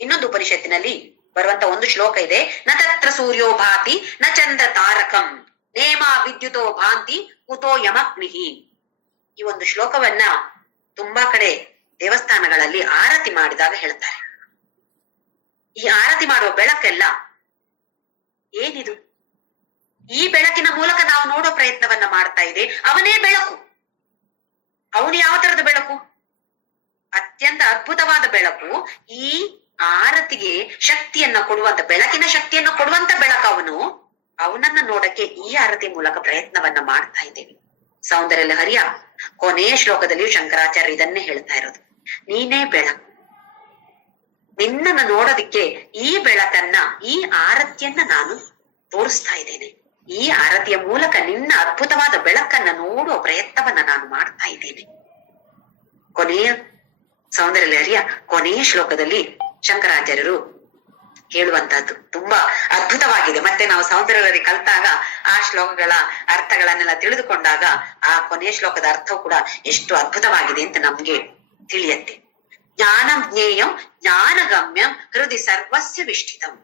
ಇನ್ನೊಂದು ಉಪನಿಷತ್ತಿನಲ್ಲಿ ಬರುವಂತ ಒಂದು ಶ್ಲೋಕ ಇದೆ. ನ ತತ್ರ ಸೂರ್ಯೋ ಭಾತಿ ನ ಚಂದ್ರ ತಾರಕಂ ನೇಮ ವಿದ್ಯುತೋ ಭಾಂತಿ ಕುತೋ ಯಮಗ್ನಿಹಿ. ಈ ಒಂದು ಶ್ಲೋಕವನ್ನ ತುಂಬಾ ಕಡೆ ದೇವಸ್ಥಾನಗಳಲ್ಲಿ ಆರತಿ ಮಾಡಿದಾಗ ಹೇಳ್ತಾರೆ. ಈ ಆರತಿ ಮಾಡುವ ಬೆಳಕೆಲ್ಲ ಏನಿದು? ಈ ಬೆಳಕಿನ ಮೂಲಕ ನಾವು ನೋಡೋ ಪ್ರಯತ್ನವನ್ನ ಮಾಡ್ತಾ ಇದೆ. ಅವನೇ ಬೆಳಕು. ಅವನು ಯಾವ ತರದ ಬೆಳಕು? ಅತ್ಯಂತ ಅದ್ಭುತವಾದ ಬೆಳಕು. ಈ ಆರತಿಗೆ ಶಕ್ತಿಯನ್ನ ಕೊಡುವಂತ, ಬೆಳಕಿನ ಶಕ್ತಿಯನ್ನ ಕೊಡುವಂತ ಬೆಳಕು ಅವನು. ಅವನನ್ನ ನೋಡಕ್ಕೆ ಈ ಆರತಿ ಮೂಲಕ ಪ್ರಯತ್ನವನ್ನ ಮಾಡ್ತಾ ಇದ್ದೇವೆ. ಸೌಂದರ್ಯ ಲಹರಿಯ ಕೊನೆಯ ಶ್ಲೋಕದಲ್ಲಿಯೂ ಶಂಕರಾಚಾರ್ಯ ಇದನ್ನೇ ಹೇಳ್ತಾ ಇರೋದು. ನೀನೇ ಬೆಳಕು. ನಿನ್ನನ್ನ ನೋಡೋದಿಕ್ಕೆ ಈ ಬೆಳಕನ್ನ, ಈ ಆರತಿಯನ್ನ ನಾನು ತೋರಿಸ್ತಾ ಇದ್ದೇನೆ. ಈ ಆರತಿಯ ಮೂಲಕ ನಿನ್ನ ಅದ್ಭುತವಾದ ಬೆಳಕನ್ನ ನೋಡುವ ಪ್ರಯತ್ನವನ್ನ ನಾನು ಮಾಡ್ತಾ ಇದ್ದೇನೆ. ಕೊನೆಯ ಸೌಂದರ್ಯ ಲಹರಿಯ ಕೊನೆಯ ಶ್ಲೋಕದಲ್ಲಿ ಶಂಕರಾಚಾರ್ಯರು ಹೇಳುವಂತಹದ್ದು ತುಂಬಾ ಅದ್ಭುತವಾಗಿದೆ. ಮತ್ತೆ ನಾವು ಸೌಂದರ್ಯ ಲಹರಿ ಕಲ್ತಾಗ ಆ ಶ್ಲೋಕಗಳ ಅರ್ಥಗಳನ್ನೆಲ್ಲ ತಿಳಿದುಕೊಂಡಾಗ ಆ ಕೊನೆಯ ಶ್ಲೋಕದ ಅರ್ಥವು ಕೂಡ ಎಷ್ಟು ಅದ್ಭುತವಾಗಿದೆ ಅಂತ ನಮ್ಗೆ ತಿಳಿಯತ್ತೆ. ಜ್ಞಾನಂ ಜ್ಞೇಯಂ ಜ್ಞಾನಗಮ್ಯಂ ಹೃದಯ ಸರ್ವಸ್ಯ ವಿಷ್ಠಿತಂ.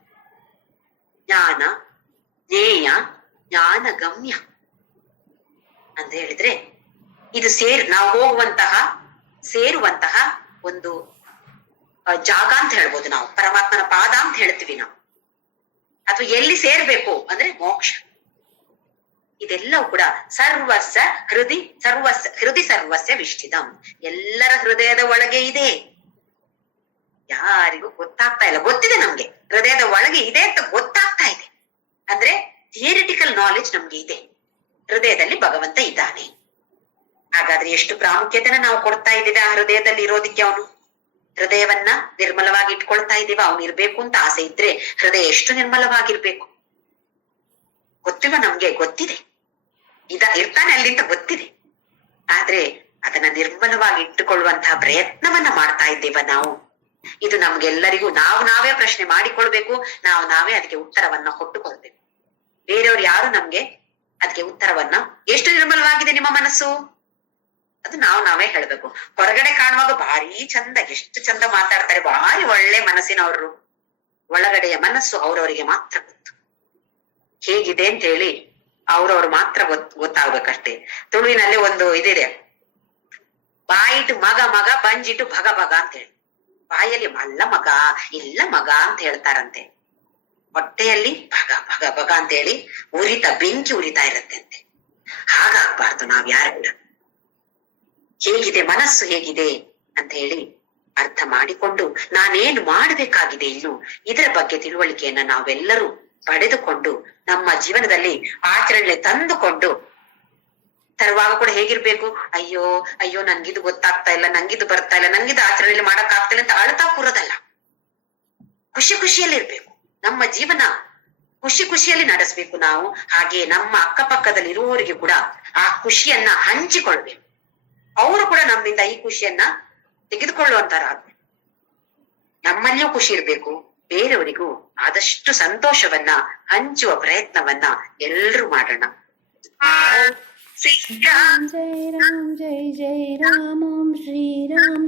ಜ್ಞಾನ ಜ್ಞೇಯ ಜ್ಞಾನಗಮ್ಯ ಅಂತ ಹೇಳಿದ್ರೆ ಇದು ನಾವು ಸೇರುವಂತಹ ಒಂದು ಜಾಗ ಅಂತ ಹೇಳ್ಬೋದು. ನಾವು ಪರಮಾತ್ಮನ ಪಾದ ಅಂತ ಹೇಳ್ತೀವಿ ನಾವು. ಅಥವಾ ಎಲ್ಲಿ ಸೇರ್ಬೇಕು ಅಂದ್ರೆ ಮೋಕ್ಷ. ಇದೆಲ್ಲವೂ ಕೂಡ ಸರ್ವಸ್ವ ಹೃದಯ ಸರ್ವಸ್ಯ ವಿಷ್ಠಿತಂ, ಎಲ್ಲರ ಹೃದಯದ ಒಳಗೆ ಇದೆ. ಯಾರಿಗೂ ಗೊತ್ತಾಗ್ತಾ ಇಲ್ಲ. ಗೊತ್ತಿದೆ ನಮ್ಗೆ ಹೃದಯದ ಒಳಗೆ ಇದೆ ಅಂತ ಗೊತ್ತಾಗ್ತಾ ಇದೆ. ಅಂದ್ರೆ ಥಿಯರಿಟಿಕಲ್ ನಾಲೆಜ್ ನಮ್ಗೆ ಇದೆ, ಹೃದಯದಲ್ಲಿ ಭಗವಂತ ಇದ್ದಾನೆ. ಹಾಗಾದ್ರೆ ಎಷ್ಟು ಪ್ರಾಮುಖ್ಯತೆನ ನಾವು ಕೊಡ್ತಾ ಇದ್ದೀವಿ ಆ ಹೃದಯದಲ್ಲಿ ಇರೋದಿಕ್ಕೆ. ಅವನು ಹೃದಯವನ್ನ ನಿರ್ಮಲವಾಗಿ ಇಟ್ಕೊಳ್ತಾ ಇದ್ದೀವ. ಅವನು ಇರ್ಬೇಕು ಅಂತ ಆಸೆ ಇದ್ರೆ ಹೃದಯ ಎಷ್ಟು ನಿರ್ಮಲವಾಗಿರ್ಬೇಕು ಗೊತ್ತಿವ ನಮ್ಗೆ ಗೊತ್ತಿದೆ. ಇರ್ತಾನೆ ಅಲ್ಲಿಂದ ಗೊತ್ತಿದೆ. ಆದ್ರೆ ಅದನ್ನ ನಿರ್ಮಲವಾಗಿ ಇಟ್ಟುಕೊಳ್ಳುವಂತಹ ಪ್ರಯತ್ನವನ್ನ ಮಾಡ್ತಾ ಇದ್ದೇವ ನಾವು. ಇದು ನಮ್ಗೆಲ್ಲರಿಗೂ ನಾವೇ ಪ್ರಶ್ನೆ ಮಾಡಿಕೊಳ್ಬೇಕು. ನಾವೇ ಅದಕ್ಕೆ ಉತ್ತರವನ್ನ ಕೊಟ್ಟುಕೊಳ್ಬೇಕು. ಬೇರೆಯವ್ರು ಯಾರು ನಮ್ಗೆ ಅದಕ್ಕೆ ಉತ್ತರವನ್ನ, ಎಷ್ಟು ನಿರ್ಮಲವಾಗಿದೆ ನಿಮ್ಮ ಮನಸ್ಸು, ಅದು ನಾವೇ ಹೇಳ್ಬೇಕು. ಹೊರಗಡೆ ಕಾಣುವಾಗ ಭಾರಿ ಚಂದ, ಎಷ್ಟು ಚಂದ ಮಾತಾಡ್ತಾರೆ, ಭಾರಿ ಒಳ್ಳೆ ಮನಸ್ಸಿನವರು. ಒಳಗಡೆಯ ಮನಸ್ಸು ಅವ್ರವರಿಗೆ ಮಾತ್ರ ಗೊತ್ತು ಹೇಗಿದೆ ಅಂತ ಹೇಳಿ. ಅವ್ರವ್ರು ಮಾತ್ರ ಗೊತ್ತಾಗ್ಬೇಕಷ್ಟೇ. ತುಳುವಿನಲ್ಲಿ ಒಂದು ಇದಿದೆ, ಬಾಯಿಟ್ಟು ಮಗ ಬಂಜಿಟ್ಟು ಭಗ ಅಂತ ಹೇಳಿ. ಬಾಯಲ್ಲಿ ಅಲ್ಲ ಮಗ, ಇಲ್ಲ ಮಗ ಅಂತ ಹೇಳ್ತಾರಂತೆ. ಹೊಟ್ಟೆಯಲ್ಲಿ ಭಗ ಅಂತ ಹೇಳಿ ಬೆಂಕಿ ಉರಿತಾ ಇರತ್ತೆ ಅಂತೆ. ಹಾಗಾಗ್ಬಾರ್ದು ನಾವ್ ಯಾರು ಕೂಡ. ಹೇಗಿದೆ ಮನಸ್ಸು, ಹೇಗಿದೆ ಅಂತ ಹೇಳಿ ಅರ್ಥ ಮಾಡಿಕೊಂಡು ನಾನೇನು ಮಾಡಬೇಕಾಗಿದೆ ಇನ್ನು, ಇದರ ಬಗ್ಗೆ ತಿಳುವಳಿಕೆಯನ್ನ ನಾವೆಲ್ಲರೂ ಪಡೆದುಕೊಂಡು ನಮ್ಮ ಜೀವನದಲ್ಲಿ ಆಚರಣೆ ತಂದುಕೊಂಡು ತರುವಾಗ ಕೂಡ ಹೇಗಿರ್ಬೇಕು, ಅಯ್ಯೋ ನನ್ಗಿದು ಗೊತ್ತಾಗ್ತಾ ಇಲ್ಲ, ನಂಗಿದು ಬರ್ತಾ ಇಲ್ಲ, ನಂಗಿದು ಆಚರಣೆಯಲ್ಲಿ ಮಾಡಕ್ ಆಗ್ತಾ ಇಲ್ಲ ಅಂತ ಅಳ್ತಾ ಕೂರೋದಲ್ಲ. ಖುಷಿಯಲ್ಲಿ ಇರ್ಬೇಕು. ನಮ್ಮ ಜೀವನ ಖುಷಿಯಲ್ಲಿ ನಡೆಸ್ಬೇಕು ನಾವು. ಹಾಗೆ ನಮ್ಮ ಅಕ್ಕಪಕ್ಕದಲ್ಲಿ ಇರುವವರಿಗೆ ಕೂಡ ಆ ಖುಷಿಯನ್ನ ಹಂಚಿಕೊಳ್ಬೇಕು. ಅವರು ಕೂಡ ನಮ್ಮಿಂದ ಈ ಖುಷಿಯನ್ನ ತೆಗೆದುಕೊಳ್ಳುವಂತರಾಗ್ಬೇಕು. ನಮ್ಮಲ್ಲಿಯೂ ಖುಷಿ ಇರ್ಬೇಕು, ಬೇರೆಯವರಿಗೂ ಆದಷ್ಟು ಸಂತೋಷವನ್ನ ಹಂಚುವ ಪ್ರಯತ್ನವನ್ನ ಎಲ್ರೂ ಮಾಡೋಣ. ಜೈ ರಾಮ್ ಜೈ ರಾಮ್ ಓಂ ಶ್ರೀ ರಾಮ್.